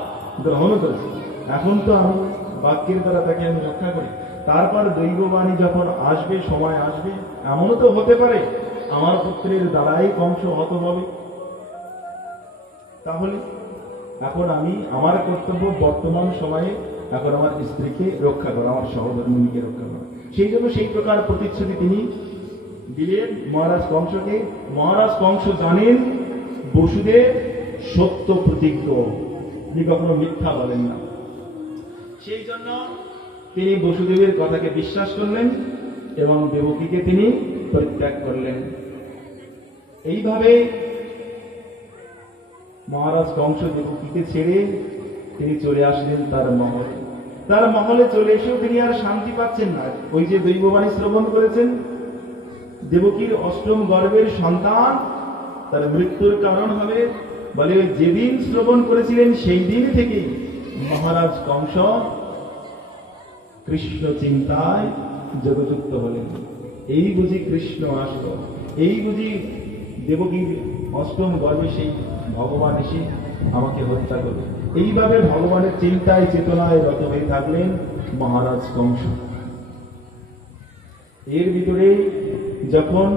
গ্রহণ করেছি, এখন তো আমি বাক্যের দ্বারা তাকে আমি রক্ষা করি। তারপর দৈববাণী যখন আসবে, সময় আসবে, এমনও তো হতে পারে আমার পুত্রের দ্বারাই কংস হত হবে। তাহলে এখন আমি, আমার কর্তব্য বর্তমান সময়ে এখন আমার স্ত্রীকে রক্ষা করা, আমার সহধর্মিনীকে রক্ষা করা। সেই জন্য সেই প্রকার প্রতিশ্রুতি তিনি দিলেন মহারাজ কংসকে। মহারাজ কংস জানেন বসুদেব সত্য প্রতিজ্ঞ, তিনি কখনো মিথ্যা বলেন না। সেই জন্য তিনি বসুদেবের কথাকে বিশ্বাস করলেন এবং দেবকীকে তিনি পরিত্যাগ করলেন। এইভাবে মহারাজ কংস দেবকীকে ছেড়ে তিনি চলে আসলেন তার মহলে। তার মহলে চলে এসেও তিনি আর শান্তি পাচ্ছেন না। ওই যে দৈববাণী শ্রবণ করেছেন, দেবকীর অষ্টম গর্ভের সন্তান তার মৃত্যুর কারণ হবে, বলে যেদিন শ্রবণ করেছিলেন সেই দিন থেকেই মহারাজ কংস কৃষ্ণ চিন্তায় যোগযুক্ত হলেন। এই বুঝি কৃষ্ণ আসলো, এই বুঝি দেবকীর অষ্টম গর্ভে সেই ভগবান এসে আমাকে হত্যা করবে। এইভাবে ভগবানের চিন্তায় চেতনায় রত হয়ে থাকলেন মহারাজ কংস। এর ভিতরে যখন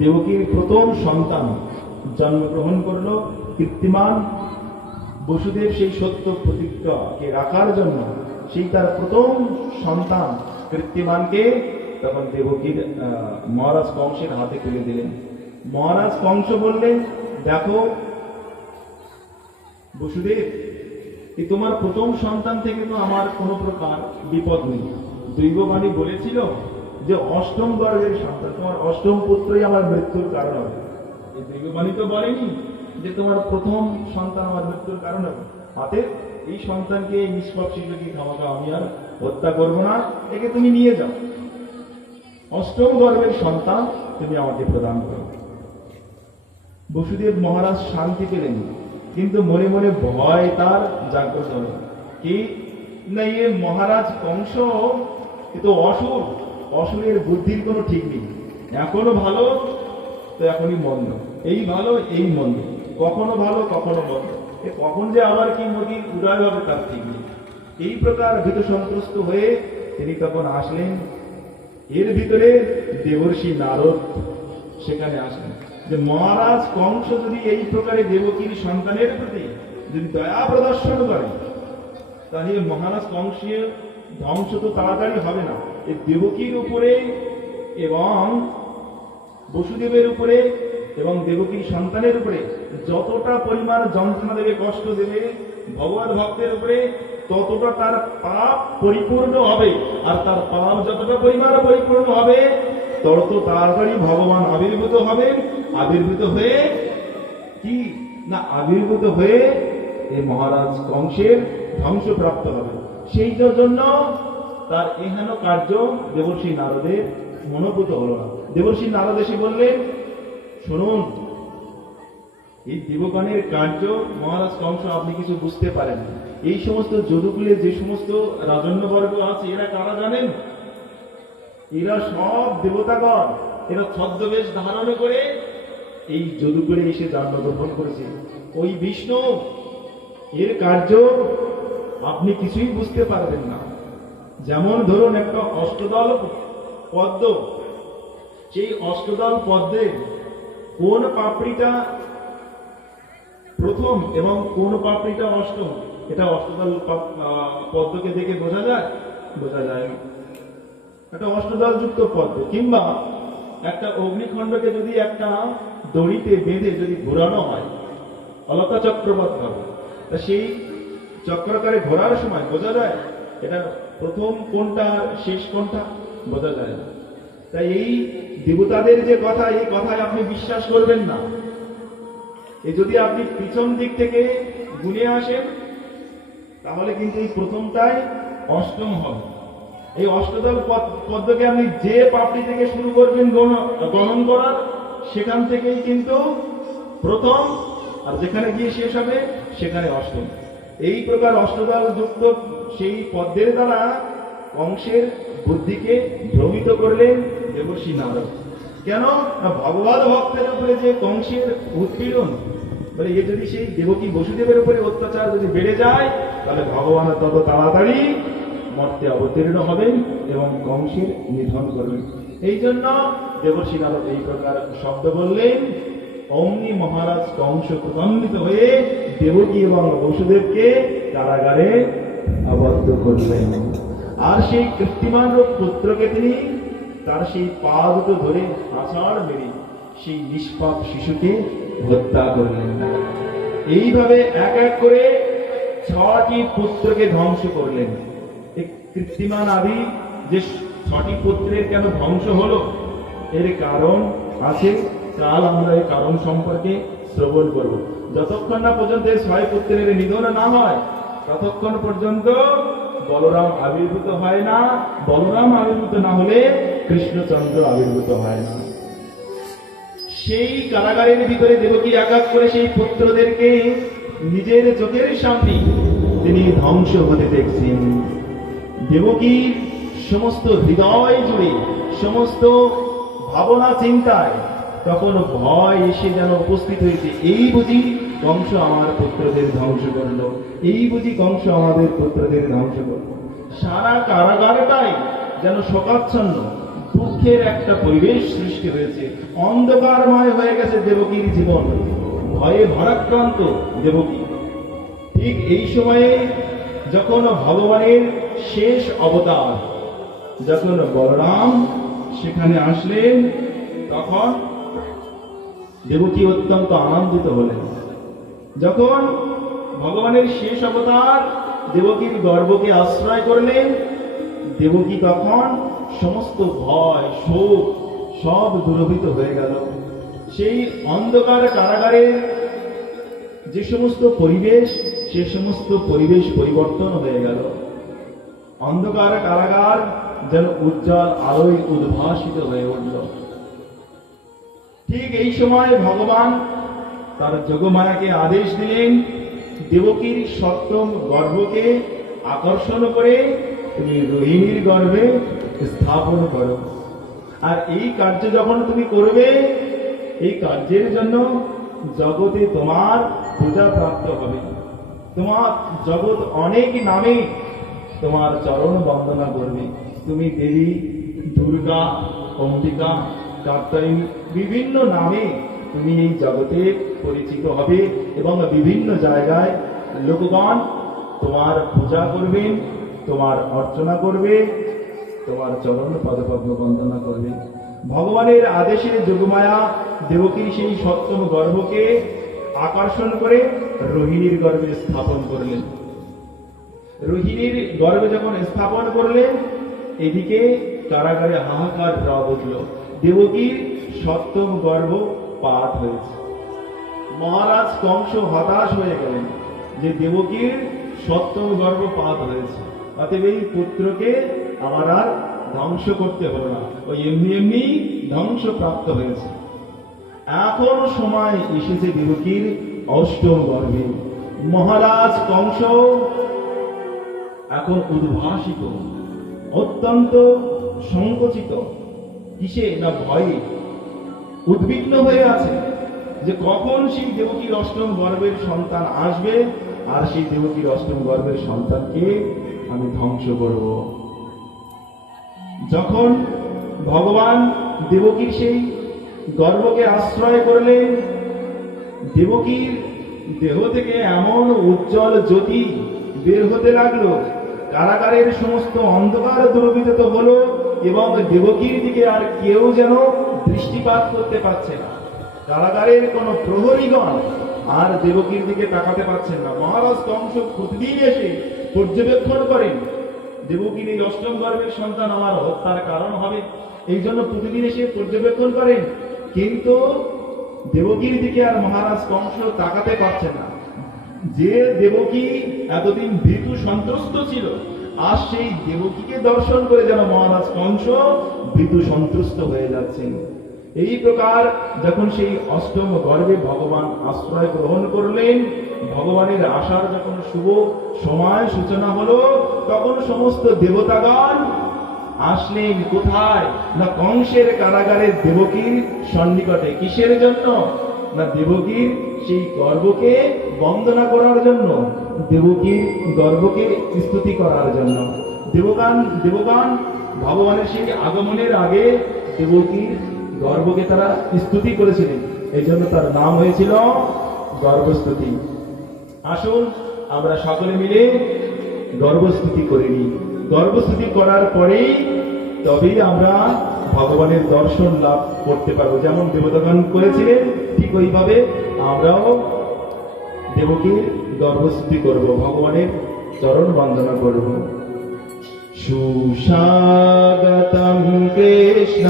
দেবকীর প্রথম সন্তান জন্মগ্রহণ করল কীর্তিমান, বসুদেব সেই সত্য প্রতিজ্ঞাকে রাখার জন্য সেই তার প্রথম সন্তান কীর্তিমানকে তখন দেবকীর মহারাজ কংসের হাতে তুলে দিলেন। মহারাজ কংস বললেন, দেখো বসুদেব, এই তোমার প্রথম সন্তান থেকে তো আমার কোনো প্রকার বিপদ নেই। দৈববাণী বলেছিল যে অষ্টম গর্ভের সন্তান, তোমার অষ্টম পুত্রই আমার মৃত্যুর কারণ হবে। এই দৈববাণী তো বলেনি যে তোমার প্রথম সন্তান আমার মৃত্যুর কারণ হবে। অতএব এই সন্তানকে, এই নিষ্পাপ শিশুকে খামাখা আমি আর হত্যা করবো না, একে তুমি নিয়ে যাও, অষ্টম গর্ভের সন্তান তুমি আমাকে প্রদান করো। বসুদেব মহারাজ শান্তি পেলেন, কিন্তু মনে মনে ভয় তার জাগ্রত হলো। কি না, এ মহারাজ কংস এ তো অসুর, অসুরের বুদ্ধির কোনো ঠিক নেই, এখনো ভালো তো এখনই মন্দ, এই ভালো এই মন্দ, কখনো ভালো কখনো মন্দ, এ কখন যে আবার কি মোদী উদয় হবে তার ঠিক নেই। এই প্রকার ভীত সন্ত্রস্ত হয়ে তিনি তখন আসলেন। এর ভিতরে দেবর্ষি নারদ সেখানে আসলেন যে মহারাজ কংস যদি এই প্রকারে দেবকীর সন্তানের প্রতি যদি দয়া প্রদর্শন করে, তাহলে মহারাজ কংসের ধ্বংস তো তাড়াতাড়ি হবে না, এই দেবকীর উপরে এবং বসুদেবের উপরে এবং দেবকীর সন্তানের উপরে যতটা পরিমাণ যন্ত্রণা দেবে, কষ্ট দেবে ভগবান ভক্তের উপরে, ততটা তার পাপ পরিপূর্ণ হবে। আর তার পাপ যতটা পরিমাণ পরিপূর্ণ হবে, তত তাড়াতাড়ি ভগবান আবির্ভূত হবেন। আবির্ভূত হয়ে কি না, আবির্ভূত হয়ে এই মহারাজ কংসের ধ্বংসপ্রাপ্ত হবে। সেই জন্য তার এহেন কার্য দেবর্ষি নারদের মনোভূত হলো না। দেবর্ষি নারদ এসে বললেন, শুনুন, এই দেবগণের কার্য মহারাজ কংস আপনি কিছু বুঝতে পারেন। এই সমস্ত যদুকুলে যে সমস্ত রাজন্যবর্গ আছে, এরা কারা জানেন? এরা সব দেবতাগণ, এরা ছদ্মবেশ ধারণ করে এই যদুকুলে এসে জন্মগ্রহণ করেছে। ওই বিষ্ণু এর কার্য আপনি কিছুই বুঝতে পারবেন না। যেমন ধরুন একটা অষ্টদল পদ্ম, সেই অষ্টদল পদ্মের কোন পাপড়িটা প্রথম এবং কোন পাপড়িটা অষ্টম, এটা অষ্টদল পদ্মকে দেখে বোঝা যায়? বোঝা যায় না। একটা অষ্টদল যুক্ত পদ্ম কিংবা একটা অগ্নিখণ্ডকে যদি একটা দড়িতে বেঁধে যদি ঘোরানো হয় অলকা চক্রবদ্ধ হবে, তা সেই চক্রাকারে ঘোরার সময় বোঝা যায় এটা প্রথম কোনটা শেষ কোনটা? বোঝা যায় না। তাই এই দেবতাদের যে কথা, এই কথায় আপনি বিশ্বাস করবেন না। এই যদি আপনি পিছন দিক থেকে গুনে আসেন, তাহলে কিন্তু এই প্রথমটাই অষ্টম হবে। এই অষ্টদল পদ্মকে আপনি যে পাপড়ি থেকে শুরু করবেন গণন করার, সেখান থেকেই কিন্তু প্রথম, আর যেখানে গিয়ে শেষ হবে সেখানে অষ্টম। এই প্রকার অষ্টদল যুক্ত সেই পদ্মের দ্বারা কংসের বুদ্ধিকে ভ্রমিত করলেন দেবর্ষি নারদ। কেন না, ভগবত ভক্তের উপরে যে কংসের উৎপীড়ন, বলে এ যদি সেই দেবকী বসুদেবের উপরে অত্যাচার যদি বেড়ে যায়, তাহলে ভগবান তত তাড়াতাড়ি মর্তে অবতীর্ণ হবেন এবং কংসের নিধন করবেন। এই জন্য দেবর্ষি নারদ এই প্রকার শব্দ বললেন। অমনি মহারাজ কংস ক্রোধান্বিত হয়ে দেবকী এবং বসুদেবকে কারাগারে আবদ্ধ করলেন। আর সেই কৃত্তিমান পুত্রকে তিনি তার সেই পা দুটো ধরে আছাড় মেরে সেই নিষ্পাপ শিশুকে হত্যা করলেন। এইভাবে এক এক করে 6টি পুত্রকে ধ্বংস করলেন। এই কৃত্তিমান আদি যে 6টি পুত্রের কেন ধ্বংস হলো, এর কারণ আছে। কাল আমরা এই কারণ সম্পর্কে শ্রবণ করব। যতক্ষণ না পর্যন্ত 6 পুত্রের নিধন না হয়, ততক্ষণ পর্যন্ত বলরাম আবির্ভূত হয় না। বলরাম আবির্ভূত না হলে কৃষ্ণচন্দ্র আবির্ভূত হয় না। সেই কারাগারের ভিতরে দেবকী এক এক করে সেই পুত্রদেরকে নিজের চোখের সামনে তিনি ধ্বংস হতে দেখছেন। দেবকীর সমস্ত হৃদয় জুড়ে, সমস্ত ভাবনা চিন্তায় তখন ভয় এসে যেন উপস্থিত হয়েছে। এই বুঝি কংস আমার পুত্রদের ধ্বংস করল, এই বুঝি কংস আমাদের পুত্রদের ধ্বংস করল। সারা কারাগারটাই যেন শোকাচ্ছন্ন, দুঃখের একটা পরিবেশ সৃষ্টি হয়েছে। অন্ধকারময় হয়ে গেছে দেবকীর জীবন, ভয়ে ভারাক্রান্ত দেবকী। ঠিক এই সময়ে যখন ভগবানের শেষ অবতার, যখন বলরাম সেখানে আসলেন, তখন দেবকী অত্যন্ত আনন্দিত হলেন। যখন ভগবানের শেষ অবতার দেবকীর গর্ভকে আশ্রয় করলেন, দেবকী তখন সমস্ত ভয় শোক সব দূরীভূত হয়ে গেল। সেই অন্ধকার কারাগারের যে সমস্ত পরিবেশ, সে সমস্ত পরিবেশ পরিবর্তন হয়ে গেল। অন্ধকার কারাগার যেন উজ্জ্বল আলোয় উদ্ভাসিত হয়ে উঠল। ঠিক এই সময় ভগবান তার যোগমায়াকে আদেশ দিলেন, দেবকীর সপ্তম গর্ভকে আকর্ষণ করে তুমি রোহিণীর গর্ভে স্থাপন করো। আর এই কার্য যখন তুমি করবে, এই কার্যের জন্য জগতে তোমার পূজা প্রাপ্ত হবে। তোমার জগৎ অনেক নামে তোমার চরণ বন্দনা করবে। তুমি দেবী, দুর্গা, অম্বিকা, কাত্যায়নী, বিভিন্ন নামে তুমি এই জগতে পরিচিত হবে এবং বিভিন্ন জায়গায় লোকগণ তোমার পূজা করবেন, তোমার অর্চনা করবে, তোমার চরণ পদপদ্ম বন্দনা করবে। ভগবানের আদেশে যোগমায়া দেবকীর সেই সপ্তম গর্ভকে আকর্ষণ করে রোহিণীর গর্ভে স্থাপন করলেন। রোহিণীর গর্ভে যখন স্থাপন করলেন, এদিকে কারাগারে হাহাকার রব উঠল। দেবকীর সপ্তম গর্ভ পাঠ হয়েছে। মহারাজ কংস হতাশ হয়ে গেলেন যে দেবকীর সপ্তম গর্ভ পাঠ হয়েছে, অতএব এই পুত্রকে আমার আর ধ্বংস করতে হলো না, ওই এমনি এমনি ধ্বংস প্রাপ্ত হয়েছে। এখন সময় এসেছে দেবকীর অষ্টম গর্ভে। মহারাজ কংস এখন উদ্ভাসিত, অত্যন্ত সংকুচিত, কিসে না ভয়ে উদ্বিগ্ন হয়ে আছে যে কখন সেই দেবকীর অষ্টম গর্ভের সন্তান আসবে আর সেই দেবকীর অষ্টম গর্ভের সন্তানকে আমি ধ্বংস করব। যখন ভগবান দেবকীর সেই গর্ভকে আশ্রয় করলেন, দেবকীর দেহ থেকে এমন উজ্জ্বল জ্যোতি বের হতে লাগলো, কারাগারের সমস্ত অন্ধকার দূরীভূত হলো এবং দেবকীর দিকে আর কেউ যেন দৃষ্টিপাত করতে পারছে না। কারাগারের কোন প্রহরীগণ আর দেবকীর দিকে তাকাতে পারছেন না। মহারাজ কংস প্রতিদিন এসে পর্যবেক্ষণ করেন, দেবকীর এই অষ্টম গর্ভের সন্তান আমার হত্যার কারণ হবে, এই জন্য প্রতিদিন এসে পর্যবেক্ষণ করেন, কিন্তু দেবকীর দিকে আর মহারাজ কংস তাকাতে পারছেন না। যে দেবকী এতদিন ভীতু সন্ত্রস্ত ছিল, আজ সেই দেবকীকে দর্শন করে যেন মহারাজ কংস ভীতু সন্ত্রস্ত হয়ে যাচ্ছেন। এই প্রকার যখন সেই অষ্টম গর্ভে ভগবান আশ্রয় গ্রহণ করলেন, ভগবানের আসার যখন শুভ সময় সূচনা হলো, তখন সমস্ত দেবতাগণ আসলেন কোথায় না কংসের কারাগারে দেবকীর সন্নিকটে। কিসের জন্য না দেবকীর সেই গর্ভকে বন্দনা করার জন্য, দেবকীর গর্ভকে স্তুতি করার জন্য। দেবগণ ভগবানের সেই আগমনের আগে দেবকীর গর্ভকে তারা স্তুতি করেছিলেন, এই জন্য তার নাম হয়েছিল গর্ভস্তুতি। আসুন আমরা সকলে মিলে গর্ভস্তুতি করে নিই। গর্ভস্তুতি করার পরেই তবেই আমরা ভগবানের দর্শন লাভ করতে পারবো। যেমন দেবতাগণ করেছিলেন, ঠিক ওইভাবে আমরাও দেবকীর গর্ভস্তুতি করব, ভগবানের চরণ বন্দনা করব। সুস্বাগতম কৃষ্ণ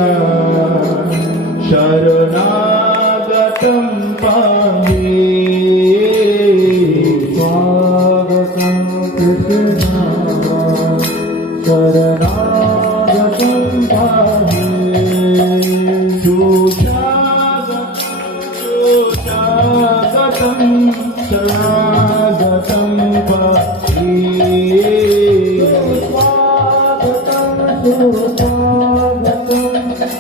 শরণাগতম পাহি, স্বাগতম কৃষ্ণ শরণাগতম পাহি। সুস্বাগতম শরণাগতম পাহি। সুস্বাগতম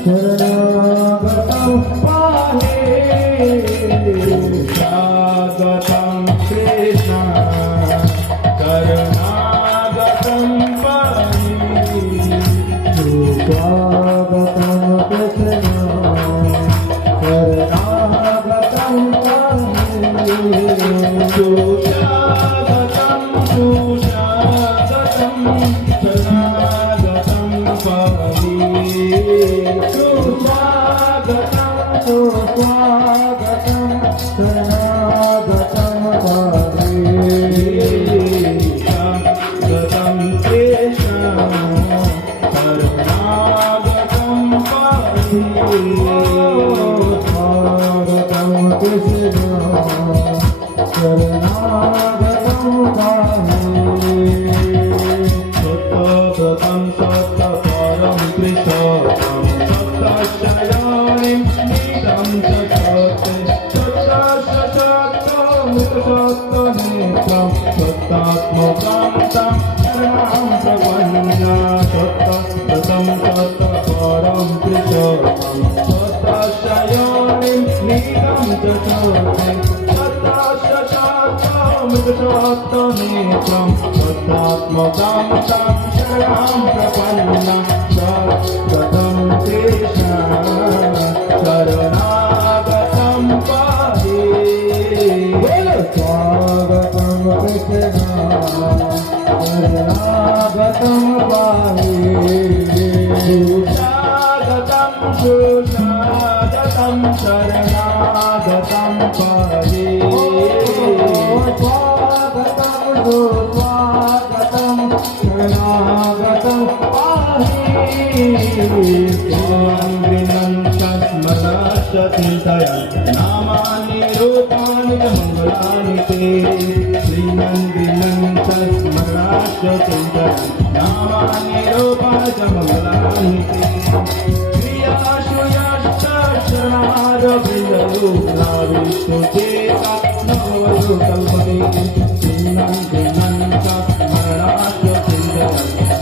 শরণাগতম পাহি। স্বাগতম কৃষ্ণ শরণাগতম পাহি। সুস্বাগতম কৃষ্ণ শরণাগতম পাহি। সুস্বাগতম সুস্বাগতম শরণাগতম পাহি। সুস্বাগতম সুস্বাগতম শরণাগতম পাহি। नेत्रं सत्तात्मकां तं शरणं प्रपन्ना सत्ततं सत्तपरं त्रिशोकं सत्तशयोनिं नीलं च शोकं सत्तशशात्रं सत्तात्मकां तं शरणं प्रपन्ना सत्ततं कृष्ण शरणागतं पाहि स्वागतं कृष्ण शरणागतं पाहि सुस्वागतं सुस्वागतं शरणागतं पाहि स्वागतं सुस्वागतं शरणागतं पाहि नामानि रूपाणि च मङ्गलानि ते श्रीमन्दिरं नामानि रूपाणि च मङ्गलानि ते क्रियाशु यश्चरणारविन्दरूपाविष्णु चेता नववधू कल्पते श्रीमन्दिरं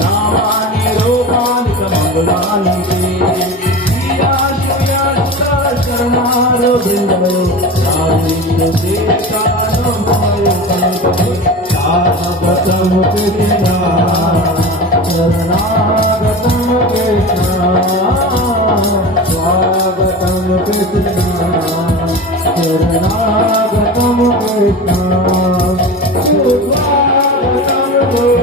नामानि रूपाणि च मङ्गलानि ते स्वागतं कृष्ण शरणागतं कृष्ण स्वागतं कृष्ण शरणागतं कृष्ण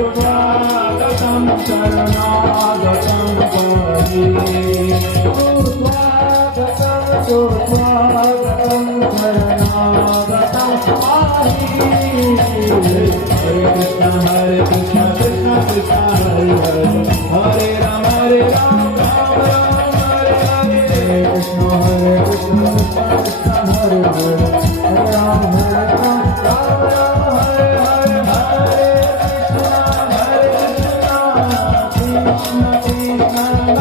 सुस्वागतं शरणागतं पाहि सुस्वागतं शरणागतं पाहि हरे कृष्ण कृष्ण कृष्ण हरे हरे हरे राम राम राम हरे हरे कृष्ण कृष्ण कृष्ण हरे हरे हरे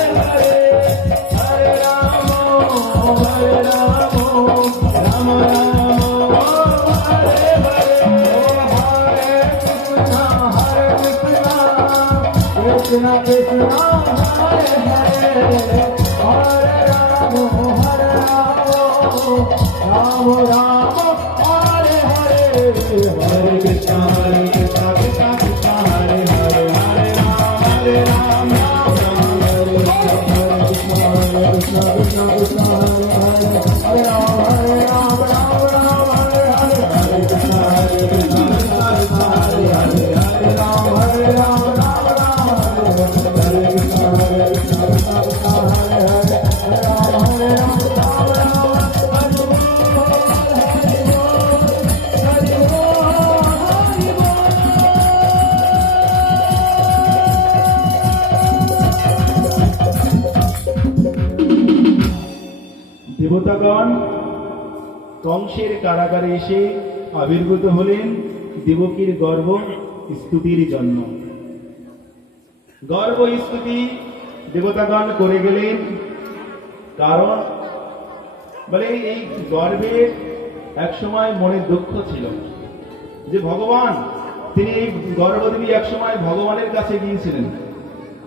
राम राम राम हरे हरे हरे कृष्ण कृष्ण हरे हरे हरे राम राम राम हरे हरे कृष्ण कृष्ण हरे हरे हरे राम राम राम हरे हरे हरे कृष्ण कृष्ण कृष्ण हरे हरे हरे राम राम राम हरे कृष्ण कृष्ण कृष्ण हरे हरे हरे राम राम राम हरे हरे हरे कृष्ण कृष्ण कृष्ण हरे हरे हरे राम राम দেবতাগণ কংসের কারাগারে এসে আবির্ভূত হলেন দেবকীর গর্ভ স্তুতির জন্য। গর্ভ স্তুতি দেবতাগণ করে গেলেন, কারণ বলে এই গর্ভের এক সময় মনে দুঃখ ছিল যে ভগবান, তিনি এই গর্ভদেবী এক সময় ভগবানের কাছে গিয়েছিলেন,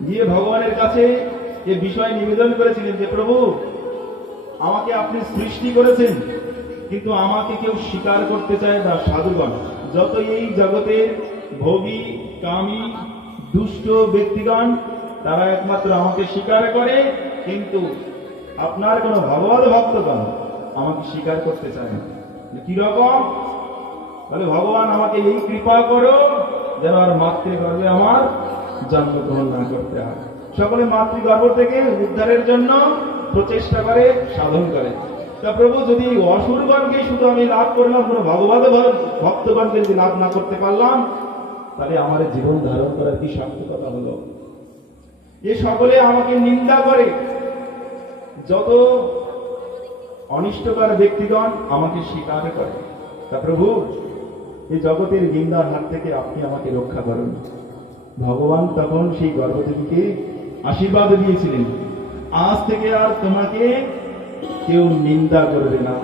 গিয়ে ভগবানের কাছে যে বিষয় নিবেদন করেছিলেন যে প্রভু, আমাকে আপনি সৃষ্টি করেছেন, কিন্তু আমাকে কেউ স্বীকার করতে চায় না। সাধুগণ যত এই জগতের ভোগী কামী দুষ্ট ব্যক্তিগণ, তারা একমাত্র আমাকে স্বীকার করে, কিন্তু আপনার কোন ভগবত ভক্তগণ আমাকে স্বীকার করতে চায় না। কিরকম বলে, ভগবান আমাকে এই কৃপা করো যেন আর মাতৃগর্ভে আমার জন্মগ্রহণ না করতে হয়। সকলে মাতৃগর্ভ থেকে উদ্ধারের জন্য প্রচেষ্টা করে, সাধন করে। তা প্রভু, যদি অসুরগণকে শুধু আমি লাভ করলাম, কোনো ভগবত ভক্তগণকে যদি লাভ না করতে পারলাম, তাহলে আমার জীবন ধারণ করার কি সার্থকতা হলো? এ সকলে আমাকে নিন্দা করে, যত অনিষ্টকর ব্যক্তিগণ আমাকে স্বীকার করে। তা প্রভু, এই জগতের নিন্দার হাত থেকে আপনি আমাকে রক্ষা করুন। ভগবান তখন সেই গর্ভদেবীকে আশীর্বাদ দিয়েছিলেন, আজ থেকে আর তোমাকে কেউ নিন্দা করবে না,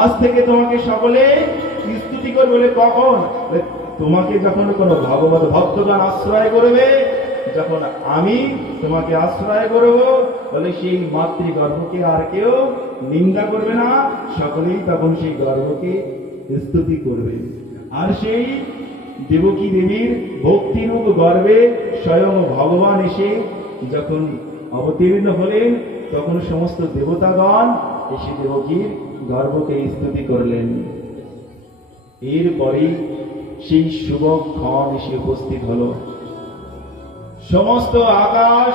আজ থেকে তোমাকে সকলে স্তুতি স্তুতি করবে বলে কখন? বলে, তোমাকে যখন কোনো ভগবত ভক্তগণ আশ্রয় করবে, যখন আমি তোমাকে আশ্রয় করব, বলে সেই মাতৃগর্ভকে আর কেউ নিন্দা করবে না, সকলেই তখন সেই গর্ভকে স্তুতি করবে। আর সেই দেবকী দেবীর ভক্তিরূপ গর্ভে স্বয়ং ভগবান এসে যখন অবতীর্ণ হলেন, তখন সমস্ত দেবতাগণ এসে দেবকীর গর্ভকে স্তুতি করলেন। এরপরে সেই শুভক্ষণ এসে উপস্থিত হলো। সমস্ত আকাশ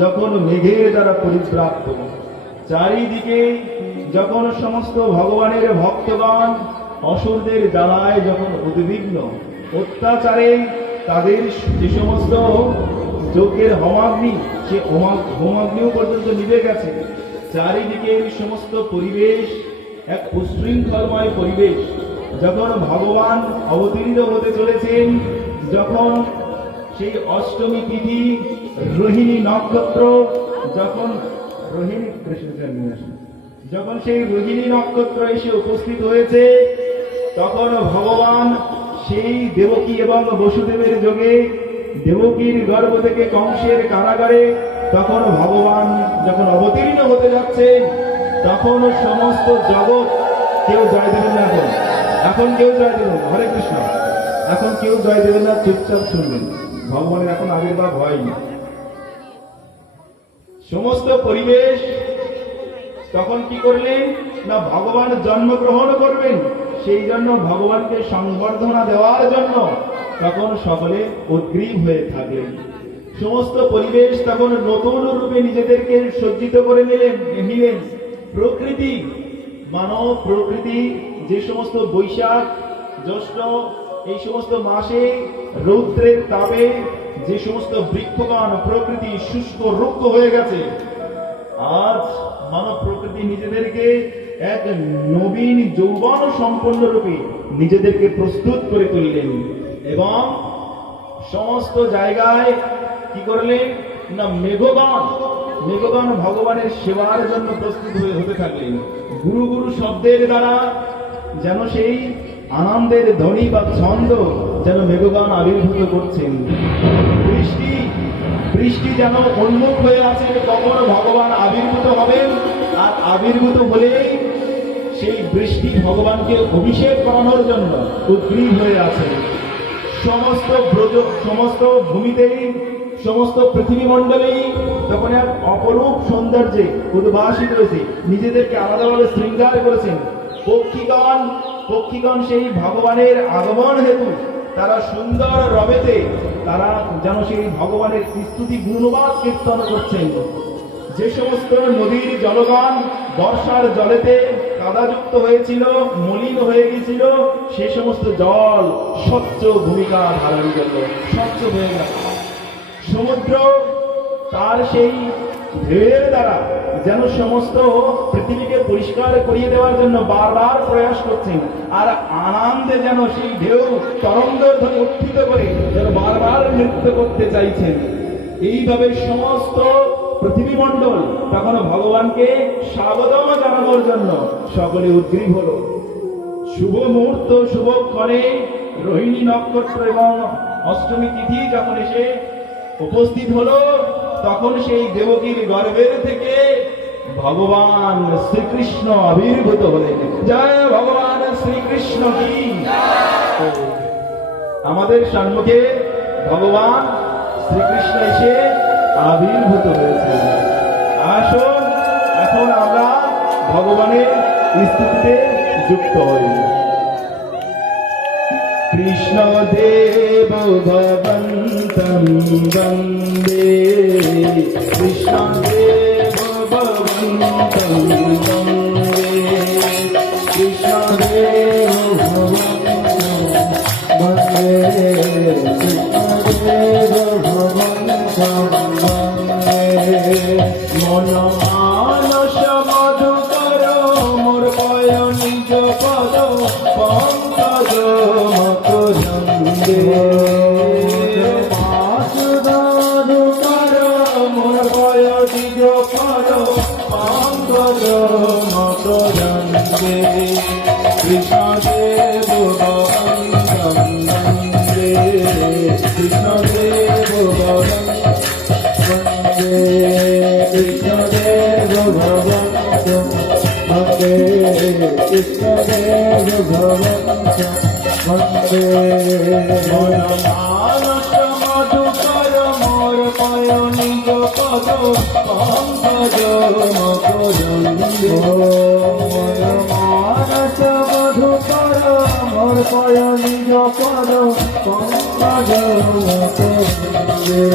যখন মেঘের দ্বারা পরিব্রাপ্ত, চারিদিকে যখন সমস্ত ভগবানের ভক্তগণ অসুরদের জ্বালায় যখন উদ্বিগ্ন, অত্যাচারে তাদের যে সমস্ত যজ্ঞের হোমাগ্নি, সে হোমাগ্নিও পর্যন্ত নিভে গেছে, চারিদিকে সমস্ত পরিবেশ এক উশৃঙ্খলময় পরিবেশ। যখন ভগবান অবতীর্ণ হতে চলেছেন, যখন সেই অষ্টমী তিথি রোহিণী নক্ষত্র, যখন রোহিণী যখন সেই রোহিণী নক্ষত্র এসে উপস্থিত হয়েছে, তখন ভগবান সেই দেবকী এবং বসুদেবের যোগে দেবকীর গর্ভ থেকে কংসের কারাগারে তখন ভগবান যখন অবতীর্ণ হতে যাচ্ছেন, তখন সমস্ত জগৎ কেউ জয় দেবেন না। এখন কেউ জয় দেবেন না, হরে কৃষ্ণ, এখন কেউ জয় দেবেন না, চুপচাপ শুনবেন। ভগবানের এখন আবির্ভাব হয়নি। সমস্ত পরিবেশ তখন কি করলেন না, ভগবান জন্মগ্রহণ করবেন, সেই জন্য ভগবানকে সংবর্ধনা দেওয়ার জন্য তখন সকলে উদ্গ্রীব হয়ে থাকলেন। সমস্ত পরিবেশ তখন নতুন রূপে নিজেদেরকে সজ্জিত করে নিলেন। প্রকৃতি, মানব প্রকৃতি যে সমস্ত বৈশাখ জ্যৈষ্ঠ এই সমস্ত মাসে রৌদ্রের তাপে যে সমস্ত বৃক্ষগণ প্রকৃতি শুষ্ক রুক্ষ হয়ে গেছে, আজ মানব প্রকৃতি নিজেদেরকে এক নবীন যৌবন সম্পন্ন রূপে নিজেদেরকে প্রস্তুত করে তুললেন এবং সমস্ত জায়গায় কি করলেন না, মেঘগণ ভগবানের সেবার জন্য প্রস্তুত হতে থাকলেন। গুরু গুরু শব্দের দ্বারা যেন সেই আনন্দের ধ্বনি বা ছন্দ যেন মেঘগণ আবির্ভূত করছেন। বৃষ্টি যেন উন্মুখ হয়ে আছে, কখন ভগবান আবির্ভূত হবেন, আর আবির্ভূত হলেই সেই বৃষ্টি ভগবানকে অভিষেক করানোর জন্য উদ্গ্রীব হয়ে আছে। সমস্ত ভূমিতেই, সমস্ত পৃথিবী মণ্ডলেই তখন এক অপরূপ সৌন্দর্যে উদ্ভাসিত হয়েছে, নিজেদেরকে আলাদাভাবে শৃঙ্গার করেছেন। পক্ষীগণ সেই ভগবানের আগমন হেতু তারা সুন্দর রবেতে তারা যেন সেই ভগবানের স্তুতি গুণবাদ কীর্তন করছেন। যে সমস্ত নদীর জলগণ বর্ষার জলেতে কাদাযুক্ত হয়েছিল, মলিন হয়ে গিয়েছিল, সে সমস্ত জল স্বচ্ছ ভূমিকা ধারণ করল, স্বচ্ছ হয়ে গেল। সমুদ্র তার সেই ঢেউয়ের দ্বারা যেন সমস্ত পৃথিবীকে পরিষ্কার করিয়ে দেওয়ার জন্য বারবার প্রয়াস করছেন, আর আনন্দে যেন সেই ঢেউ তরঙ্গ ধরে উত্থিত করে যেন বারবার নৃত্য করতে চাইছেন। এইভাবে সমস্ত পৃথিবী মণ্ডল তখন ভগবানকে স্বাগতম জানানোর জন্য সকলে উদ্গ্রীব হল। শুভ মুহূর্ত, শুভক্ষণে রোহিণী নক্ষত্র এবং অষ্টমী তিথি যখন এসে উপস্থিত হলো, তখন সেই দেবকীর গর্ভের থেকে ভগবান শ্রীকৃষ্ণ আবির্ভূত হলেন। জয় ভগবান শ্রীকৃষ্ণ কি। আমাদের সম্মুখে ভগবান শ্রীকৃষ্ণ এসে আবির্ভূত হয়েছে। আসুন এখন আমরা ভগবানের স্তুতিতে যুক্ত হই। কৃষ্ণ দেব ভগবন্তং বন্দে, কৃষ্ণ দেব ভগবন্তং বন্দে, কৃষ্ণ দেব ভগবন্তং বন্দে, কৃষ্ণ দেব ভগবন্তং বন্দে। মন মানস মধুকর মোর পয় নিজ পদ পঙ্কজ মকরন্দে। মাধুকর মোর পয় নিজ পদ পঙ্কজ মকরন্দে। কৃষ্ণ দেব মানস মধুকর মোর পয়নিক পদ পঙ্কজ মকরন্দে মানস মধুকর মোর পয়নিক পদ পঙ্কজ মকরন্দে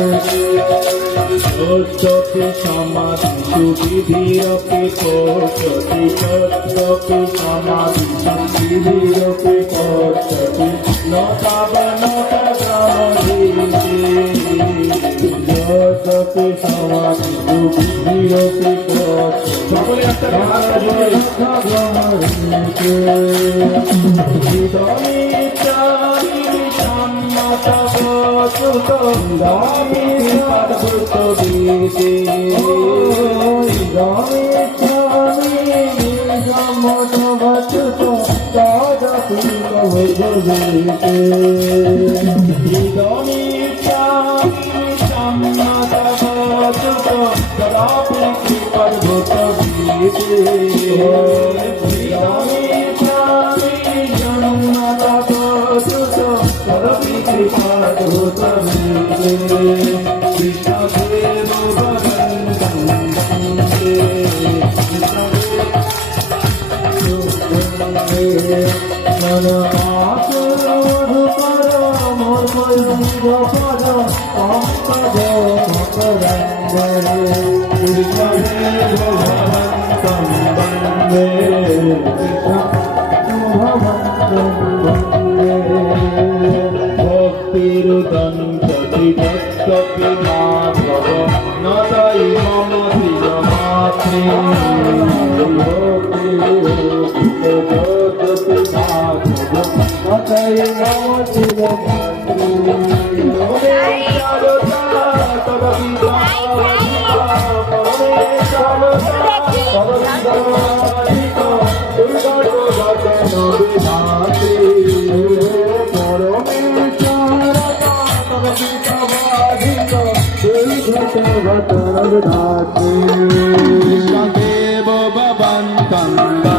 সত্যপি সমাধি সুবিধিরপি পশ্যতি সত্যপি সমাধি সুবিধিরপি পশ্যতি সত্যপি সমাধি সুবিধিরপি সকলে একটা ভাষা দেব ভবন্তং